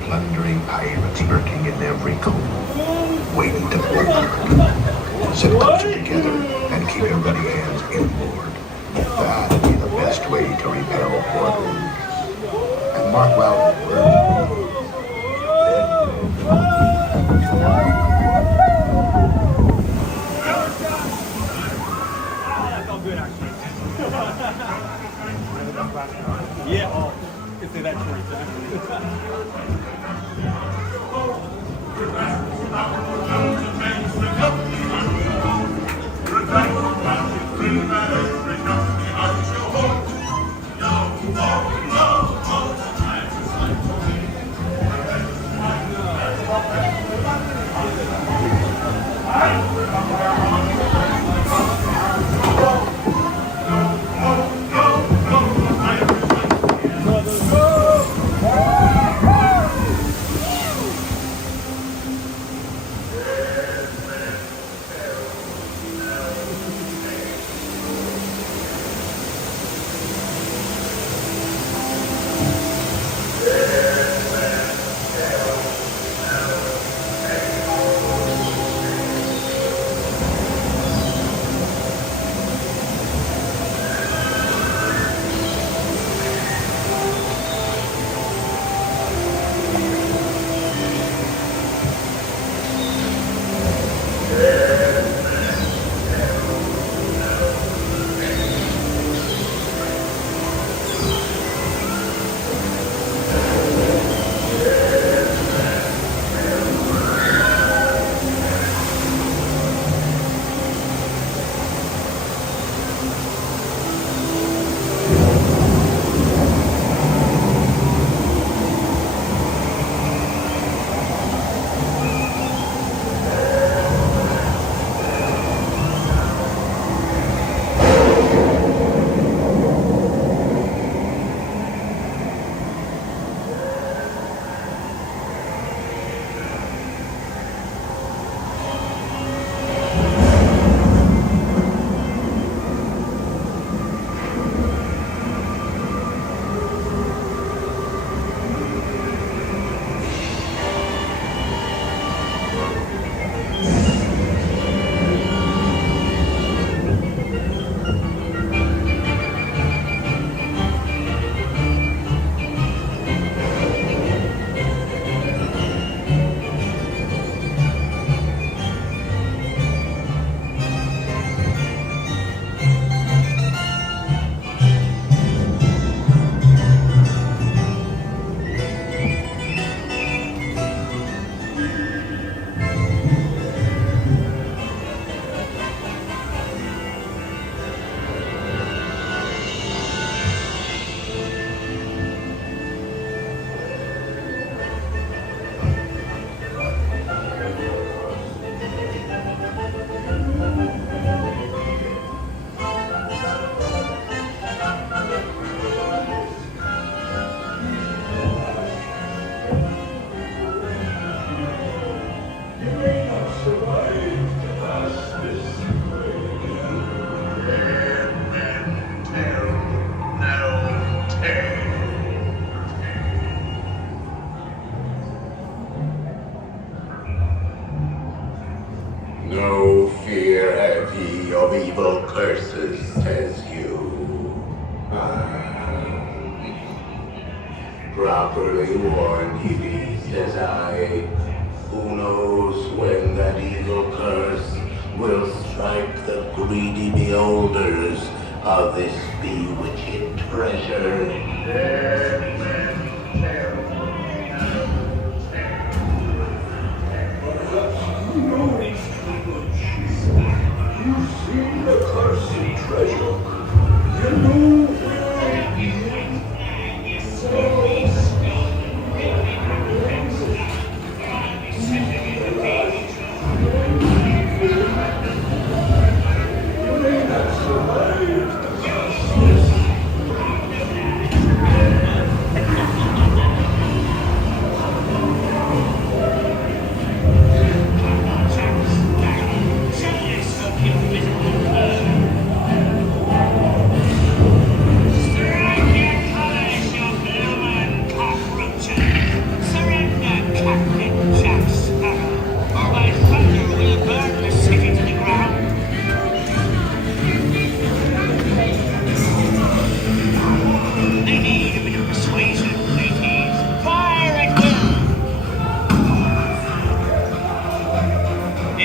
Plundering pirates lurking in every cove, waiting to board. Sit closer together and keep your ruddy hands inboard. That'd be the best way to repel portals. And mark well the word. That felt good, actually. Yeah, oh, you can say that 20 times. No fear have ye of evil curses, says you. Properly warned he be, says I. Who knows when that evil curse will strike the greedy beholders of this bewitched treasure. Perhaps you know these people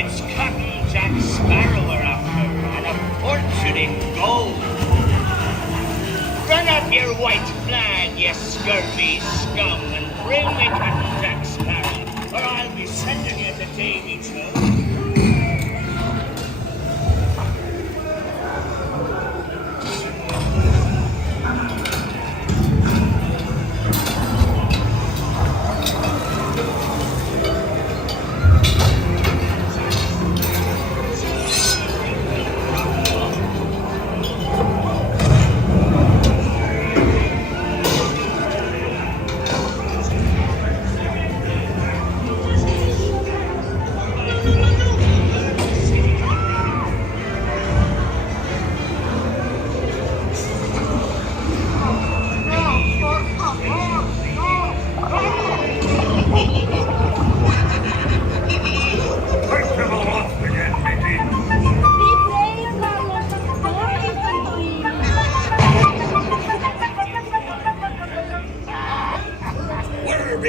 It's Captain Jack Sparrow we're after, and a fortune in gold. Run up your white flag, you scurvy scum, and bring me Captain Jack Sparrow, or I'll be sending you to Davy Joe.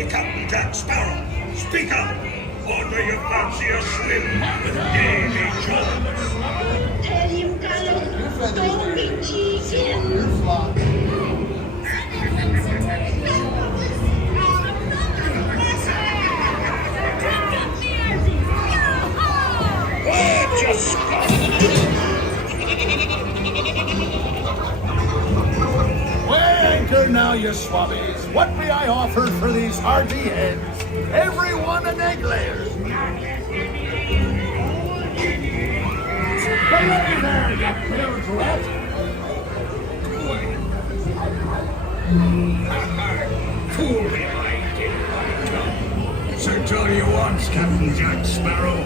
Captain Jack Sparrow, speak up, or do you fancy a swim with Davy Jones? Tell him, Carlos, don't be cheating. Just Anchor now, you swabbies. What may I offer for these hearty heads? Everyone an egg layer. Hey there, you bilge rat. fool me, So tell you once, Captain Jack Sparrow,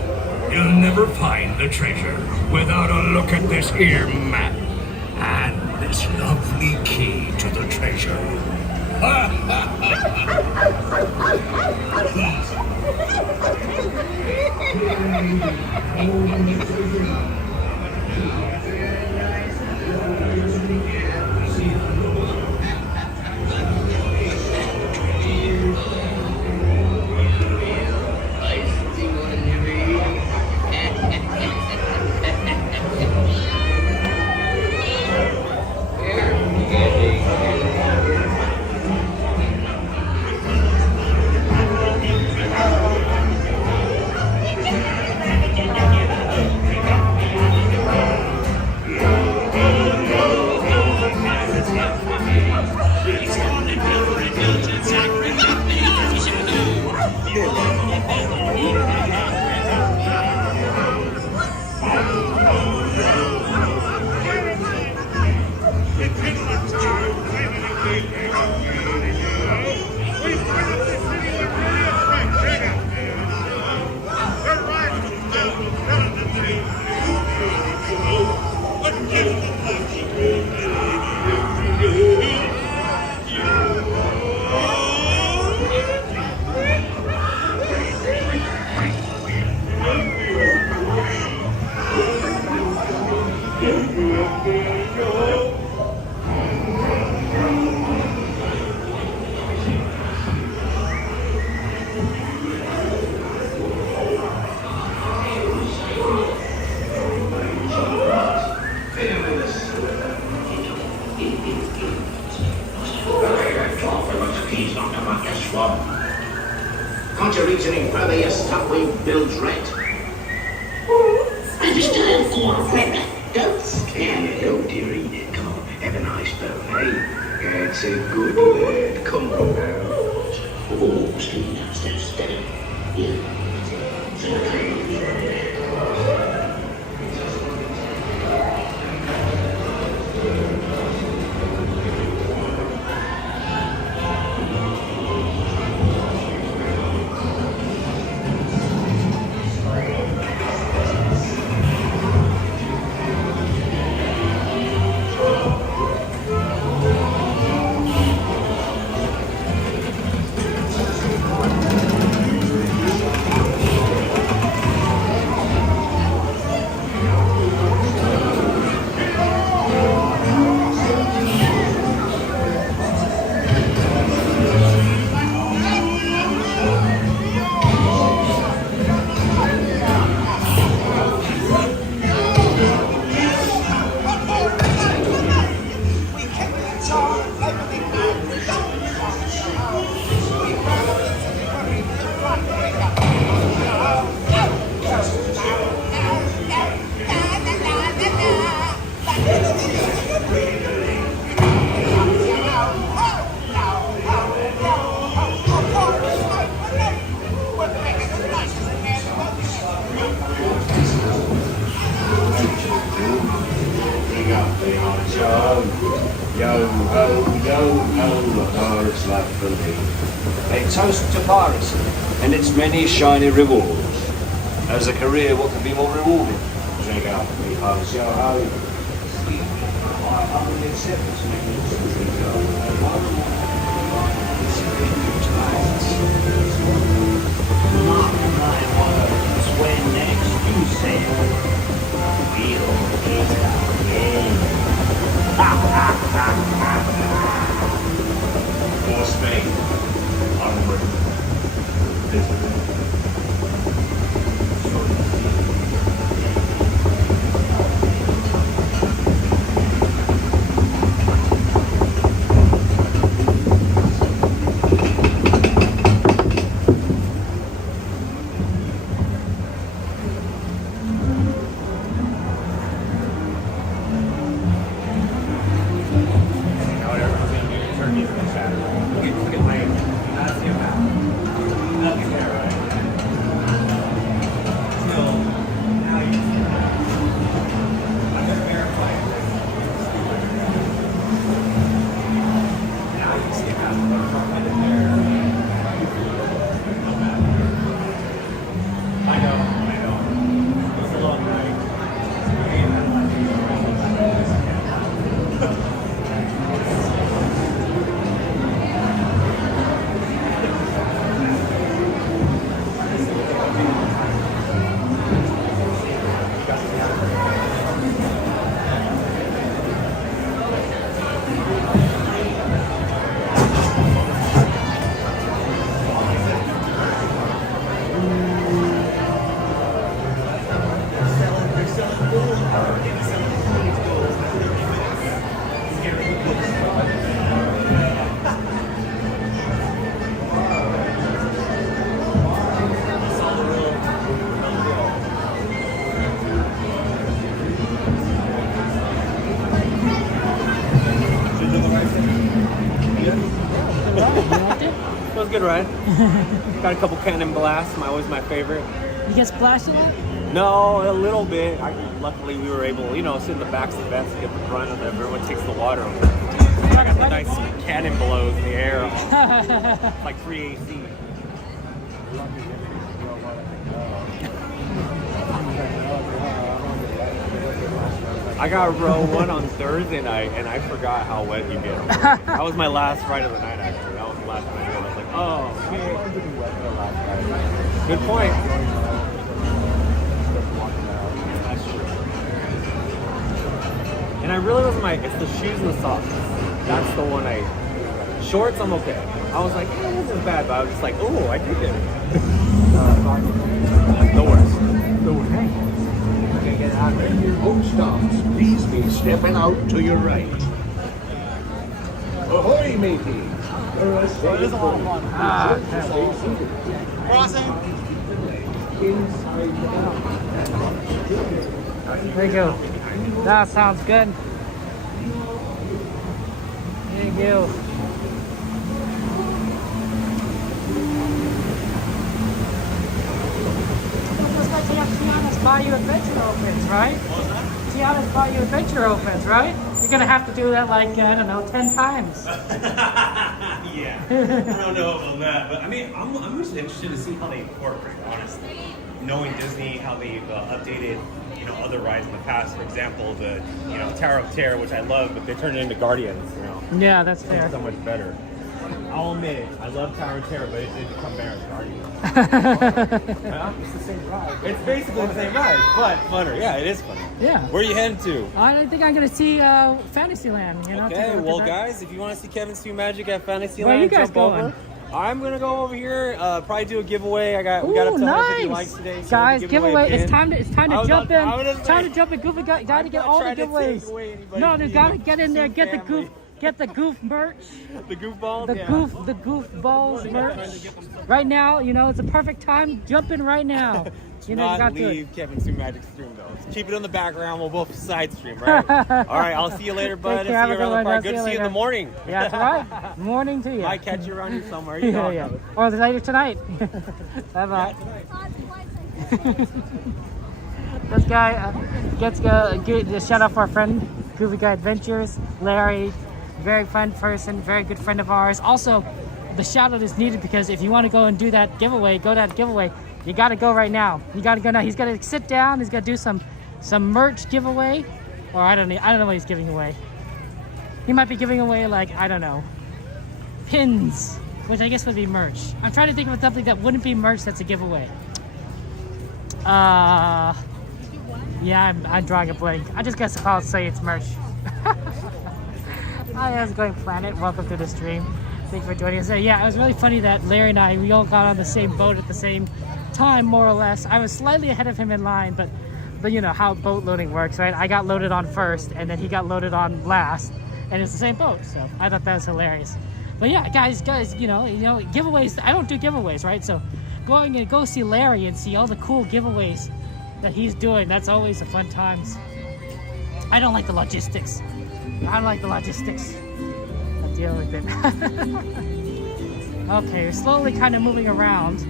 you'll never find the treasure without a look at this here map and this lovely key to the treasure. Can't you reach any further, you stuff-winged bilge rat? Understand, don't scare. Oh, dearie. Come on, have a nice boat, hey? That's a good lad. Come on now. Oh, steady now, steady. Yeah. Yo ho, pirates love for me. A toast to piracy and its many shiny rewards. As a career, what could be more rewarding? Drink out for me, pirates. Yo ho. 507 Mark my words, when next you sail, we'll meet again. For Spain, onward. This It was a good ride. Got a couple cannon blasts. Always my favorite. You get splashed a lot? No, a little bit. Luckily, we were able, sit in the backs of the vents and get the brunt of it. Everyone takes the water over. I got the nice cannon blows in the air. Like 3 AC. I got row 1 on Thursday night, and I forgot how wet you get. That was my last ride of the night, actually. That was the last one I did. I was like, oh, shit. Good point. That's true. And I really was it's the shoes and the socks. That's the one shorts, I'm okay. I was like, it isn't bad, but I was just like, oh, I did it. The worst. The worst. Oh, stops. Please be stepping out to your right. Ahoy, matey. It is a lot of fun. Crossing. There you go. That sounds good. There you go. Tiana's Bayou Adventure opens, right? Tiana's Bayou Adventure opens, right? You're gonna have to do that like, I don't know, 10 times. Yeah, I don't know about that, but I mean, I'm just interested to see how they incorporate, honestly. Knowing Disney, how they've updated, other rides in the past. For example, the, Tower of Terror, which I love, but they turned it into Guardians, Yeah, that's fair. It's so much better. I'll admit it, I love Tower of Terror, but it did become better as Guardians. It's the same ride. It's basically the same ride, but funner. Yeah, it is funny. Yeah. Where are you heading to? I think I'm gonna see Fantasyland. Okay, well, guys, if you want to see Kevin Stu Magic at Fantasyland, where are you guys jump going? over. I'm gonna go over here. Probably do a giveaway. We got up to 150 likes today. So guys, giveaway. It's time to jump in. It's time to jump in. Goofy gotta get all the giveaways. No, you gotta get in there. Get the goof. Get the goof merch. The goof balls. The goof balls merch. Right now, it's a perfect time. Jump in right now. You got to leave Kevin Stu Magic stream though. Keep it on the background. We'll both side stream, right? All right, I'll see you later, bud. See you around the park. Good to see you in the morning. Yeah, that's right. Morning to you. Might catch you around here somewhere. You know. Yeah. Or later tonight. Bye bye. This guy gets a shout out for our friend Goofy Guy Adventures, Larry, Very fun person, very good friend of ours. Also, the shout out is needed because if you want to go and do that giveaway, you got to go right now. You got to go now. He's got to sit down. He's got to do some merch giveaway, or I don't know what he's giving away. He might be giving away, like, I don't know, pins, which I guess would be merch. I'm trying to think of something that wouldn't be merch that's a giveaway. Yeah, I'm drawing a blank. I just guess I'll say it's merch. Hi, how's it going, Planet? Welcome to the stream. Thanks for joining us. Yeah, it was really funny that Larry and we all got on the same boat at the same time, more or less. I was slightly ahead of him in line, but you know how boat loading works, right? I got loaded on first, and then he got loaded on last, and it's the same boat. So I thought that was hilarious. But yeah, guys, you know, giveaways. I don't do giveaways, right? So going and go see Larry and see all the cool giveaways that he's doing, that's always a fun times. I don't like the logistics. I don't like the logistics. I'll deal with it. Okay, we're slowly kind of moving around.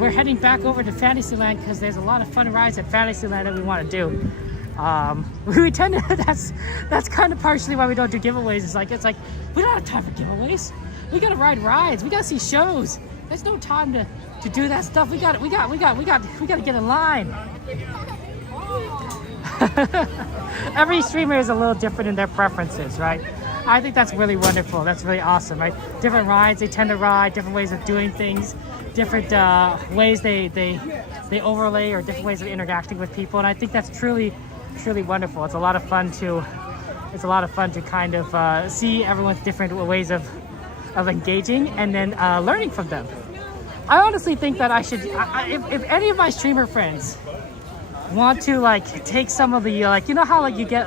We're heading back over to Fantasyland because there's a lot of fun rides at Fantasyland that we want to do. We tend to, that's kind of partially why we don't do giveaways. It's like we don't have time for giveaways. We gotta ride rides. We gotta see shows. There's no time to do that stuff. We gotta get in line. Every streamer is a little different in their preferences, right? I think that's really wonderful. That's really awesome, right? Different rides they tend to ride, different ways of doing things, different ways they overlay, or different ways of interacting with people, and I think that's truly wonderful. It's a lot of fun to kind of see everyone's different ways of engaging and then learning from them. I honestly think that I should, if any of my streamer friends want to like take some of the like, you know how like you get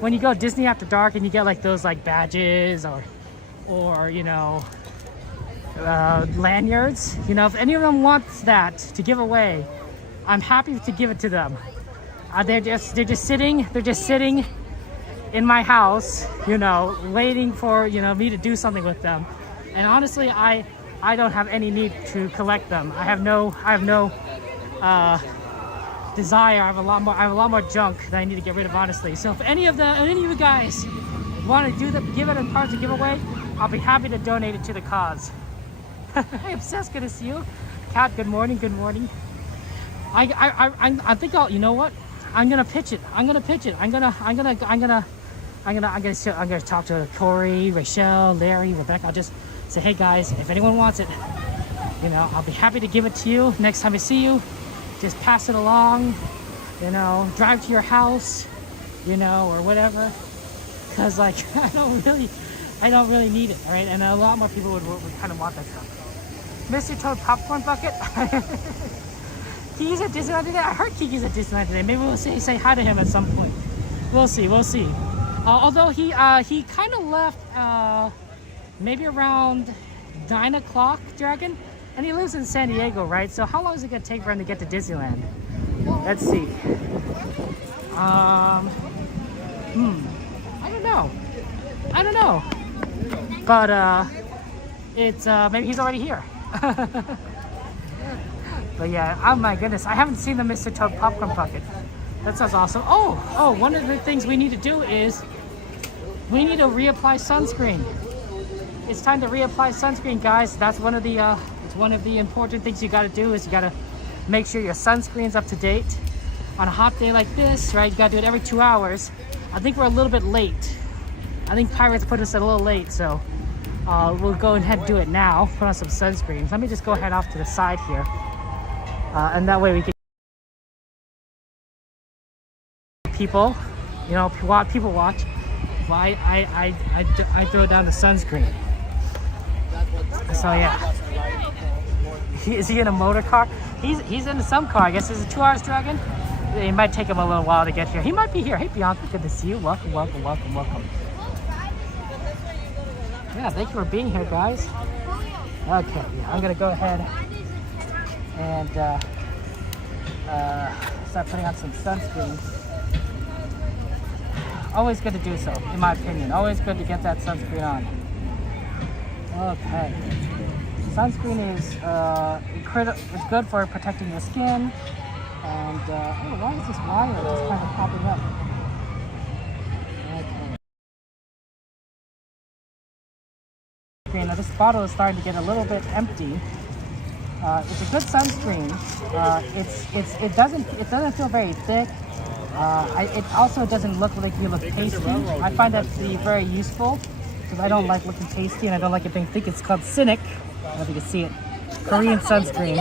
when you go Disney After Dark and you get like those like badges or you know lanyards, you know, if any of them wants that to give away, I'm happy to give it to them. They're just sitting in my house, you know, waiting for, you know, me to do something with them. And honestly, I don't have any need to collect them. I have no desire. I have a lot more junk that I need to get rid of, honestly. So if any of you guys want to give it as part of the giveaway, I'll be happy to donate it to the cause. Hey, Obsessed, good to see you. Kat, good morning. I think I'll, you know what? I'm gonna pitch it. I'm gonna talk to Corey, Rachel, Larry, Rebecca. I'll just say, hey guys, if anyone wants it, you know, I'll be happy to give it to you. Next time I see you, just pass it along, you know, drive to your house, you know, or whatever. Cause like, I don't really need it, all right? And a lot more people would kind of want that stuff. Mr. Toad popcorn bucket. Kiki's at Disneyland today. I heard Kiki's at Disneyland today. Maybe we'll say hi to him at some point. We'll see. Although he kind of left maybe around 9 o'clock, Dragon, and he lives in San Diego, right? So how long is it gonna take for him to get to Disneyland? Let's see. I don't know. But it's maybe he's already here. But yeah, oh my goodness, I haven't seen the Mr. Toad popcorn bucket. That sounds awesome. Oh, one of the things we need to do is we need to reapply sunscreen. It's time to reapply sunscreen, guys. That's one of the important things you got to do is you got to make sure your sunscreen's up to date. On a hot day like this, right? You got to do it every 2 hours. I think we're a little bit late. I think Pirates put us a little late, so we'll go ahead and do it now. Put on some sunscreen. Let me just go ahead off to the side here. And that way we can people, you know, people watch. Why I throw down the sunscreen. So yeah, is he in a motor car? He's in some car. I guess it's a 2 hours, Dragon. It might take him a little while to get here. He might be here. Hey Bianca, good to see you. Welcome. Yeah, thank you for being here, guys. Okay, yeah, I'm gonna go ahead and start putting on some sunscreen. Always good to do so, in my opinion. Always good to get that sunscreen on. Okay. Sunscreen is it's good for protecting your skin. And why is this wire just kind of popping up? sunscreen. Now this bottle is starting to get a little bit empty. It's a good sunscreen. It doesn't feel very thick. It also doesn't look like you look pasty. I find that to be very useful because I don't like looking pasty and I don't like it being thick. It's called Cynic. I don't know if you can see it. Korean sunscreen.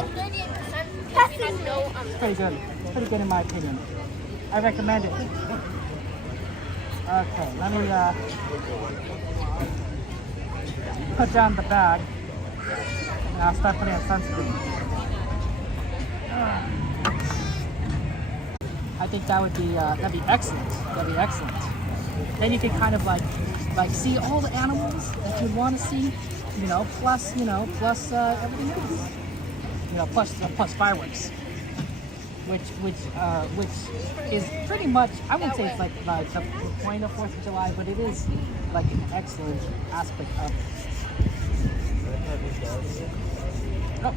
It's pretty good. It's pretty good in my opinion. I recommend it. Okay, let me put down the bag and I'll start putting on sunscreen. I think that'd be excellent. That'd be excellent. Then you can kind of like see all the animals that you want to see, plus everything else, plus fireworks, which is pretty much, I wouldn't say it's like the point of 4th of July, but it is like an excellent aspect of it. Oh,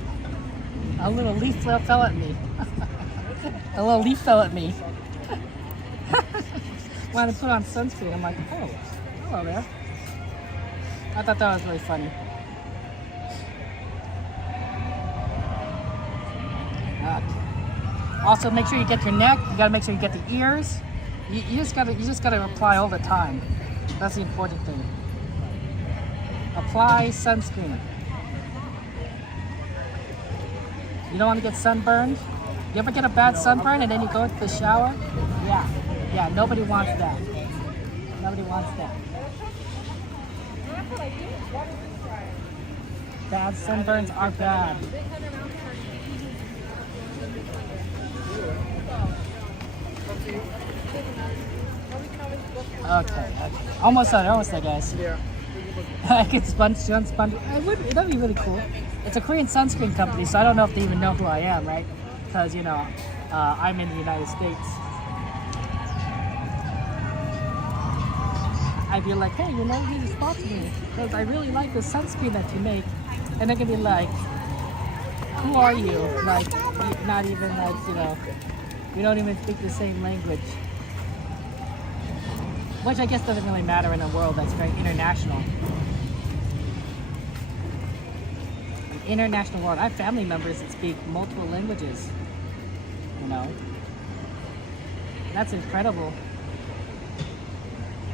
a little leaf fell at me. A little leaf fell at me. When I put on sunscreen, I'm like, oh, hello there. I thought that was really funny. Also, make sure you get your neck. You gotta make sure you get the ears. You just gotta apply all the time. That's the important thing. Apply sunscreen. You don't want to get sunburned. You ever get a bad sunburn and then you go into the shower? Yeah, nobody wants that. Nobody wants that. Bad sunburns are bad. Okay. Almost there, guys. I could sponge. That'd be really cool. It's a Korean sunscreen company, so I don't know if they even know who I am, right? Because, I'm in the United States. I'd be like, hey, you need to sponsor me because I really like the sunscreen that you make. And they're going to be like, who are you? Like, not even like, we don't even speak the same language. Which I guess doesn't really matter in a world that's very international. An international world. I have family members that speak multiple languages. That's incredible.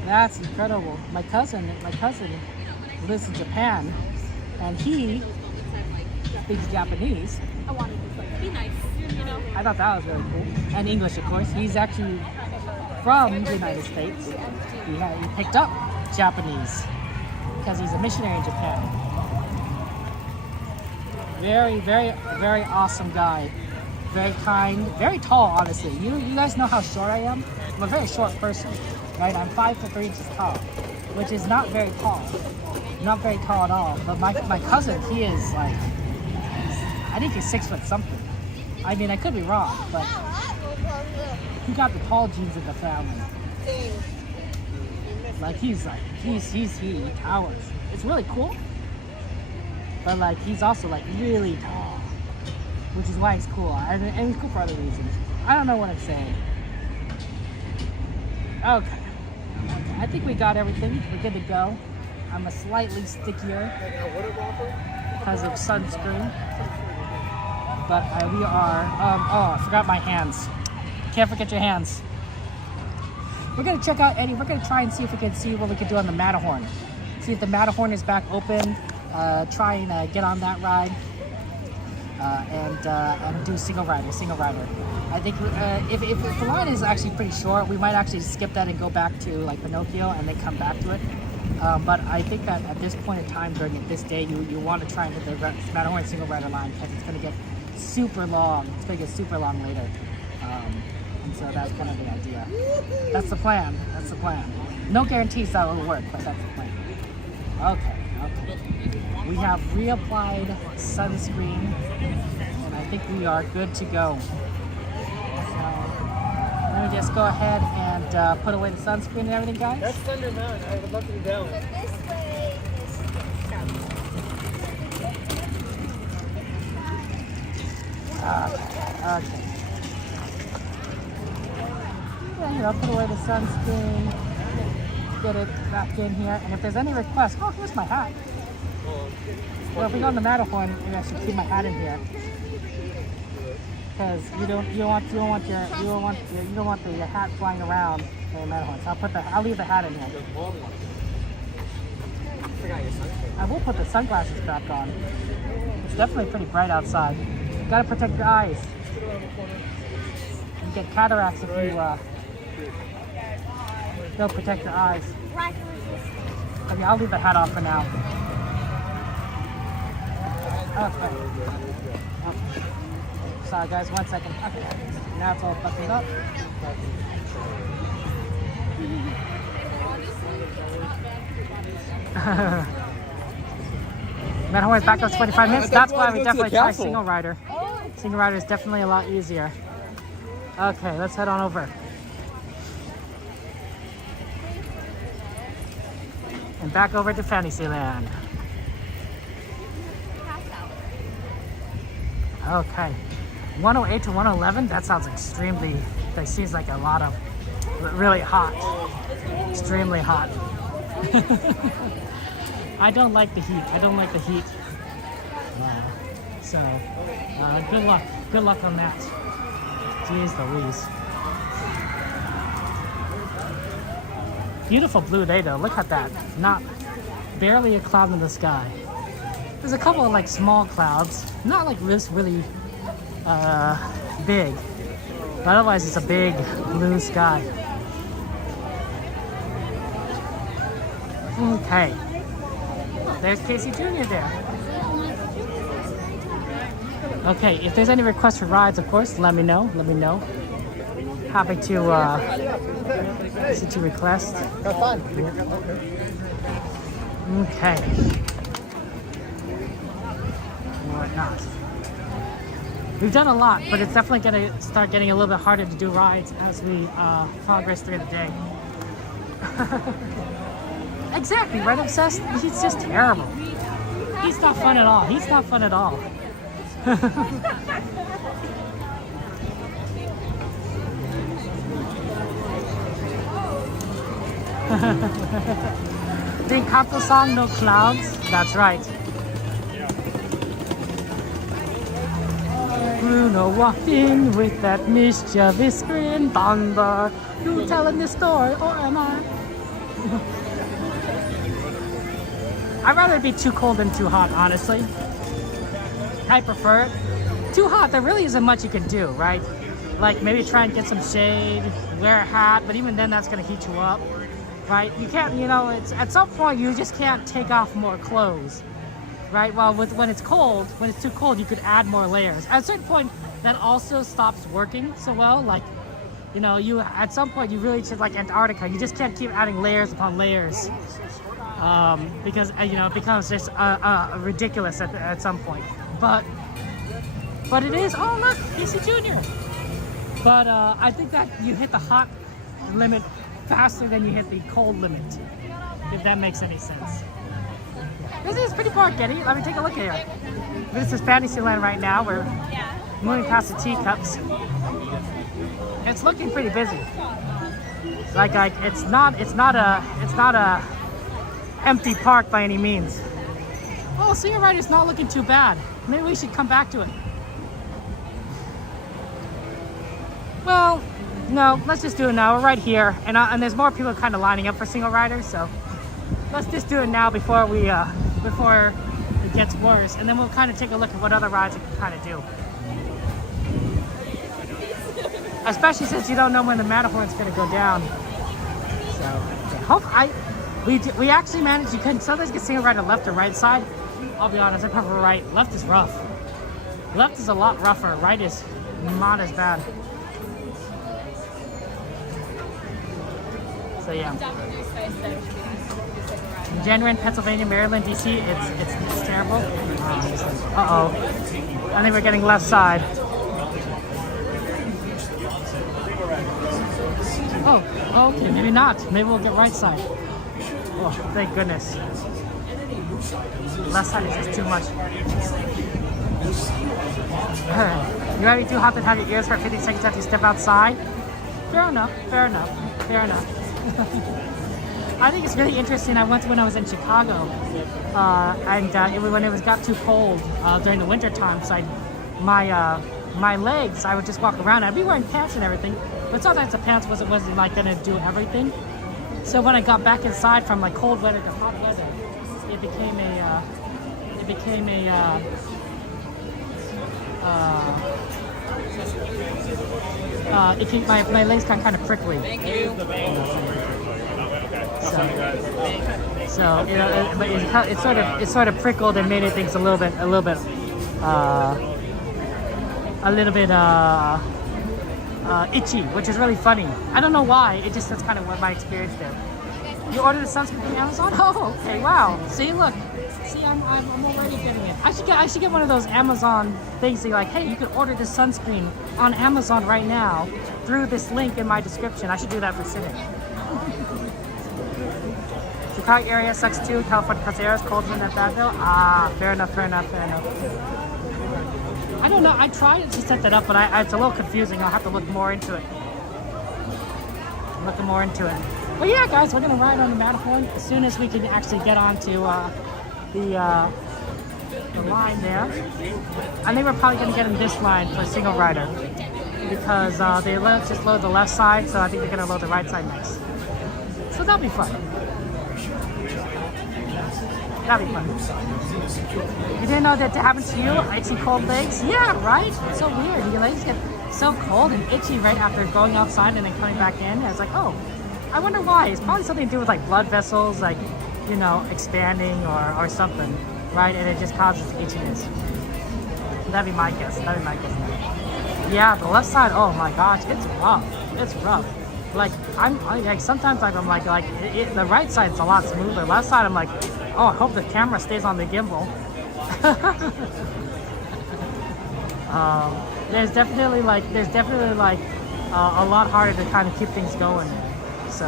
That's incredible. My cousin lives in Japan, and he speaks Japanese. I wanted to be nice, I thought that was really cool. And English, of course. He's actually from the United States. He picked up Japanese because he's a missionary in Japan. Very, very, very awesome guy. Very kind, very tall, honestly. You guys know how short I am? I'm a very short person, right? I'm 5 foot 3 inches tall, which is not very tall. Not very tall at all. But my cousin, he is like, I think he's 6 foot something. I mean, I could be wrong, but he got the tall genes in the family. Like he towers. It's really cool. But like he's also like really tall, which is why he's cool. And he's cool for other reasons. I don't know what I'm saying. Okay. I think we got everything. We're good to go. I'm a slightly stickier because of sunscreen. But we are, oh, I forgot my hands. Can't forget your hands. We're gonna check out Eddie. We're gonna try and see if we can see what we can do on the Matterhorn. See if the Matterhorn is back open. Try and get on that ride. And do single rider. I think if the line is actually pretty short, we might actually skip that and go back to like Pinocchio and then come back to it. But I think that at this point in time during this day, you want to try and hit the Matterhorn single rider line because it's going to get super long. It's going to get super long later. And so that's kind of the idea. That's the plan. No guarantees that will work, but that's the plan. Okay. We have reapplied sunscreen, and I think we are good to go. So let me just go ahead and put away the sunscreen and everything, guys. That's Thunder Mountain. I would love to be down. This way. Okay. I'll put away the sunscreen, get it back in here, and if there's any requests, oh, here's my hat. Well, if we go on the Matterhorn, maybe I should keep my hat in here. Because you don't want the hat flying around in the Matterhorn. So I'll leave the hat in here. I will put the sunglasses back on. It's definitely pretty bright outside. You gotta protect your eyes. You get cataracts if you don't protect your eyes. Okay, I'll leave the hat off for now. Okay. Sorry guys, 1 second. Okay. Now it's all buttoned up. Matterhorn is back up 25 minutes. That's why we definitely try single rider. Single rider is definitely a lot easier. Okay, let's head on over. And back over to Fantasyland. Okay. 108 to 111, that sounds extremely, that seems like a lot of, really hot. Extremely hot. I don't like the heat. So, good luck. Good luck on that. Jeez Louise. Beautiful blue day though. Look at that. Not barely a cloud in the sky. There's a couple of like small clouds. Not like this really big. But otherwise it's a big blue sky. Okay. There's Casey Jr. there. Okay, if there's any requests for rides, of course, let me know. Happy to request. Have fun. Okay. Whatnot. We've done a lot, but it's definitely going to start getting a little bit harder to do rides as we progress through the day. Exactly, right, Obsessed? He's just terrible. He's not fun at all. The Encanto song, No Clouds? That's right. Bruno walked in with that mischievous grin. Thunder, you telling this story or am I? I'd rather it be too cold than too hot, honestly. I prefer it. Too hot, there really isn't much you can do, right? Like maybe try and get some shade, wear a hat, but even then that's gonna heat you up, right? You can't, it's at some point you just can't take off more clothes, right? Well, when it's cold, when it's too cold, you could add more layers. At a certain point, that also stops working so well. Like, at some point you really just like Antarctica, you just can't keep adding layers upon layers. Because it becomes just ridiculous at some point. But it is. Oh look, Casey Jr. But I think that you hit the hot limit faster than you hit the cold limit, if that makes any sense. This is pretty far, Getty. Let me take a look here. This is Fantasyland right now. We're moving past the teacups. It's looking pretty busy. Like it's not a empty park by any means. Oh, Single Rider's not looking too bad. Maybe we should come back to it. Well, no, let's just do it now. We're right here, and there's more people kind of lining up for Single Rider, so let's just do it now before it gets worse, and then we'll kind of take a look at what other rides we can kind of do. Especially since you don't know when the Matterhorn's going to go down. So, we actually managed. You can sometimes get Single Rider left or right side. I'll be honest, I prefer right. Left is rough. Left is a lot rougher. Right is not as bad. So yeah. In January in Pennsylvania, Maryland, DC, it's terrible. Uh-oh. I think we're getting left side. Oh, okay, maybe not. Maybe we'll get right side. Oh, thank goodness. Left side is just too much. Alright. You already too hot to have your ears for 50 seconds after you step outside? Fair enough. I think it's really interesting. I went when I was in Chicago, when it got too cold during the winter time. So my legs, I would just walk around. I'd be wearing pants and everything, but sometimes the pants wasn't like gonna do everything. So when I got back inside from like cold weather to hot weather, my legs got kind of prickly. Thank you. So you know, but it sort of prickled and made things a little bit itchy, which is really funny. I don't know why. That's kind of what my experience there. You ordered the sunscreen from Amazon? Oh, okay. Wow. See, look. See, I'm already getting it. I should get one of those Amazon things. Like, hey, you can order this sunscreen on Amazon right now through this link in my description. I should do that for Civic. Chicago area sucks too. California Cruzeros, cold wind at Badville. Ah, fair enough. I don't know. I tried to set that up, but it's a little confusing. I'll have to look more into it. But yeah, guys, we're gonna ride on the Matterhorn as soon as we can actually get onto the line there. I think we're probably gonna get in this line for a single rider because they let us just load the left side, so I think they're gonna load the right side next. So that'll be fun. You didn't know that happens to you? Itchy cold legs? Yeah, right? It's so weird. Your legs get so cold and itchy right after going outside and then coming back in. It's like, oh, I wonder why. It's probably something to do with like blood vessels, like, you know, expanding or something, right? And it just causes itchiness. That'd be my guess. Yeah, the left side, oh my gosh, it's rough. Like, sometimes I'm like the right side's a lot smoother. Left side, I'm like, oh, I hope the camera stays on the gimbal. There's definitely a lot harder to kind of keep things going. So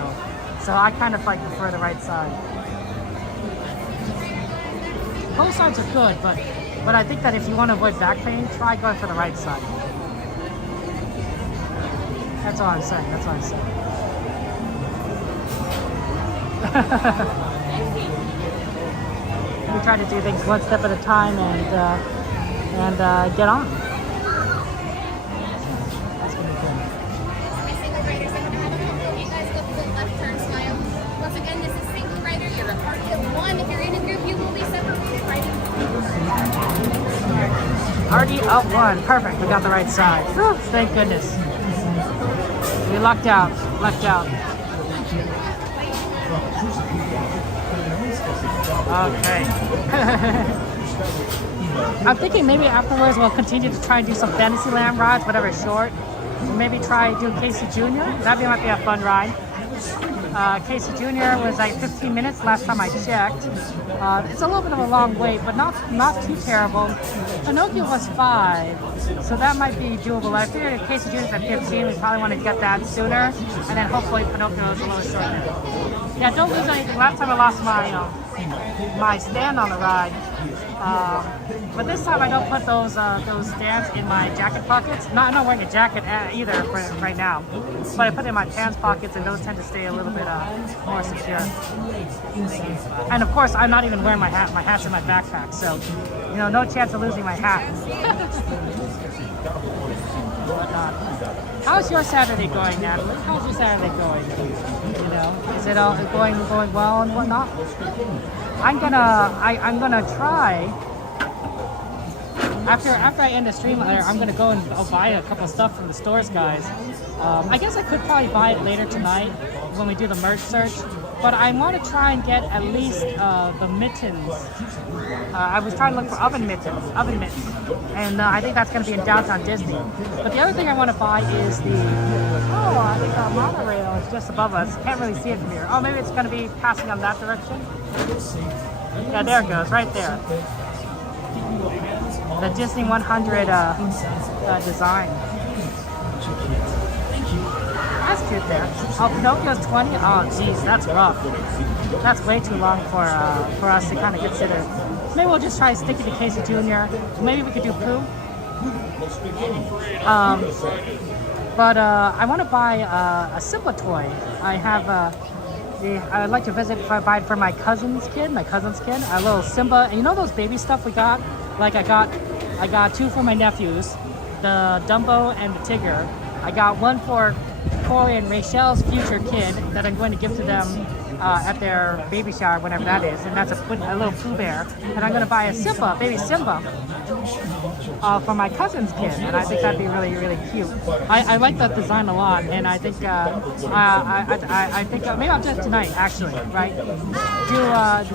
I kind of prefer the right side. Both sides are good, but I think that if you want to avoid back pain, try going for the right side. That's all I'm saying. We try to do things one step at a time and get on. That's gonna be good. My single riders, I'm gonna have a couple of you guys go for the left turn smile. Once again, this is single rider. You're a party of one. If you're in a group, you will be separated riding. Party of one. Perfect. We got the right side. Whew, thank goodness. We lucked out. Okay. I'm thinking maybe afterwards we'll continue to try and do some Fantasyland rides, whatever is short. Maybe try doing Casey Jr. That might be a fun ride. Casey Jr. was like 15 minutes last time I checked. It's a little bit of a long wait, but not too terrible. Pinocchio was 5, so that might be doable. I figured if Casey Jr. is at 15, we probably want to get that sooner, and then hopefully Pinocchio is a little shorter. Yeah, don't lose anything. Last time I lost my stand on the ride. But this time I don't put those stands in my jacket pockets. I'm not wearing a jacket either for right now, but I put it in my pants pockets, and those tend to stay a little bit more secure. And of course, I'm not even wearing my hat. My hat's in my backpack, so no chance of losing my hat. How's your Saturday going, Natalie? How's your Saturday going? Is it all going well and whatnot? I'm gonna try after I end the stream. I'm gonna go and I'll buy a couple stuff from the stores, guys. I guess I could probably buy it later tonight when we do the merch search. But I want to try and get at least the mittens. I was trying to look for oven mittens, and I think that's going to be in downtown Disney. But the other thing I want to buy is I think the monorail is just above us. Can't really see it from here. Oh, maybe it's going to be passing on that direction. Yeah, there it goes, right there. The Disney 100 design. That's cute there. Oh, Pinocchio's 20? Oh, geez, that's rough. That's way too long for us to kind of consider. Maybe we'll just try sticking to Casey Jr. Maybe we could do Pooh. But I want to buy a Simba toy. I have I'd like to visit buy it for my cousin's kid, a little Simba. And you know those baby stuff we got? Like I got 2 for my nephews, the Dumbo and the Tigger. I got 1 for Corey and Rachel's future kid that I'm going to give to them at their baby shower, whenever that is, and that's a little Pooh Bear. And I'm going to buy a Simba, baby Simba, for my cousin's kid, and I think that'd be really, really cute. I like that design a lot, and I think I think maybe I'll do it tonight, actually, right? Do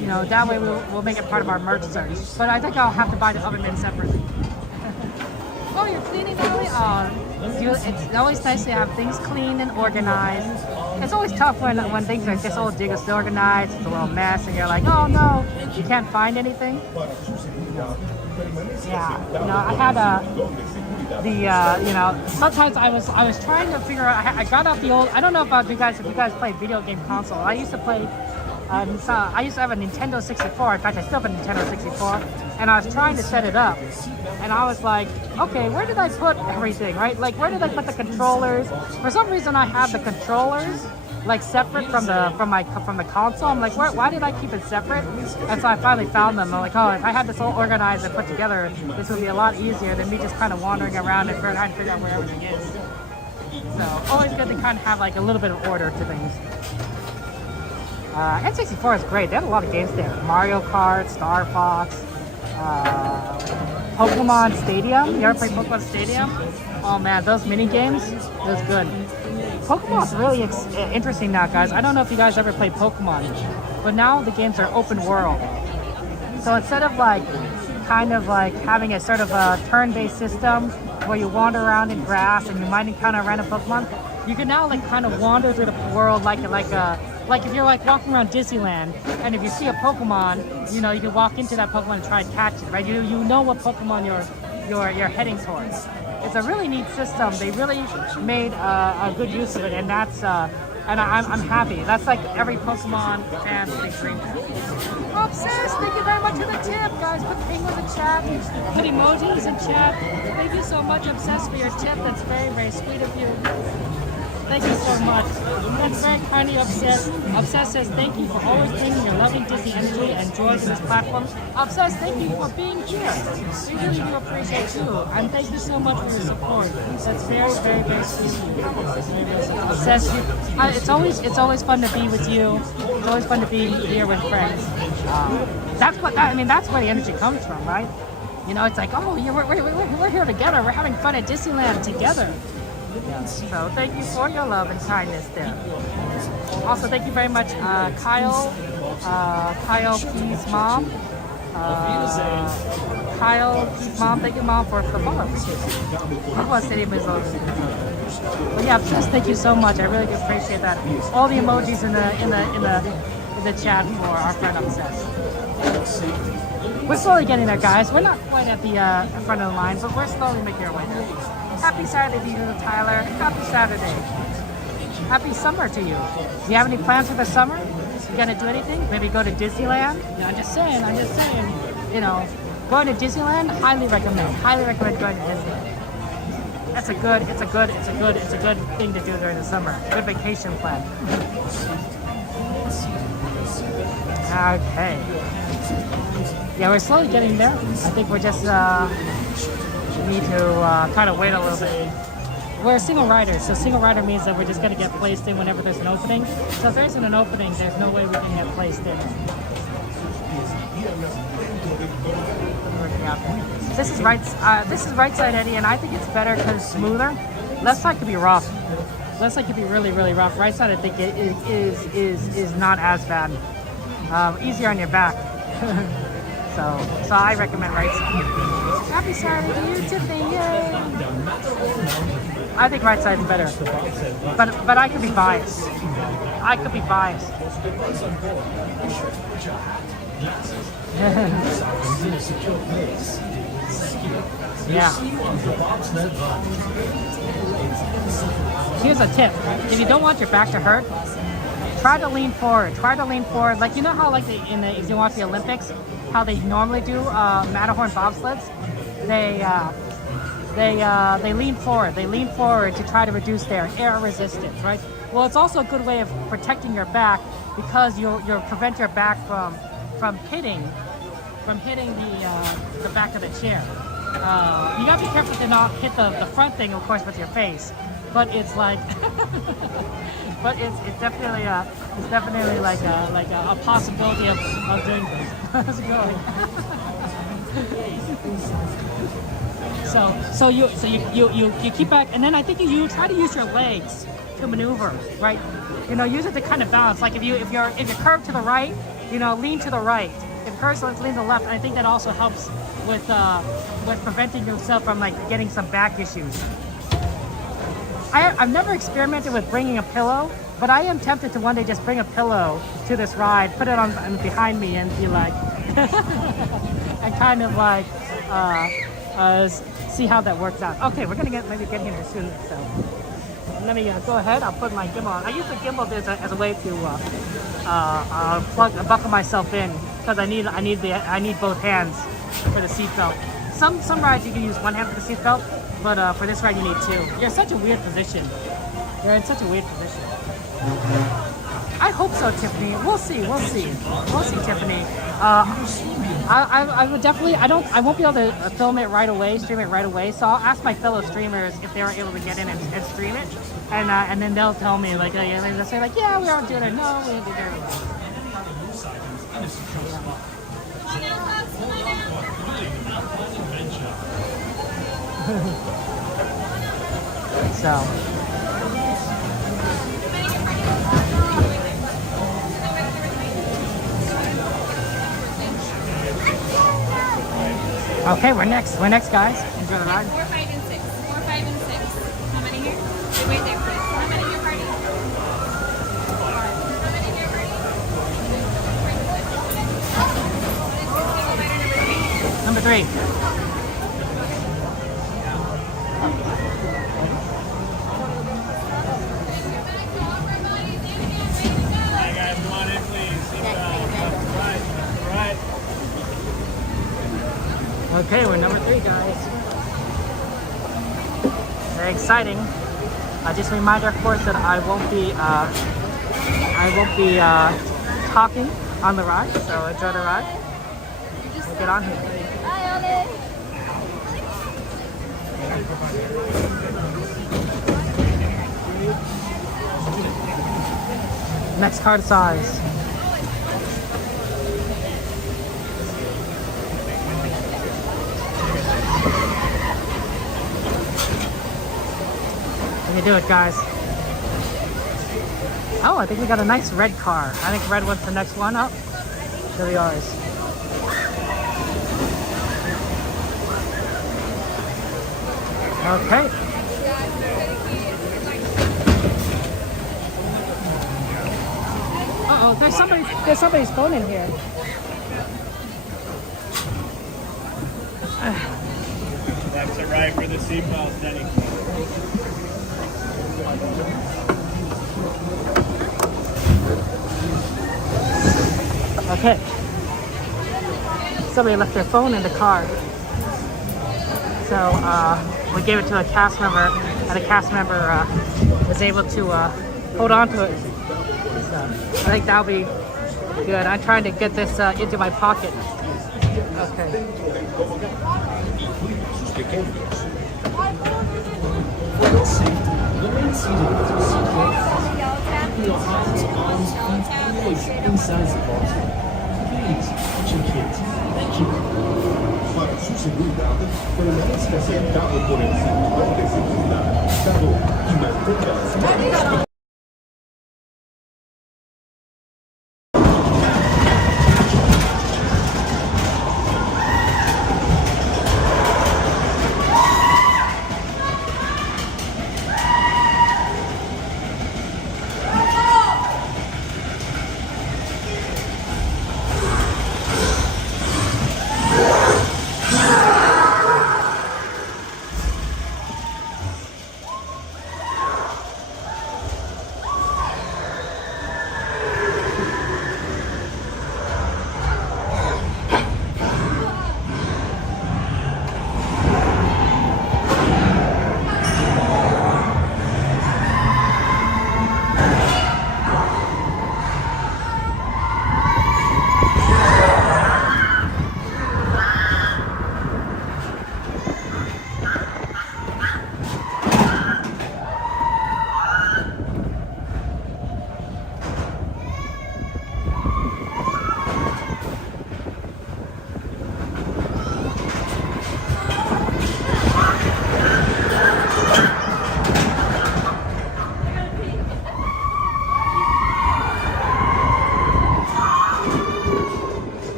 you know, that way we'll make it part of our merch search. But I think I'll have to buy the oven mitt separately. Oh, you're cleaning, Natalie? It's always nice to have things clean and organized. It's always tough when things are this old disorganized, it's a little mess, and you're like, oh no, you can't find anything. Yeah, you know, I had you know, sometimes I was trying to figure out. I got out the old. I don't know about you guys if you guys play video game console. I used to play. I used to have a Nintendo 64. In fact, I still have a Nintendo 64, and I was trying to set it up, and I was like, okay, where did I put everything, right? Like, where did I put the controllers? For some reason, I had the controllers like separate from the console. I'm like, why did I keep it separate? And so I finally found them. I'm like, oh, if I had this all organized and put together, this would be a lot easier than me just kind of wandering around and trying to figure out where everything is. So always good to kind of have like a little bit of order to things. N64 is great. They had a lot of games there. Mario Kart, Star Fox, Pokemon Stadium. You ever play Pokemon Stadium? Oh man, those mini games, it was good. Pokemon's really interesting now, guys. I don't know if you guys ever played Pokemon, but now the games are open world. So instead of like, kind of like having a sort of a turn-based system where you wander around in grass and you might encounter random Pokemon, you can now like kind of wander through the world like if you're like walking around Disneyland, and if you see a Pokemon, you know, you can walk into that Pokemon and try and catch it, right? You know what Pokemon you're heading towards. It's a really neat system. They really made a good use of it, and that's and I'm happy. That's like every Pokemon fan's big dream. Obsessed, thank you very much for the tip, guys. Put penguins in chat, put emojis in chat. Thank you so much, Obsessed, for your tip. That's very, very sweet of you. Thank you so much. That's very kind of you, Obsessed. Obsessed says, thank you for always bringing your loving Disney energy and joy to this platform. Obsessed, thank you for being here. We really do appreciate you. And thank you so much for your support. That's very, very, very sweet of you. Obsessed, it's always fun to be with you. It's always fun to be here with friends. That's where the energy comes from, right? You know, it's like, oh, we're here together. We're having fun at Disneyland together. Yeah. So thank you for your love and kindness there. Also, thank you very much, Kyle P's mom. Kyle P's mom, thank you, Mom, for the follow. But yeah, Obsessed, thank you so much. I really do appreciate that. All the emojis in the chat for our friend Obsessed. We're slowly getting there, guys. We're not quite at the front of the line, but we're slowly making our way there. Happy Saturday to you, Tyler. Happy Saturday. Happy summer to you. Do you have any plans for the summer? You gonna do anything? Maybe go to Disneyland? I'm just saying. You know, going to Disneyland, highly recommend. Highly recommend going to Disneyland. That's a good thing to do during the summer. Good vacation plan. Okay. Yeah, we're slowly getting there. I think we're just need to kind of wait a little bit. We're a single rider, so single rider means that we're just going to get placed in whenever there's an opening. So if there isn't an opening, there's no way we can get placed in. This is right side Eddie, and I think it's better because it's smoother. Left side could be rough. Left side could be really, really rough. Right side, I think it is not as bad. Easier on your back. So I recommend right side. Happy Saturday to you, Tiffany! Yay! I think right side's better, but I could be biased. Yeah. Here's a tip: if you don't want your back to hurt, try to lean forward. Like, you know how like if you watch the Olympics, how they normally do Matterhorn bobsleds. They lean forward. They lean forward to try to reduce their air resistance, right? Well, it's also a good way of protecting your back because you'll prevent your back from hitting the back of the chair. You gotta be careful to not hit the front thing, of course, with your face. But it's like, but it's definitely like a possibility of doing this. How's it going? So you keep back, and then I think you try to use your legs to maneuver, right? You know, use it to kind of balance. Like if you're curved to the right, you know, lean to the right. If curves, let's lean to the left. And I think that also helps with preventing yourself from like getting some back issues. I've never experimented with bringing a pillow, but I am tempted to one day just bring a pillow to this ride, put it on behind me, and be like, and kind of like see how that works out. Okay, we're gonna maybe get here soon. So let me go ahead. I'll put my gimbal on. I use the gimbal as a way to buckle myself in because I need both hands for the seatbelt. Some rides you can use one hand for the seatbelt, but for this ride you need two. You're in such a weird position. You're in such a weird position. I hope so, Tiffany. We'll see, Tiffany. I would definitely. I won't be able to film it right away, stream it right away. So I'll ask my fellow streamers if they were able to get in and stream it, and then they'll tell me like, they'll say like, yeah, we aren't doing it. No, we didn't do very well. So. Okay, we're next, guys. Enjoy the ride. 4, 5, and 6. 4, 5, and 6. How many here? Wait there, please. How many in your party? How many in your party? Number 3. Hi guys, come on in, please. Right. Okay, we're number 3, guys. Very exciting. Just a reminder, of course, that I won't be talking on the ride, so enjoy the ride. We'll get on here. Hi, Ollie. Next card size. Let me do it, guys. Oh, I think we got a nice red car. I think red one's the next one up. Here we are. Okay. Uh-oh, there's somebody's phone in here. That's a right for the seatbelt, Denny. Okay. Somebody left their phone in the car. So we gave it to a cast member, and the cast member was able to hold on to it. So I think that'll be good. I'm trying to get this into my pocket. Okay. Your hands, arms, feet, always inside the bottle. Please, watch your kids. Thank you. Para su seguridad, permanezca sentado por el cinturón de seguridad, estado y mantenga las manos.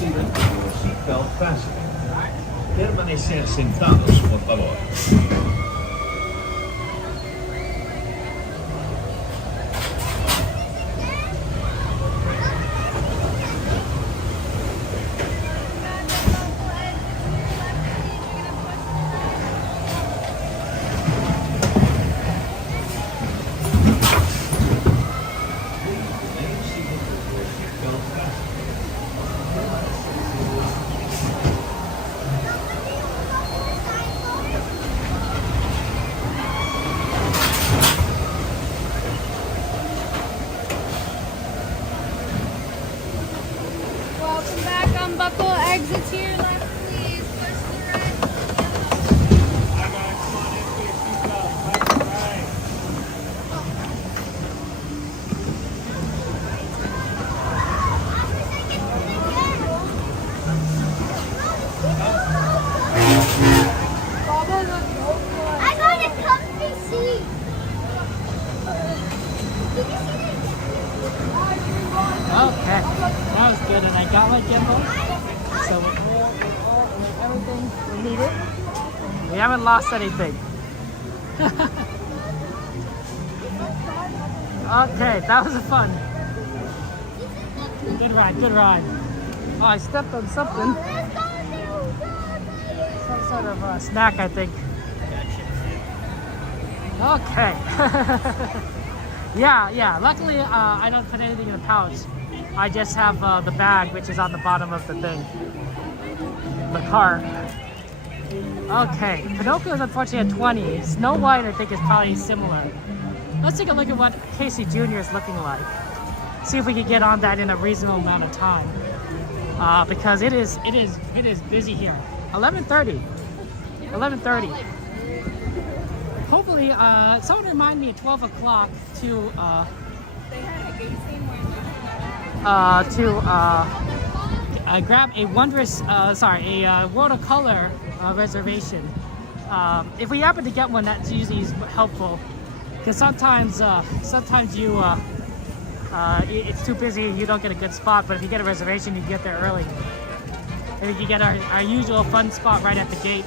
deciden your seatbelt fastening. Permanecer sentados, por favor. Welcome back. Unbuckle exits here. Left, please. Push the right. I got a comfy seat. Okay, that was good, and I got my gimbal, so we're everything we needed. We haven't lost anything. Okay, that was fun. Good ride, good ride. Oh, I stepped on something. Some sort of snack, I think. Okay. Yeah. Luckily, I don't put anything in the pouch. I just have the bag, which is on the bottom of the thing. The cart. Okay. Pinocchio is unfortunately at 20. Snow White, I think, is probably similar. Let's take a look at what Casey Jr. is looking like. See if we can get on that in a reasonable amount of time. Because it is busy here. 11:30. 11:30. Hopefully, someone remind me at 12 o'clock to grab a World of Color reservation. If we happen to get one, that's usually helpful. Because sometimes you it's too busy, you don't get a good spot. But if you get a reservation, you get there early. And you get our usual fun spot right at the gate.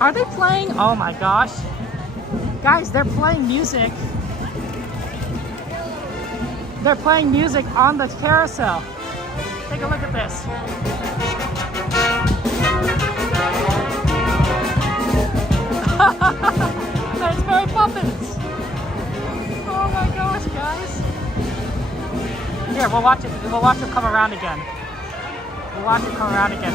Are they playing? Oh my gosh. Guys, they're playing music. They're playing music on the carousel. Take a look at this. That's Mary Poppins. Oh my gosh, guys. Here, we'll watch it. We'll watch it come around again. We'll watch it come around again.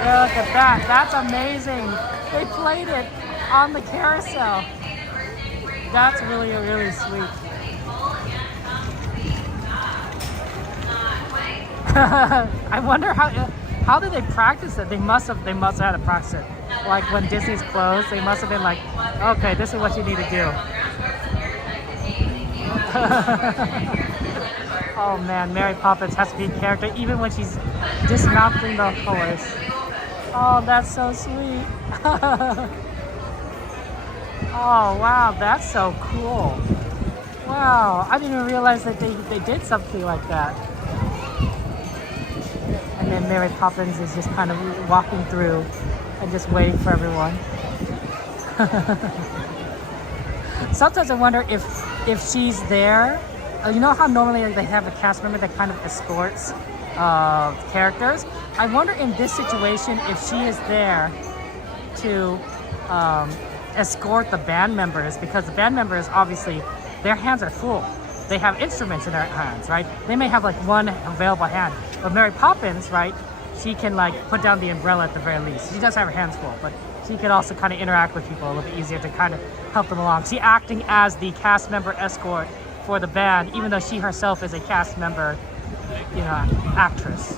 Look at that. That's amazing. They played it on the carousel. That's really, really sweet. I wonder how did they practice it? They must have had to practice it. Like when Disney's closed, they must have been like, okay, this is what you need to do. Oh man, Mary Poppins has to be a character even when she's dismounting the horse. Oh, that's so sweet. Oh wow, that's so cool. Wow, I didn't even realize that they did something like that. And then Mary Poppins is just kind of walking through and just waiting for everyone. Sometimes I wonder if she's there. You know how normally they have a cast member that kind of escorts characters? I wonder in this situation if she is there to escort the band members, because the band members, obviously, their hands are full. They have instruments in their hands, right? They may have like one available hand. But Mary Poppins, right, she can like put down the umbrella at the very least. She does have her hands full, but she can also kind of interact with people a little bit easier to kind of help them along. She's acting as the cast member escort for the band, even though she herself is a cast member, you know, actress,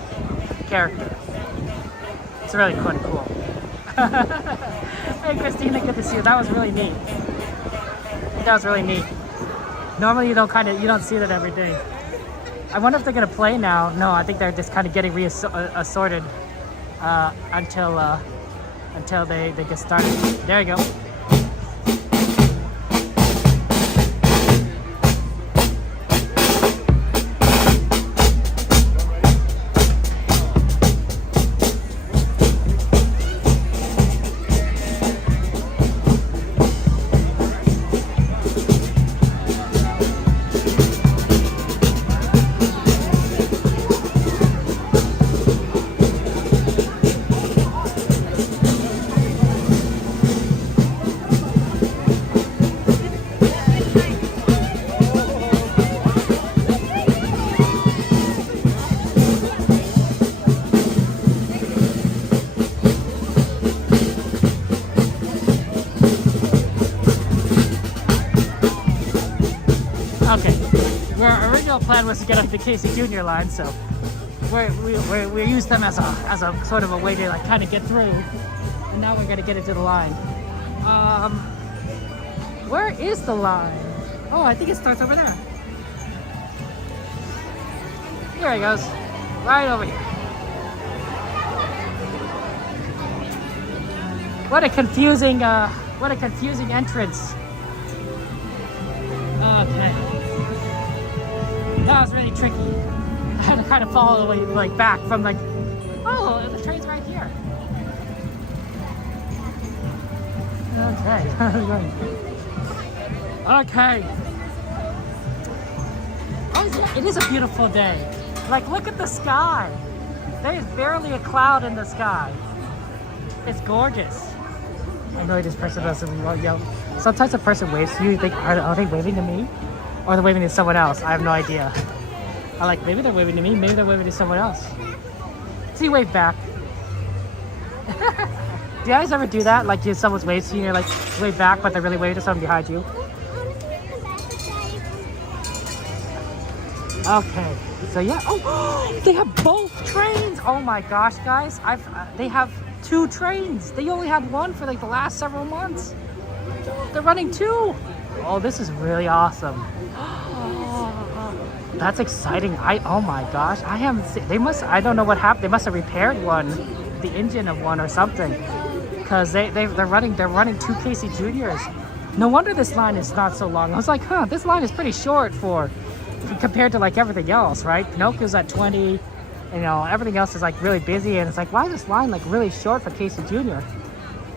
character. It's really quite cool. Hey Christina, good to see you. That was really neat. That was really neat. Normally you don't see that every day. I wonder if they're gonna play now. No, I think they're just kind of getting assorted until they get started. There you go. Okay. Our original plan was to get up the Casey Jr. line, so we used them as a sort of a way to like kind of get through, and now we're gonna get into the line. Where is the line? Oh, I think it starts over there. Here it goes, right over here. What a confusing entrance. Okay. That was really tricky. I had to kind of follow the way like back from like, oh, the train's right here. Okay. Okay. Oh yeah, it is a beautiful day. Like, look at the sky. There is barely a cloud in the sky. It's gorgeous. I know this person doesn't yell. Sometimes a person waves to you, you think, are they waving to me? Or they're waving to someone else? I have no idea. I like, maybe they're waving to me, maybe they're waving to someone else. So you wave back. Do you guys ever do that? Like, someone's waves to you and you're like, wave back, but they're really waving to someone behind you? Okay, so yeah. Oh, they have both trains. Oh my gosh, guys. They have 2 trains. They only had one for like the last several months. They're running 2. Oh, this is really awesome. That's exciting. Oh my gosh. I don't know what happened. They must have repaired one, the engine of one or something. Because they're running 2 Casey Juniors. No wonder this line is not so long. I was like, this line is pretty short compared to like everything else, right? Pinocchio's at 20, everything else is like really busy, and it's like, why is this line like really short for Casey Jr.?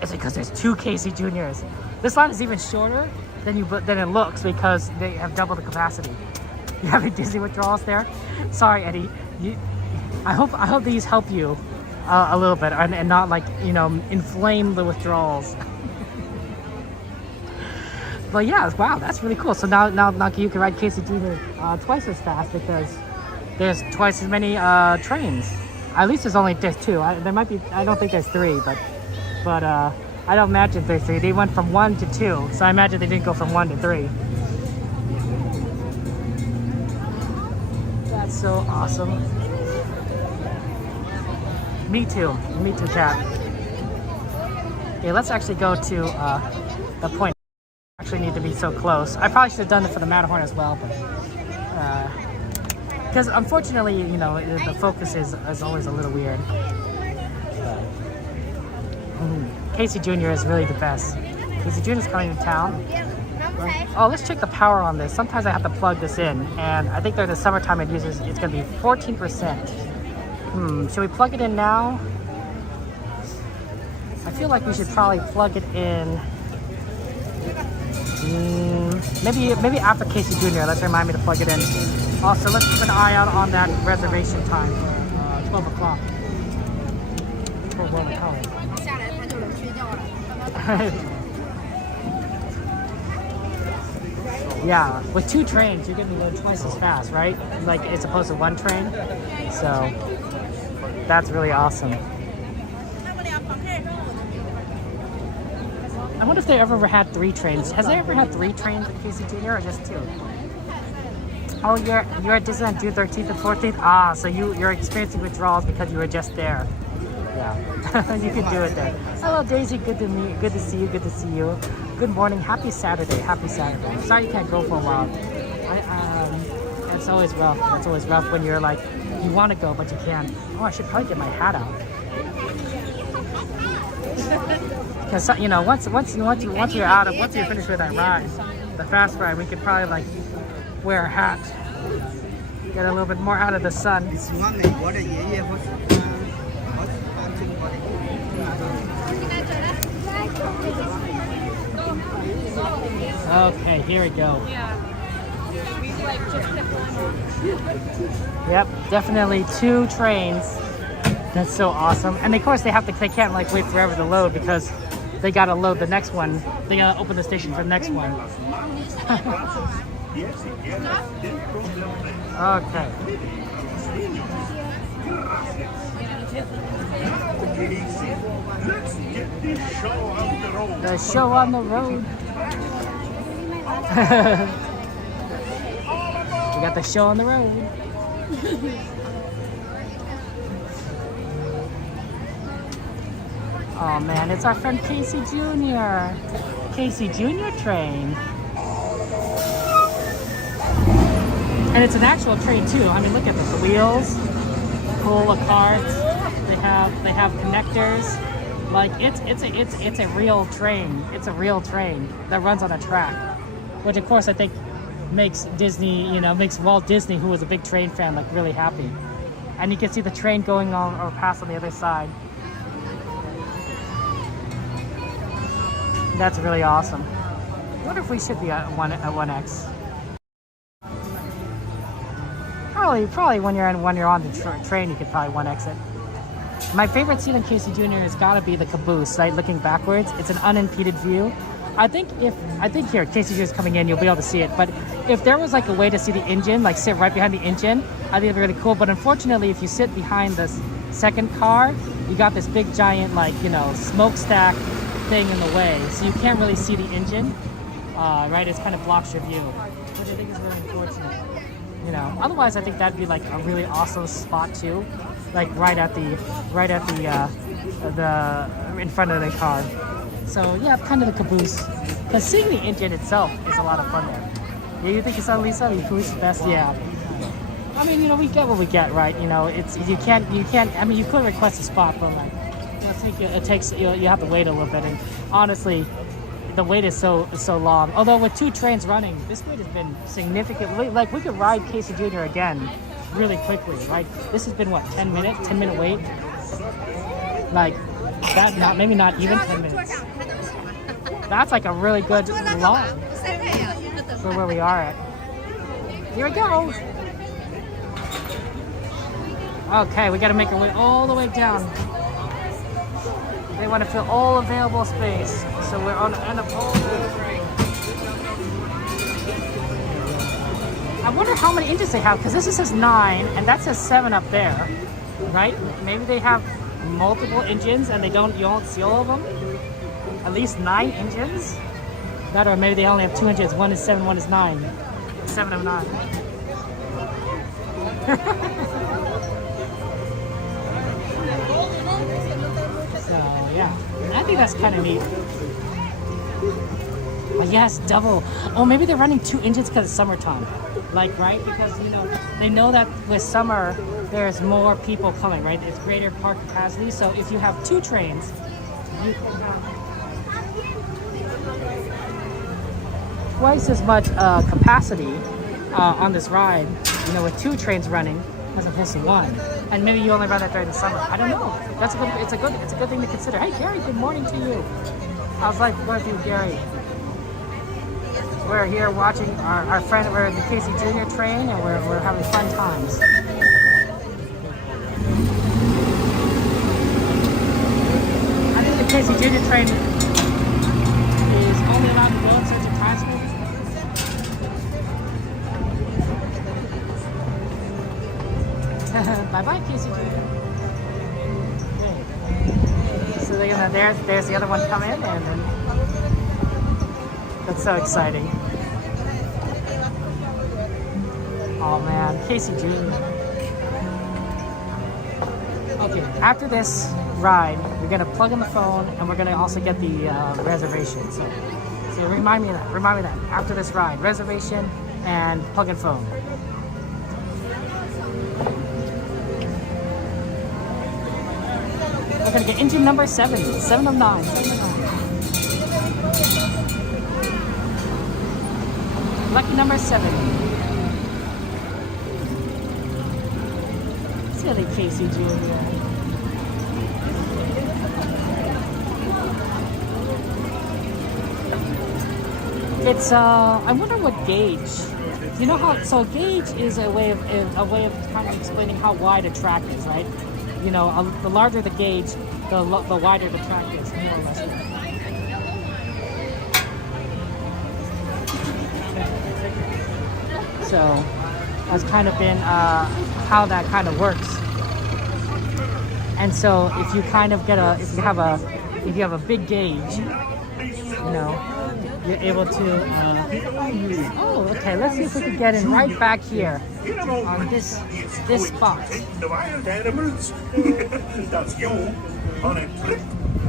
It's because there's 2 Casey Juniors. This line is even shorter than it looks because they have double the capacity. You have any Disney withdrawals there? Sorry, Eddie. I hope these help you a little bit and not like inflame the withdrawals. But yeah, wow, that's really cool. So now you can ride Casey Jr. Twice as fast because there's twice as many trains. At least there's 2. There might be. I don't think there's 3, but I don't imagine there's 3. They went from 1 to 2, so I imagine they didn't go from 1 to 3. That's so awesome. Me too, cat. Okay, let's actually go to the point. Actually need to be so close. I probably should have done it for the Matterhorn as well, but because unfortunately, the focus is always a little weird. Casey Jr. is really the best. Casey Jr. is coming to town. Oh, let's check the power on this. Sometimes I have to plug this in, and I think during the summertime it's going to be 14%. Should we plug it in now? I feel like we should probably plug it in. Maybe after Casey Jr. Let's remind me to plug it in. Also, let's keep an eye out on that reservation time, 12 o'clock. Yeah, with 2 trains, you're getting to go twice as fast, right? Like, as opposed to 1 train. So, that's really awesome. I wonder if they ever had 3 trains. Has they ever had 3 trains at Casey Jr. or just 2? Oh, you're at Disneyland June 13th and 14th? Ah, so you're experiencing withdrawals because you were just there. Yeah, you can do it there. Hello, Daisy. Good to see you. Good to see you. Good morning. Happy Saturday. Happy Saturday. Sorry you can't go for a while. It's always rough. It's always rough when you're like, you want to go, but you can't. Oh, I should probably get my hat out. Because once you're finished with that ride, the fast ride, we could probably like wear a hat, get a little bit more out of the sun. Okay, here we go. Yep, definitely 2 trains. That's so awesome. And of course they can't like wait forever to load because they gotta load the next one. They gotta open the station for the next one. Okay. The show on the road. got the show on the road. Oh man, it's our friend Casey Jr. Casey Jr. train. And it's an actual train too. I mean, look at this, the wheels, full of carts. They have connectors. Like it's a real train. It's a real train that runs on a track, which of course I think makes Disney, you know, makes Walt Disney, who was a big train fan, like really happy. And you can see the train going on or past on the other side. That's really awesome. I wonder if we should be at 1X. Probably when you're on the train, you could probably 1X it. My favorite scene in Casey Jr. has got to be the caboose, right? Looking backwards, it's an unimpeded view. I think here Casey Jr. is coming in, you'll be able to see it. But if there was like a way to see the engine, like sit right behind the engine, I think it'd be really cool. But unfortunately, if you sit behind this second car, you got this big giant, like, you know, smokestack thing in the way, so you can't really see the engine. Right? It kind of blocks your view, which I think is really unfortunate. You know, otherwise I think that'd be like a really awesome spot too, like right at the in front of the car. So yeah, kind of the caboose, because seeing the engine itself is a lot of fun there. Yeah, you think it's on Lisa? The caboose is best? Yeah. I mean, you know, we get what we get, right? You know, it's you can't. I mean, you could request a spot, but like, I think it takes you have to wait a little bit, and honestly, the wait is so long. Although with 2 trains running, this wait has been significant. Like we could ride Casey Jr. again really quickly, right? This has been what, 10 minute wait? Like that, maybe not even 10 minutes. That's like a really good long for where we are at. Here we go. Okay, we got to make our way all the way down. They want to fill all available space, so we're on the end of all the train. I wonder how many engines they have, because this says 9 and that says 7 up there, right? Maybe they have multiple engines and you don't see all of them. At least 9 engines. That, or maybe they only have 2 engines. One is 7, one is 9. 7 of 9. Yeah, I think that's kind of neat. Oh, yes, double. Oh, maybe they're running 2 engines because it's summertime. Like, right? Because, you know, they know that with summer, there's more people coming, right? It's greater park capacity. So if you have 2 trains, you can have twice as much capacity on this ride, you know, with 2 trains running as opposed to 1. And maybe you only run that during the summer. I don't know. It's a good thing to consider. Hey Gary, good morning to you. How's life with you, Gary? We're here watching our friend. We're in the Casey Jr. train, and we're having fun times. I think the Casey Jr. train is only allowed to go in certain times. Bye-bye, Casey Jr. So there's the other one come in, and then that's so exciting. Oh man, Casey Jr. Okay, after this ride, we're gonna plug in the phone, and we're gonna also get the reservation. So remind me of that. Remind me of that. After this ride, reservation and plug in phone. We're gonna get engine number 7 of 9. Lucky number 7. Silly Casey Jr. It's I wonder what gauge. You know how? So gauge is a way of kind of explaining how wide a track is, right? You know, the larger the gauge, the wider the track is, more or less. So that's kind of been how that kind of works. And so if you kind of get if you have a big gauge, you know, you're able to. Oh, okay. Let's see if we can get in right back here on this spot. The wild animals? That's you on a trip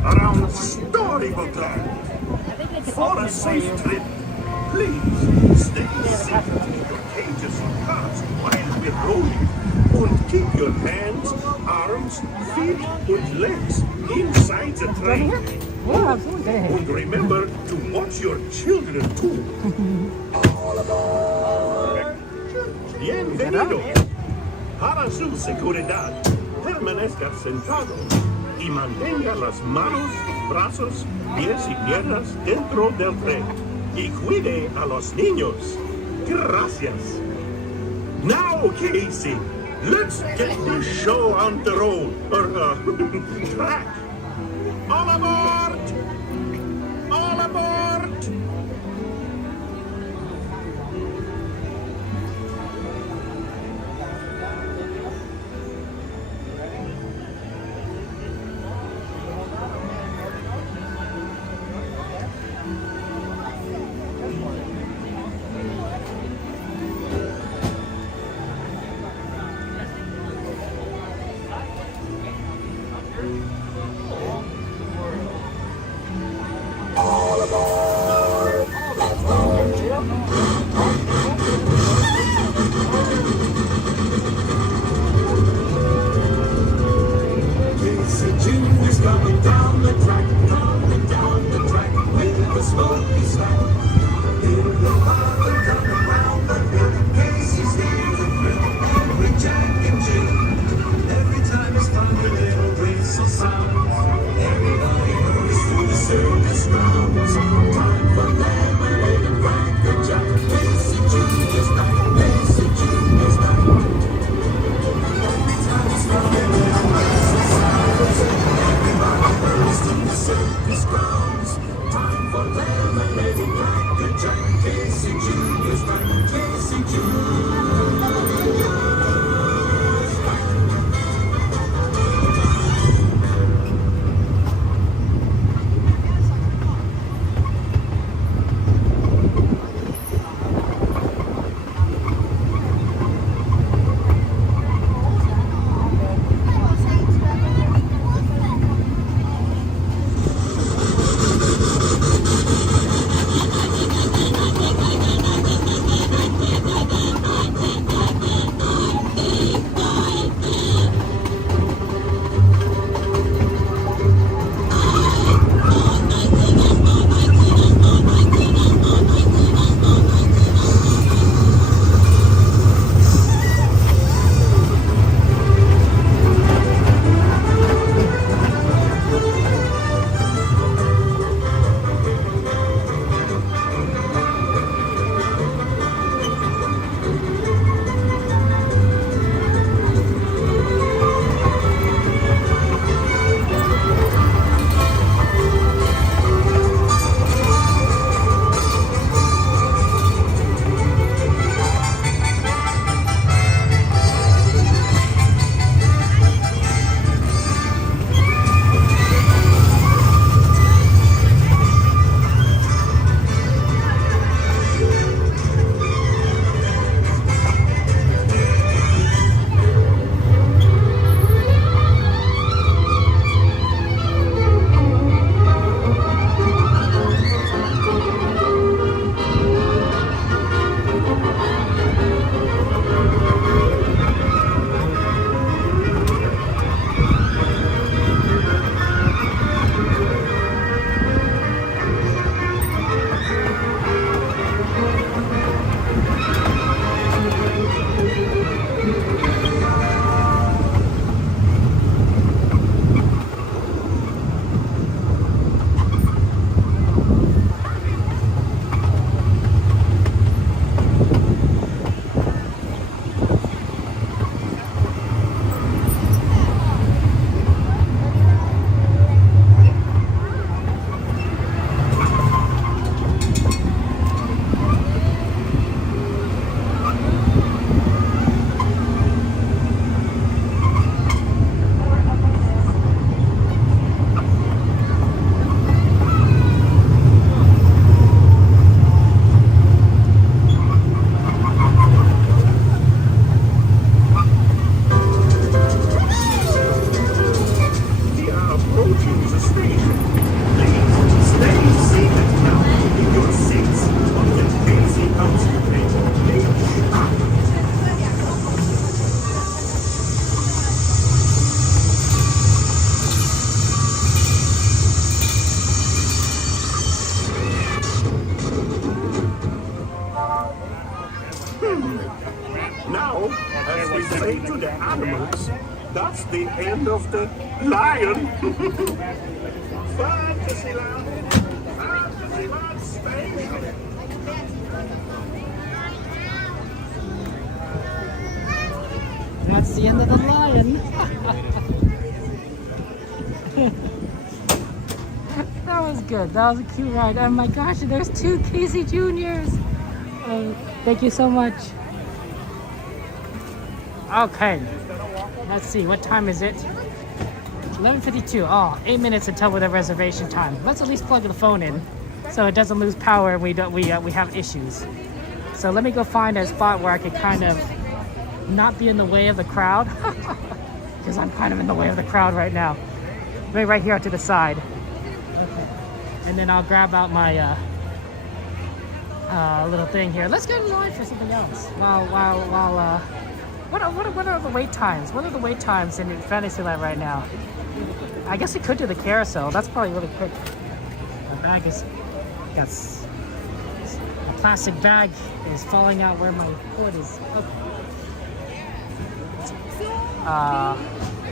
around Storybook Land. For a safe trip, please stay safe in your cages or cars while we're rolling. And keep your hands, arms, feet, and legs inside the train. Yeah, absolutely. And remember to watch your children too. All aboard! Bienvenido. Para su seguridad, permanezca sentado y mantenga las manos, brazos, pies y piernas dentro del tren. Y cuide a los niños. Gracias. Now, Casey, let's get the show on the road, or track. All aboard! All aboard! Now, as we say to the animals, that's the end of the lion. Fantasyland! Fantasyland Station! That's the end of the lion. That was good. That was a cute ride. Oh my gosh, there's 2 Casey Juniors. Thank you so much. Okay. Let's see. What time is it? 11:52. Oh, 8 minutes until with a reservation time. Let's at least plug the phone in so it doesn't lose power and we have issues. So let me go find a spot where I could kind of not be in the way of the crowd. Because I'm kind of in the way of the crowd right now. Right here to the side. Okay. And then I'll grab out my little thing here. Let's go to the line for something else. What are the wait times? What are the wait times in Fantasyland right now? I guess we could do the carousel. That's probably really quick. My bag is got a plastic bag is falling out where my cord is.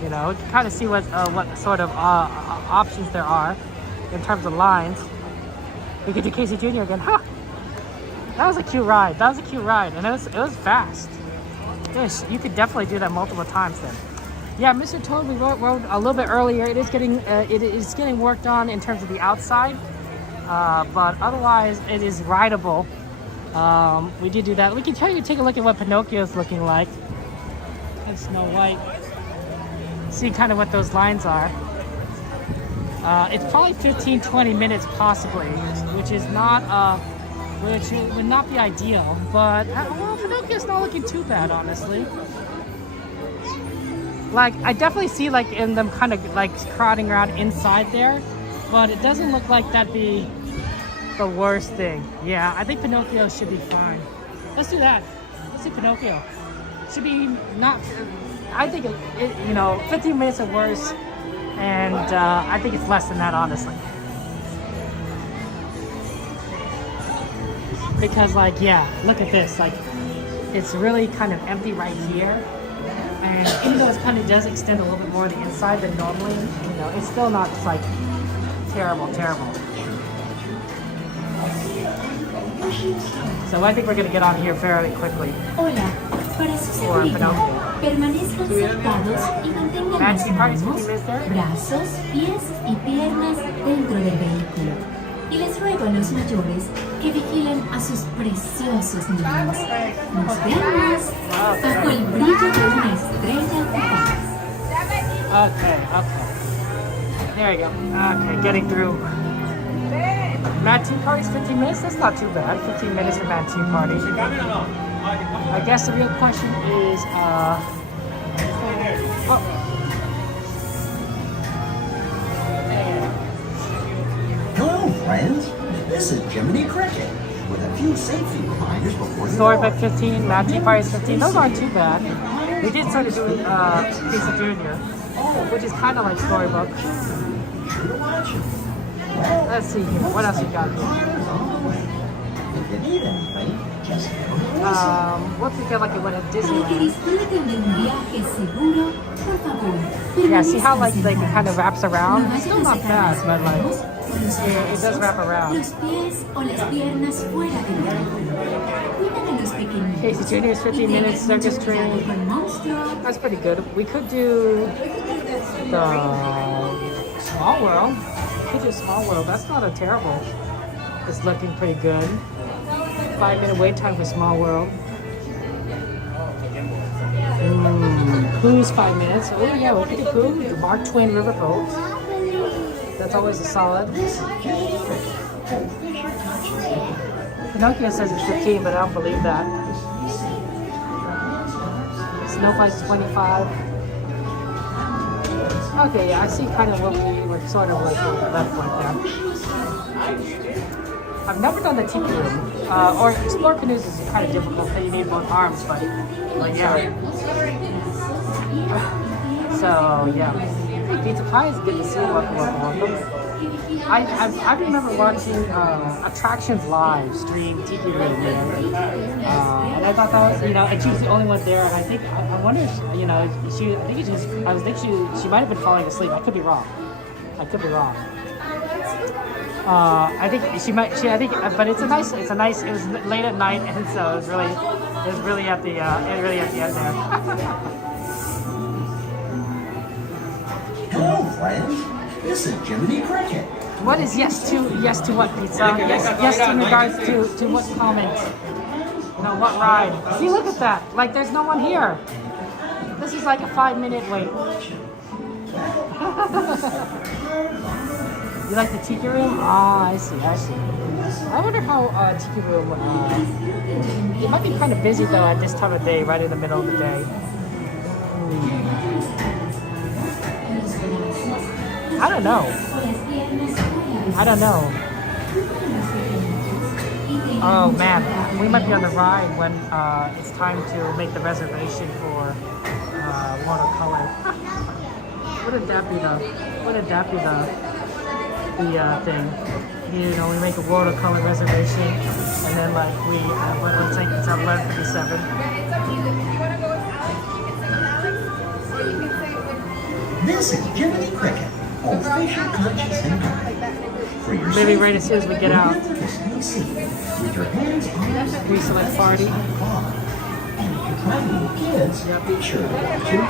You know, we can kind of see what sort of options there are in terms of lines. We could do Casey Jr. again. Huh. That was a cute ride. That was a cute ride, and it was fast. Ish, you could definitely do that multiple times then. Yeah, Mr. Toad, we rode a little bit earlier. It is getting worked on in terms of the outside, but otherwise it is rideable. We did do that. We can tell you take a look at what Pinocchio's looking like. And Snow White. See kind of what those lines are. It's probably 15-20 minutes possibly, which is not which would not be ideal, but well, Pinocchio's not looking too bad, honestly. Like, I definitely see like in them kind of like crowding around inside there, but it doesn't look like that'd be the worst thing. Yeah, I think Pinocchio should be fine. Let's do that. Let's do Pinocchio. Should be not. I think it 15 minutes or worse, and I think it's less than that, honestly. Because like, yeah, look at this. Like, it's really kind of empty right here, and even though it kind of does extend a little bit more to the inside than normally, it's still not just like terrible. So I think we're gonna get on here fairly quickly. Hola, para su seguridad, permanezcan sentados y mantengan las manos, brazos, pies y piernas dentro del vehículo. Y les ruego a los mayores que vigilen a sus preciosos niños. Nos vemos bajo el brillo de una estrella fugaz. Okay. There we go. Okay, getting through. Mad Tea Party's 15 minutes? That's not too bad. 15 minutes for Mad Tea Party. I guess the real question is, Hello, friends. This is Jiminy Cricket with a few safety reminders before you Storybook 15, Mad Tea Party's 15. Those aren't too bad. We did start to do Casey Jr., which is kind of like Storybook. Let's see here. What else we got here? What's we got like at Disneyland? Yeah, see how like it kind of wraps around? It's still not bad, but like it does wrap around. Casey Jr.'s 15 minutes circus train. That's pretty good. We could do the Small World. We could do Small World. That's not a terrible. It's looking pretty good. 5-minute wait time for Small World. Pooh's 5 minutes. Oh yeah, we could do Pooh. The Mark Twain Riverboat. That's always a solid. Pinocchio says it's 15, but I don't believe that. Snow White's 25. Okay, yeah, I see kind of what we were sort of like left like that. I've never done the tiki room, or explore canoes is kind of difficult because you need both arms, but yeah. So yeah, Pizza Pie is good to see. Welcome. I remember watching Attractions live stream Tiki Room, man. I thought that was, you know, and she was the only one there. And I think, I wonder if, you know, she, I think it's just, I was thinking she might have been falling asleep. I could be wrong. I could be wrong. I think she might, I think, but it's a nice, it was late at night, and so it was really at the end there. Hello, friends. This is Jiminy Cricket. What is yes to what, pizza? Yes in regards to what comment? No, what ride? See, look at that. Like, there's no one here. This is like a 5-minute wait. You like the tiki room? Ah, I see. I wonder how tiki room. It might be kind of busy though at this time of day, right in the middle of the day. I don't know. Oh man, we might be on the ride when it's time to make the reservation for watercolor. Wouldn't that be the thing? You know, we make a watercolor reservation, and then like let's say it's at 11:57. This is Jiminy Cricket, official conscious and happy. For your Maybe right as soon as we get out. with your hands on We select party. and if you're trying to kids, be sure to watch it.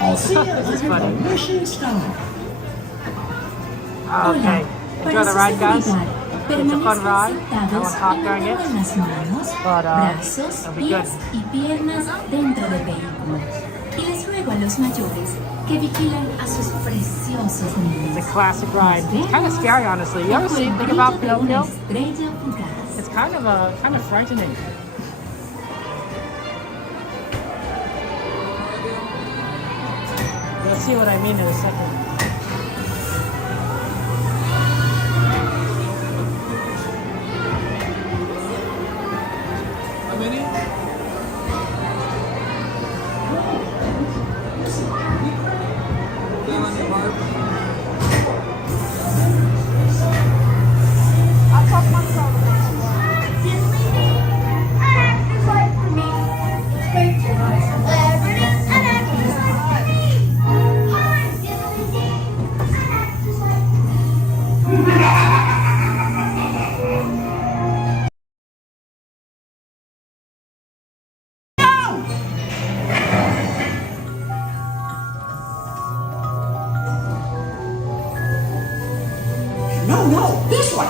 I'll see you This is under funny. the wishing star. Okay, enjoy the ride, guys. It's a fun ride. I won't talk during it, but it'll be good. Y piernas dentro del vehículo. Y les ruego a los mayores que vigilen a sus preciosos niños. It's a classic ride. It's kind of scary, honestly. You ever think about Pinocchio? It's kind of frightening. You'll see what I mean in a second. How many? No, this one.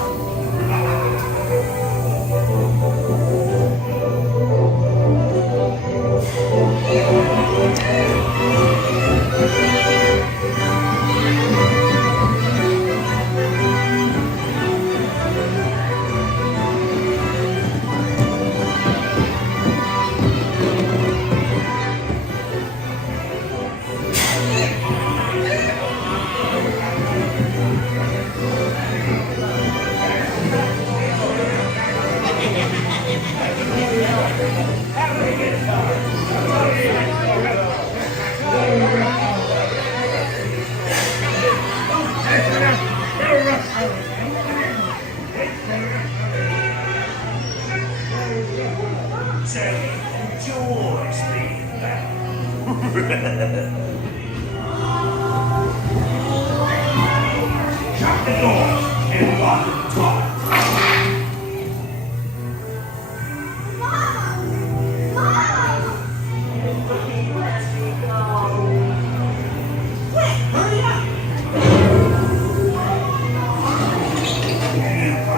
Shut the door and lock the door.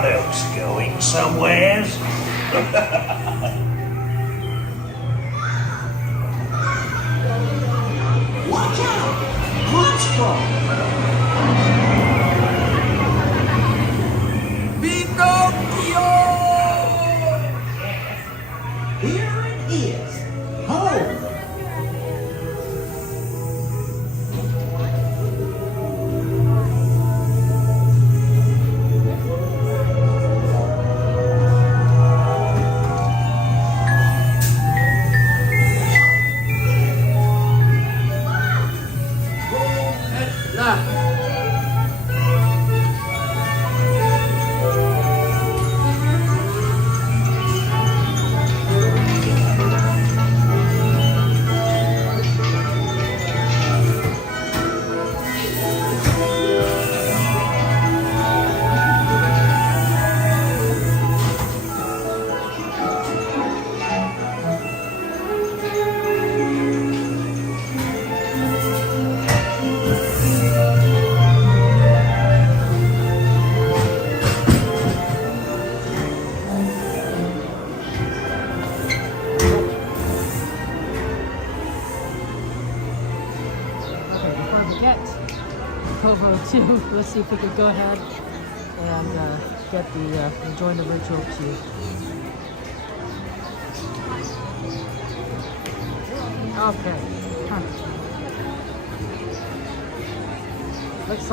Luke's going somewheres. Watch out! Monster! Pinocchio! Here it is. Home. over to, let's see if we can go ahead and get the, join the virtual queue. Okay. Huh. Looks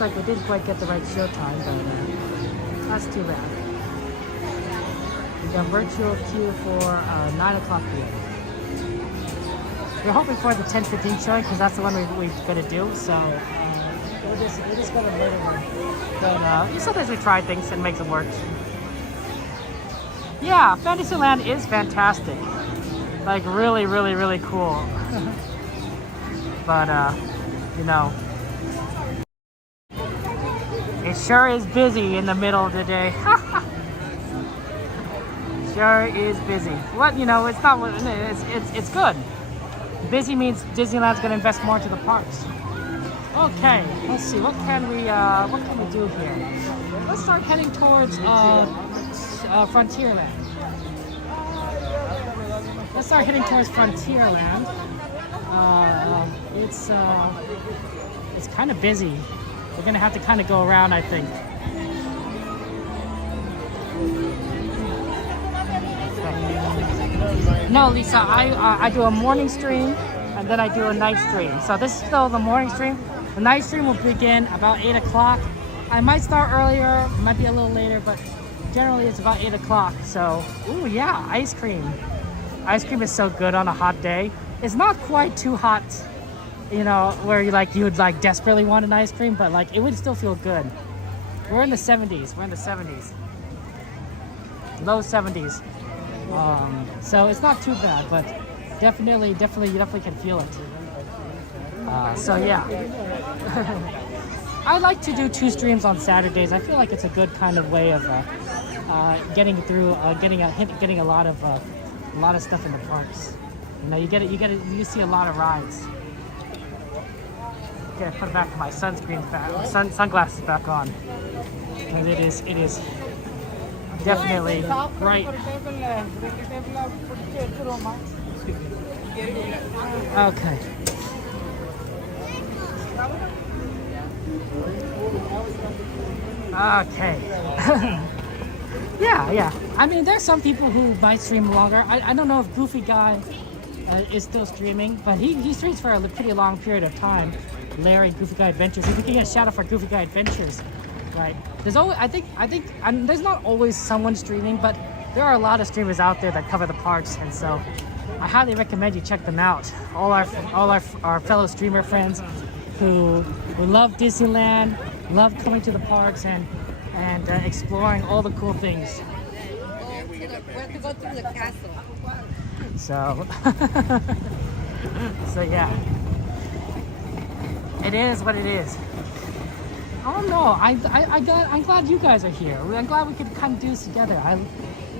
like we didn't quite get the right show time, but that's too bad. We got virtual queue for 9 o'clock p.m. We're hoping for the 10:15 showing because that's the one we're going to do. So we're just going to later one. But sometimes we try things and make it work. Yeah, Fantasyland is fantastic. Like really, really, really cool. But you know, it sure is busy in the middle of the day. Sure is busy. What, you know, it's not what it's good. Busy means Disneyland's going to invest more into the parks. Okay, let's see. What can we do here? Let's start heading towards Frontierland. Let's start heading towards Frontierland. It's kind of busy. We're gonna have to kind of go around, I think. No, Lisa, I do a morning stream and then I do a night stream. So this is still the morning stream. The night stream will begin about 8 o'clock. I might start earlier, might be a little later, but generally it's about 8 o'clock. So, ooh yeah, ice cream. Ice cream is so good on a hot day. It's not quite too hot, you know, where you would desperately want an ice cream, but like it would still feel good. We're in the 70s. We're in the 70s. Low 70s. So it's not too bad, but definitely you definitely can feel it. So yeah. I like to do 2 streams on Saturdays. I feel like it's a good kind of way of getting through, getting a lot of stuff in the parks. You know, you see a lot of rides. Okay, put back my sunglasses back on. And it is definitely bright. Okay. Okay. Yeah. I mean, there's some people who might stream longer. I don't know if Goofy Guy is still streaming, but he streams for a pretty long period of time. Larry, Goofy Guy Adventures. If we can get a shout out for Goofy Guy Adventures, right? There's always, I think, there's not always someone streaming, but there are a lot of streamers out there that cover the parks, and so I highly recommend you check them out. All our fellow streamer friends who love Disneyland, love coming to the parks and exploring all the cool things. We have to go through the castle. So, so yeah, it is what it is. I don't know. I'm glad you guys are here. I'm glad we could kind of do this together.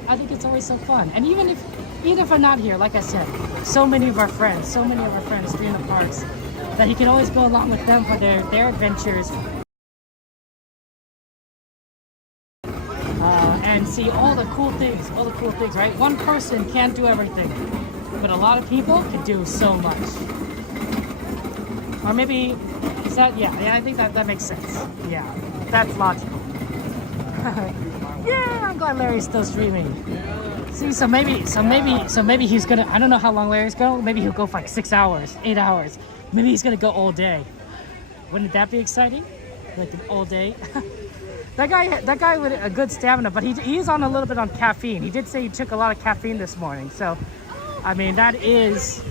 I think it's always so fun. And even if we're not here, like I said, so many of our friends stream the parks that you can always go along with them for their adventures. And see all the cool things, right? One person can't do everything, but a lot of people can do so much. Or maybe, is that, yeah, I think that makes sense. Yeah, that's logical. Yeah, I'm glad Larry's still streaming. See, so maybe he's gonna, I don't know how long Larry's going, maybe he'll go for like 6 hours, 8 hours. Maybe he's gonna go all day. Wouldn't that be exciting? Like an all day? That guy with a good stamina, but he's on a little bit on caffeine. He did say he took a lot of caffeine this morning. So, I mean, that is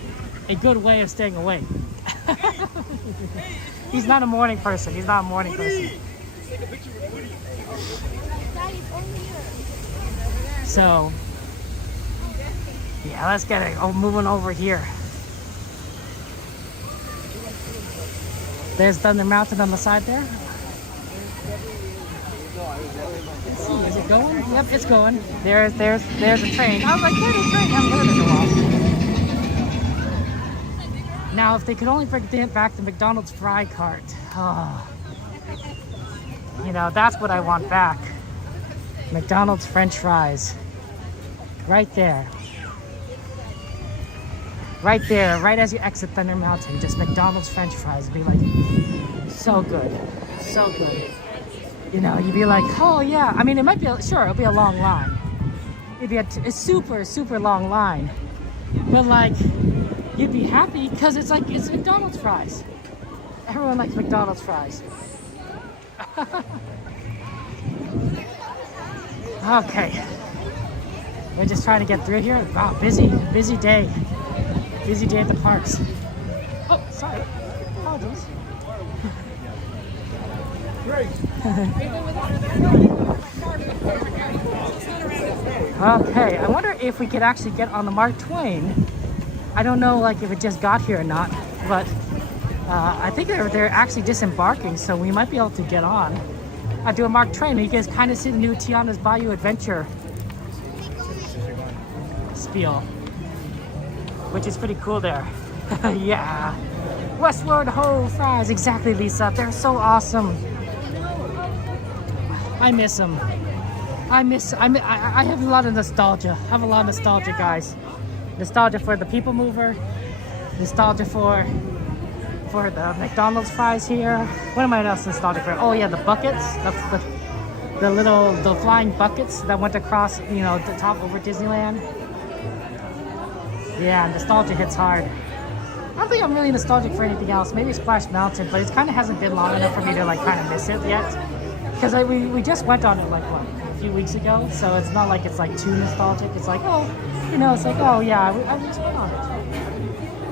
a good way of staying awake. He's not a morning person. So, yeah, let's get it moving over here. There's Thunder Mountain on the side there. Let's see, is it going? Yep, it's going. There's a train. I was like, there's a train. I haven't heard it in a while. Now, if they could only bring back the McDonald's fry cart. Oh. You know, that's what I want back. McDonald's French fries. Right there. right there, right as you exit Thunder Mountain, just McDonald's French fries. Be like, so good, so good. You know, you'd be like, oh yeah. I mean, it might be sure it'll be a long line. It'd be a super long line, but like, you'd be happy because it's like it's McDonald's fries. Everyone likes McDonald's fries. Okay, we're just trying to get through here. Wow, busy day. Busy day at the parks. Oh, sorry. Apologies. Okay, I wonder if we could actually get on the Mark Twain. I don't know, like, if it just got here or not, but I think they're actually disembarking, so we might be able to get on. I do a Mark Twain. You guys kind of see the new Tiana's Bayou Adventure spiel, which is pretty cool there. Yeah, Westward Ho fries, exactly, Lisa. They're so awesome. I miss them. I have a lot of nostalgia. I have a lot of nostalgia, guys. Nostalgia for the People Mover. Nostalgia for the McDonald's fries here. What am I else nostalgic for? Oh yeah, the buckets, the flying buckets that went across, you know, the top over Disneyland. Yeah, nostalgia hits hard. I don't think I'm really nostalgic for anything else. Maybe Splash Mountain, but it kind of hasn't been long enough for me to like kind of miss it yet. Because we just went on it like what, a few weeks ago, so it's not like it's like too nostalgic. It's like, oh, you know, it's like, oh yeah, I just went on it.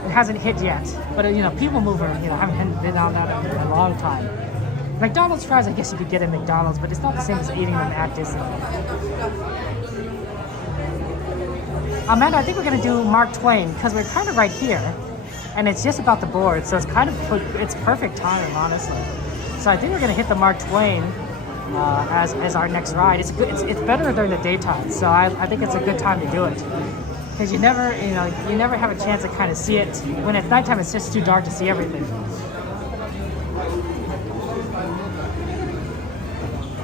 It hasn't hit yet, but you know, People Mover, you know, I haven't been on that in a long time. McDonald's fries, I guess you could get at McDonald's, but it's not the same as eating them at Disneyland. Amanda, I think we're gonna do Mark Twain because we're kind of right here, and it's just about the board, so it's kind of it's perfect time, honestly. So I think we're gonna hit the Mark Twain as our next ride. It's good. It's better during the daytime, so I think it's a good time to do it. Because you never have a chance to kind of see it. When it's nighttime, it's just too dark to see everything.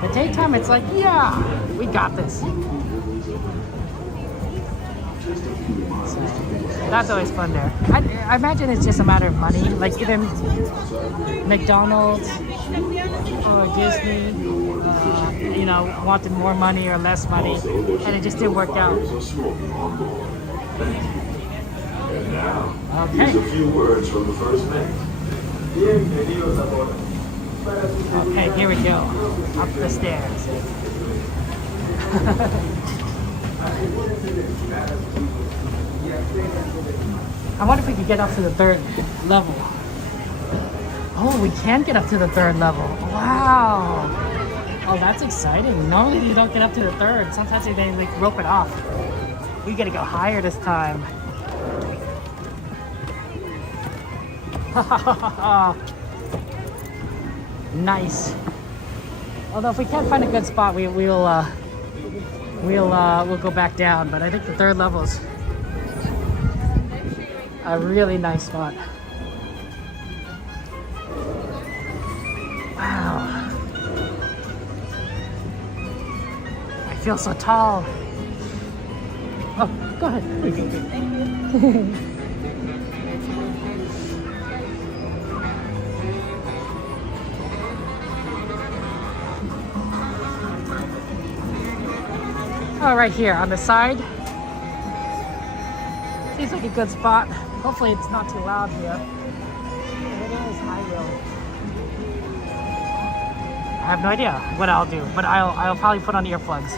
The daytime, it's like, yeah, we got this. So, that's always fun there. I imagine it's just a matter of money, like either McDonald's or Disney, you know, wanted more money or less money, and it just didn't work out. And now, okay. Here's a few words from the first man. Okay, here we go. Up the stairs. I wonder if we could get up to the 3rd level. Oh, we can get up to the 3rd level. Wow. Oh, that's exciting. Normally you don't get up to the 3rd. Sometimes they like rope it off. We gotta go higher this time. Nice. Although if we can't find a good spot, we'll go back down. But I think the 3rd level's a really nice spot. Wow. I feel so tall. Oh, go ahead. Oh, right here on the side. Seems like a good spot. Hopefully it's not too loud here. It is, I will. I have no idea what I'll do, but I'll probably put on earplugs.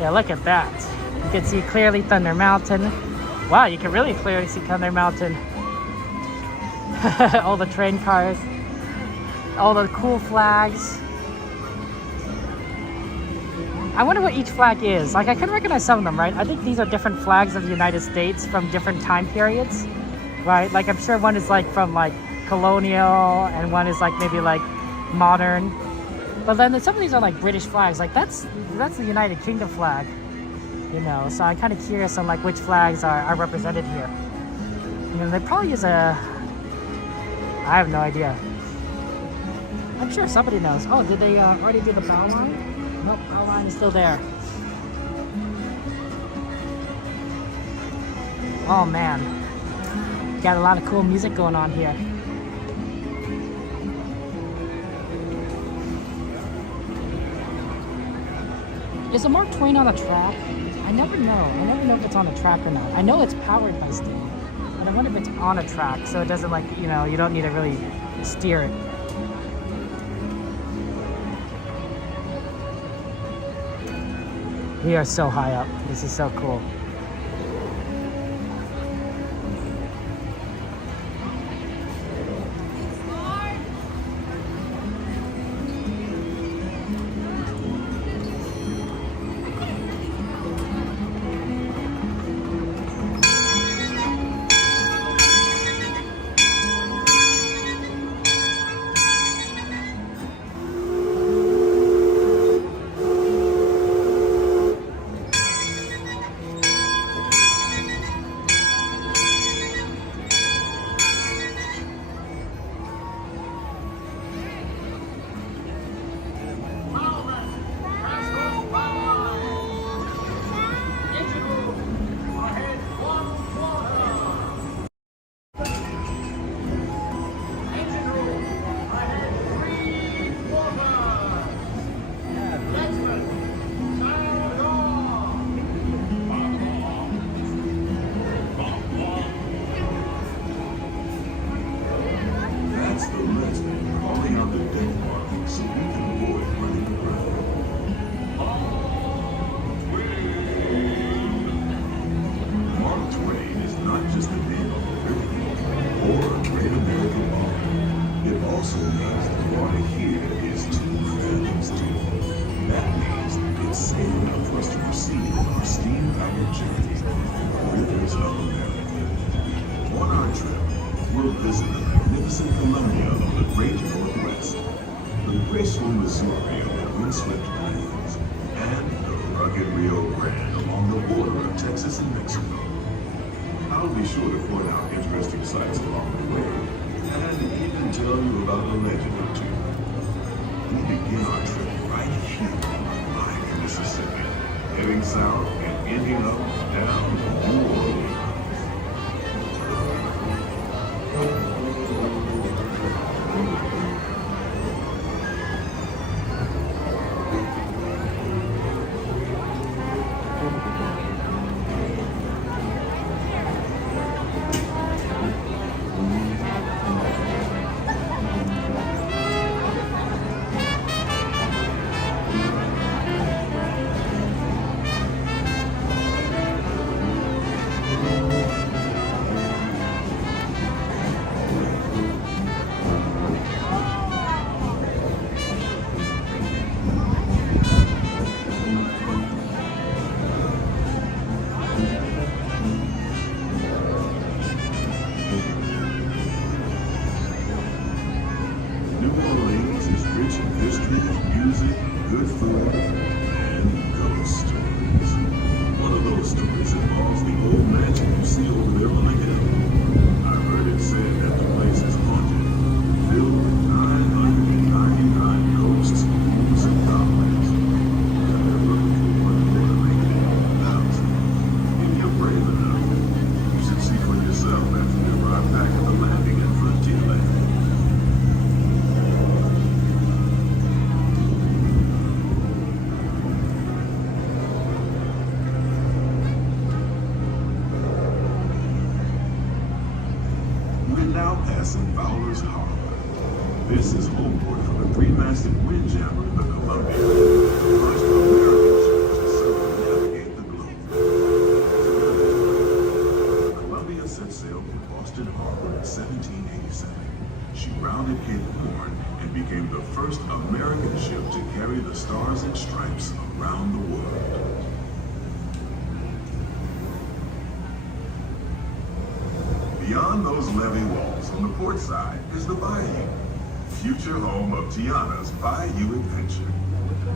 Yeah, look at that. You can see clearly Thunder Mountain. Wow, you can really clearly see Thunder Mountain. All the train cars. All the cool flags. I wonder what each flag is. Like, I can recognize some of them, right? I think these are different flags of the United States from different time periods, right? Like, I'm sure one is like from like colonial and one is like maybe like modern. But then some of these are like British flags. Like that's the United Kingdom flag. You know, so I'm kind of curious on like which flags are represented here. You know, they probably use a... I have no idea. I'm sure somebody knows. Oh, did they already do the power line? Nope, power line is still there. Oh man, got a lot of cool music going on here. Is the Mark Twain on a track? I never know. I never know if it's on a track or not. I know it's powered by steam, but I wonder if it's on a track so it doesn't like, you know, you don't need to really steer it. We are so high up. This is so cool. Beyond those levee walls on the port side is the bayou, future home of Tiana's Bayou Adventure.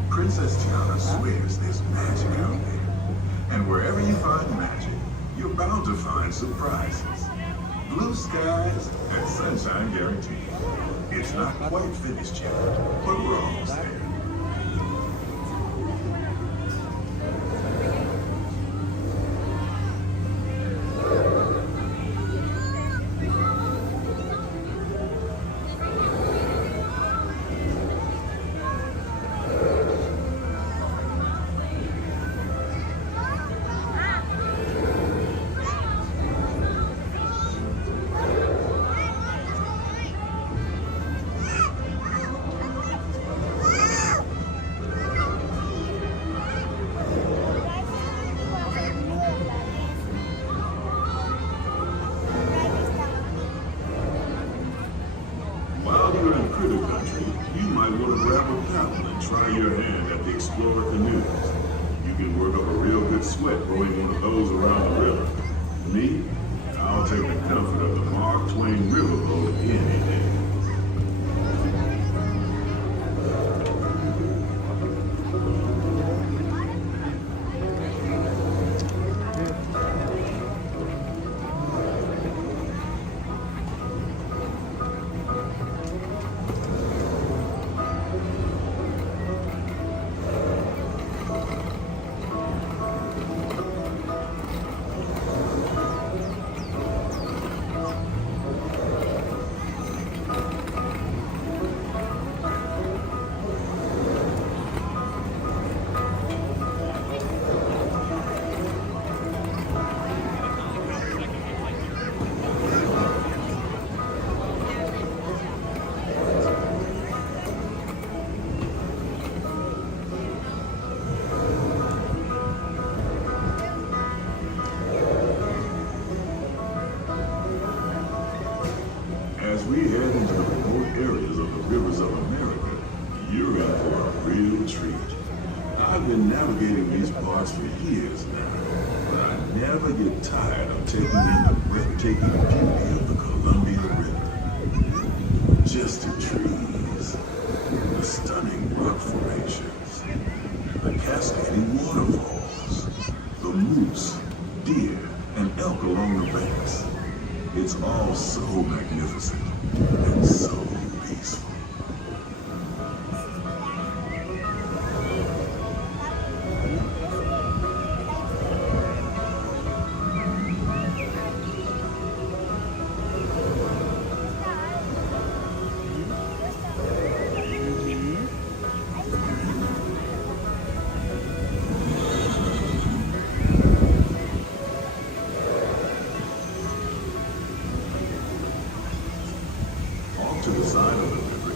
Princess Tiana swears there's magic out there. And wherever you find magic, you're bound to find surprises. Blue skies and sunshine guaranteed. It's not quite finished yet, but we're almost there. While you're in critter country, you might want to grab a paddle and try your hand at the Explorer canoes. You can work up a real good sweat rowing one of those around the river. Me, I'll take the comfort of the Mark Twain riverboat any day. As we head into the remote areas of the rivers of America, you're in for a real treat. I've been navigating these parts for years now, but I never get tired of taking in the breathtaking beauty of the Columbia River. Just the trees, the stunning rock formations, the cascading waterfalls, the moose, deer, and elk along the banks. It's all so magnificent and so peaceful. To the side of the river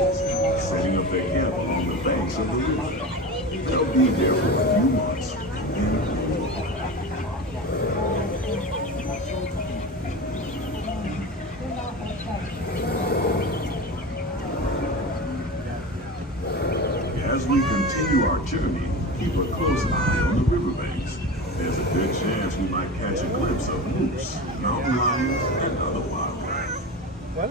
families, setting up their camp along the banks of the river. They'll be there for a few months, and then as we continue our journey, keep a close eye on the riverbanks. There's a good chance we might catch a glimpse of moose, mountain lions, and other wildlife. What?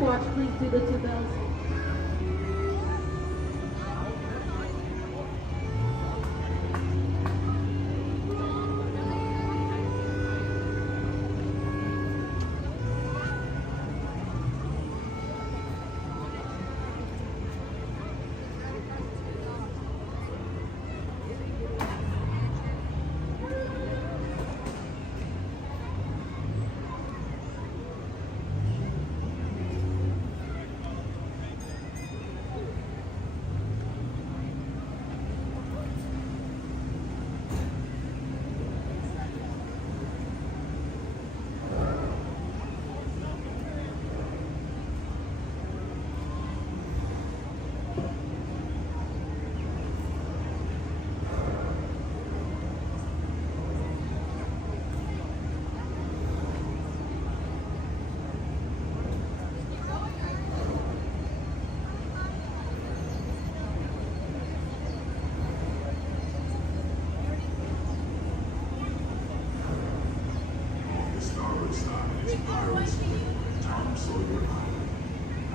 Watch, please do the 2 bells.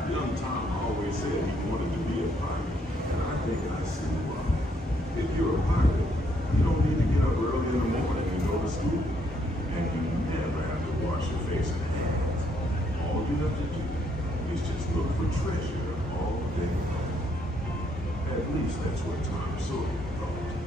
Young Tom always said he wanted to be a pilot, and I think I see why. If you're a pilot, you don't need to get up early in the morning and go to school, and you never have to wash your face and hands. All you have to do is just look for treasure all day long. At least that's what Tom Sawyer thought.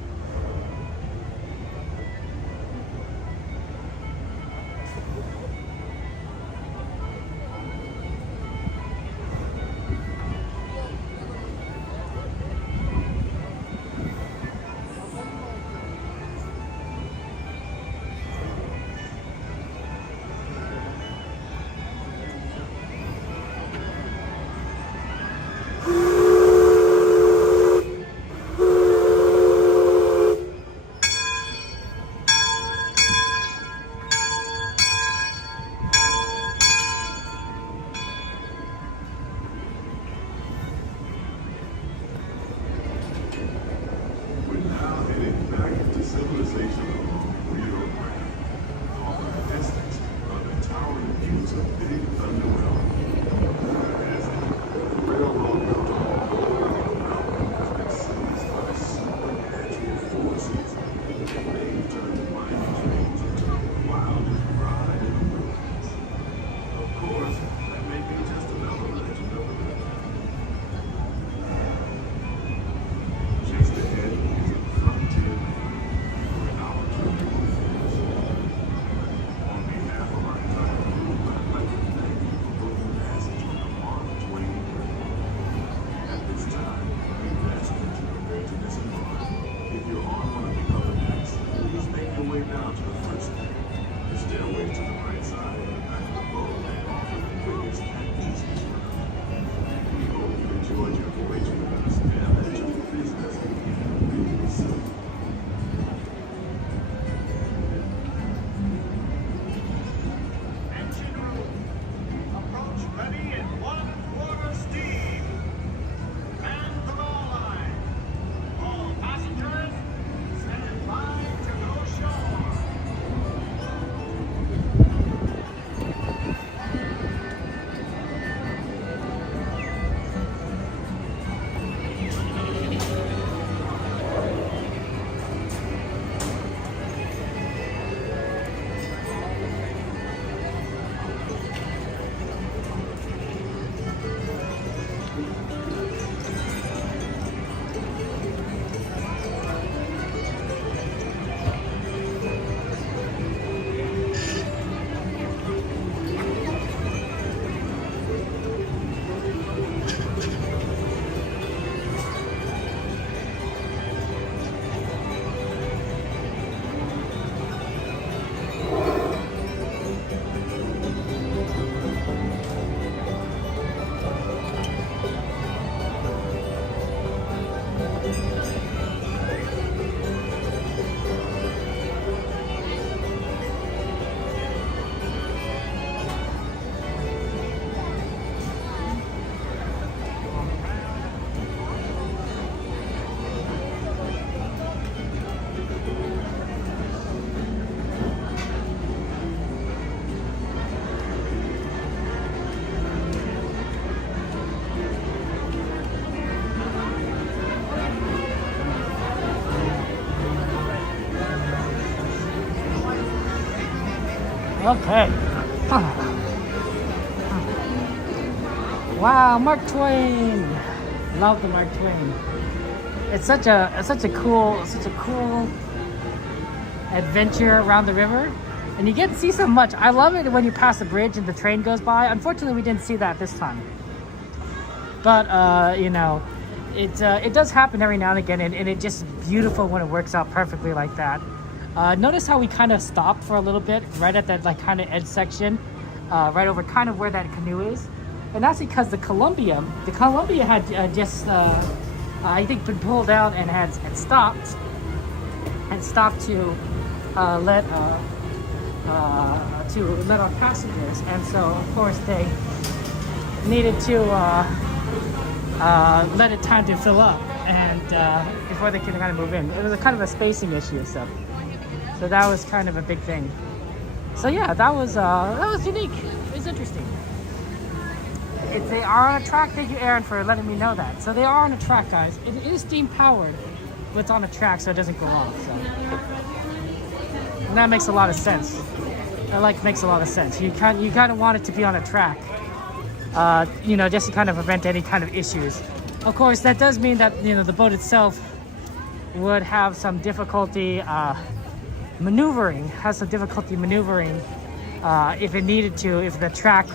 a big underwhelming. Railroad built on the Colorado Mountain has been seized by supernatural forces. They've turned the mining range into the wildest ride in the wilderness. Of course, that may be just another legend of the river. Just ahead is a frontier where our journey begins. On behalf of our entire group, I'd like to thank you for booking passage on the Mark Twain River. At this time, we ask that you prepare to disembark. If you're on one of the other decks, please make your way down to the first deck. The stairways to the right side and the back of the boat offer the quickest and easiest route. We hope you enjoyed your voyage with us and that you'll visit us again really soon. Engine room. Approach ready in 1/4 steam. Man the ball line. All passengers, stand by to go shore. Okay. Wow, Mark Twain. Love the Mark Twain. It's such a cool adventure around the river, and you get to see so much. I love it when you pass a bridge and the train goes by. Unfortunately, we didn't see that this time. But you know, it does happen every now and again, and it's just beautiful when it works out perfectly like that. Notice how we kind of stopped for a little bit right at that like kind of edge section, right over kind of where that canoe is, and that's because the Columbia had just I think been pulled out and had stopped to let our passengers, and so of course they needed to let it time to fill up and before they could kind of move in. It was a kind of a spacing issue, so that was kind of a big thing. So yeah, that was unique. It was interesting. They are on a track. Thank you, Aaron, for letting me know that. So they are on a track, guys. It is steam powered, but it's on a track, so it doesn't go off. So and that makes a lot of sense. That makes a lot of sense. You kind of want it to be on a track, you know, just to kind of prevent any kind of issues. Of course, that does mean that, you know, the boat itself would have some difficulty maneuvering. If it needed to, if the track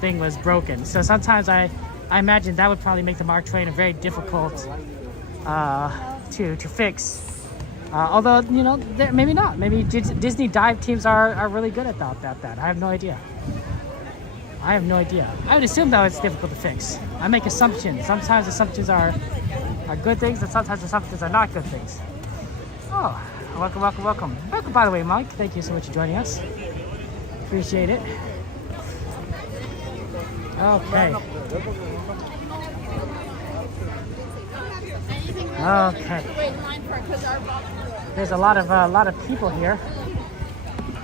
thing was broken. So sometimes I imagine that would probably make the Mark Twain very difficult to fix. Although, you know, maybe not. Maybe Disney dive teams are really good at that. I have no idea. I would assume that it's difficult to fix. I make assumptions. Sometimes assumptions are good things, and sometimes assumptions are not good things. Oh, welcome. Welcome, by the way, Mike. Thank you so much for joining us. Appreciate it. Okay. There's a lot of people here.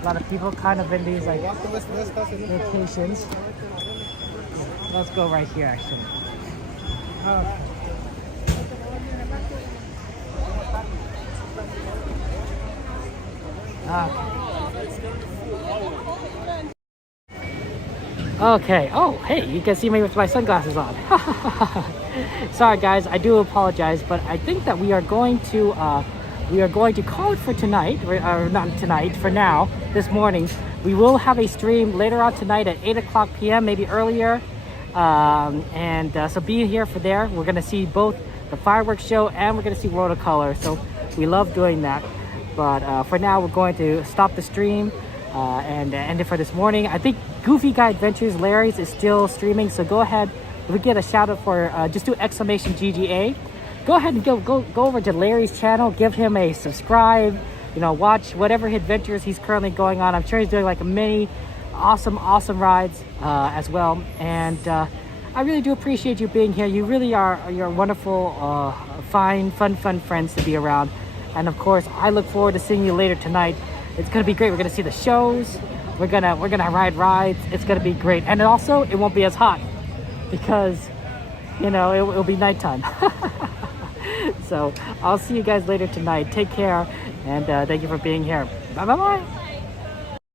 A lot of people kind of in these like vacations. Let's go right here actually. Okay. Okay. Oh, hey, you can see me with my sunglasses on. Sorry, guys. I do apologize, but I think that we are going to call it for tonight, or not tonight. For now, this morning, we will have a stream later on tonight at 8 o'clock p.m., maybe earlier. So be here for there. We're gonna see both the fireworks show and we're gonna see World of Color. So we love doing that. But for now, we're going to stop the stream and end it for this morning. I think Goofy Guy Adventures Larry's is still streaming, so go ahead. If we get a shout out for just do exclamation GGA. Go ahead and go over to Larry's channel, give him a subscribe. You know, watch whatever adventures he's currently going on. I'm sure he's doing like a many awesome rides as well. And I really do appreciate you being here. You really are, you're wonderful, fun friends to be around. And of course, I look forward to seeing you later tonight. It's gonna be great. We're gonna see the shows. We're gonna ride rides. It's gonna be great. And also, it won't be as hot because, you know, it'll be nighttime. So I'll see you guys later tonight. Take care, and thank you for being here. Bye.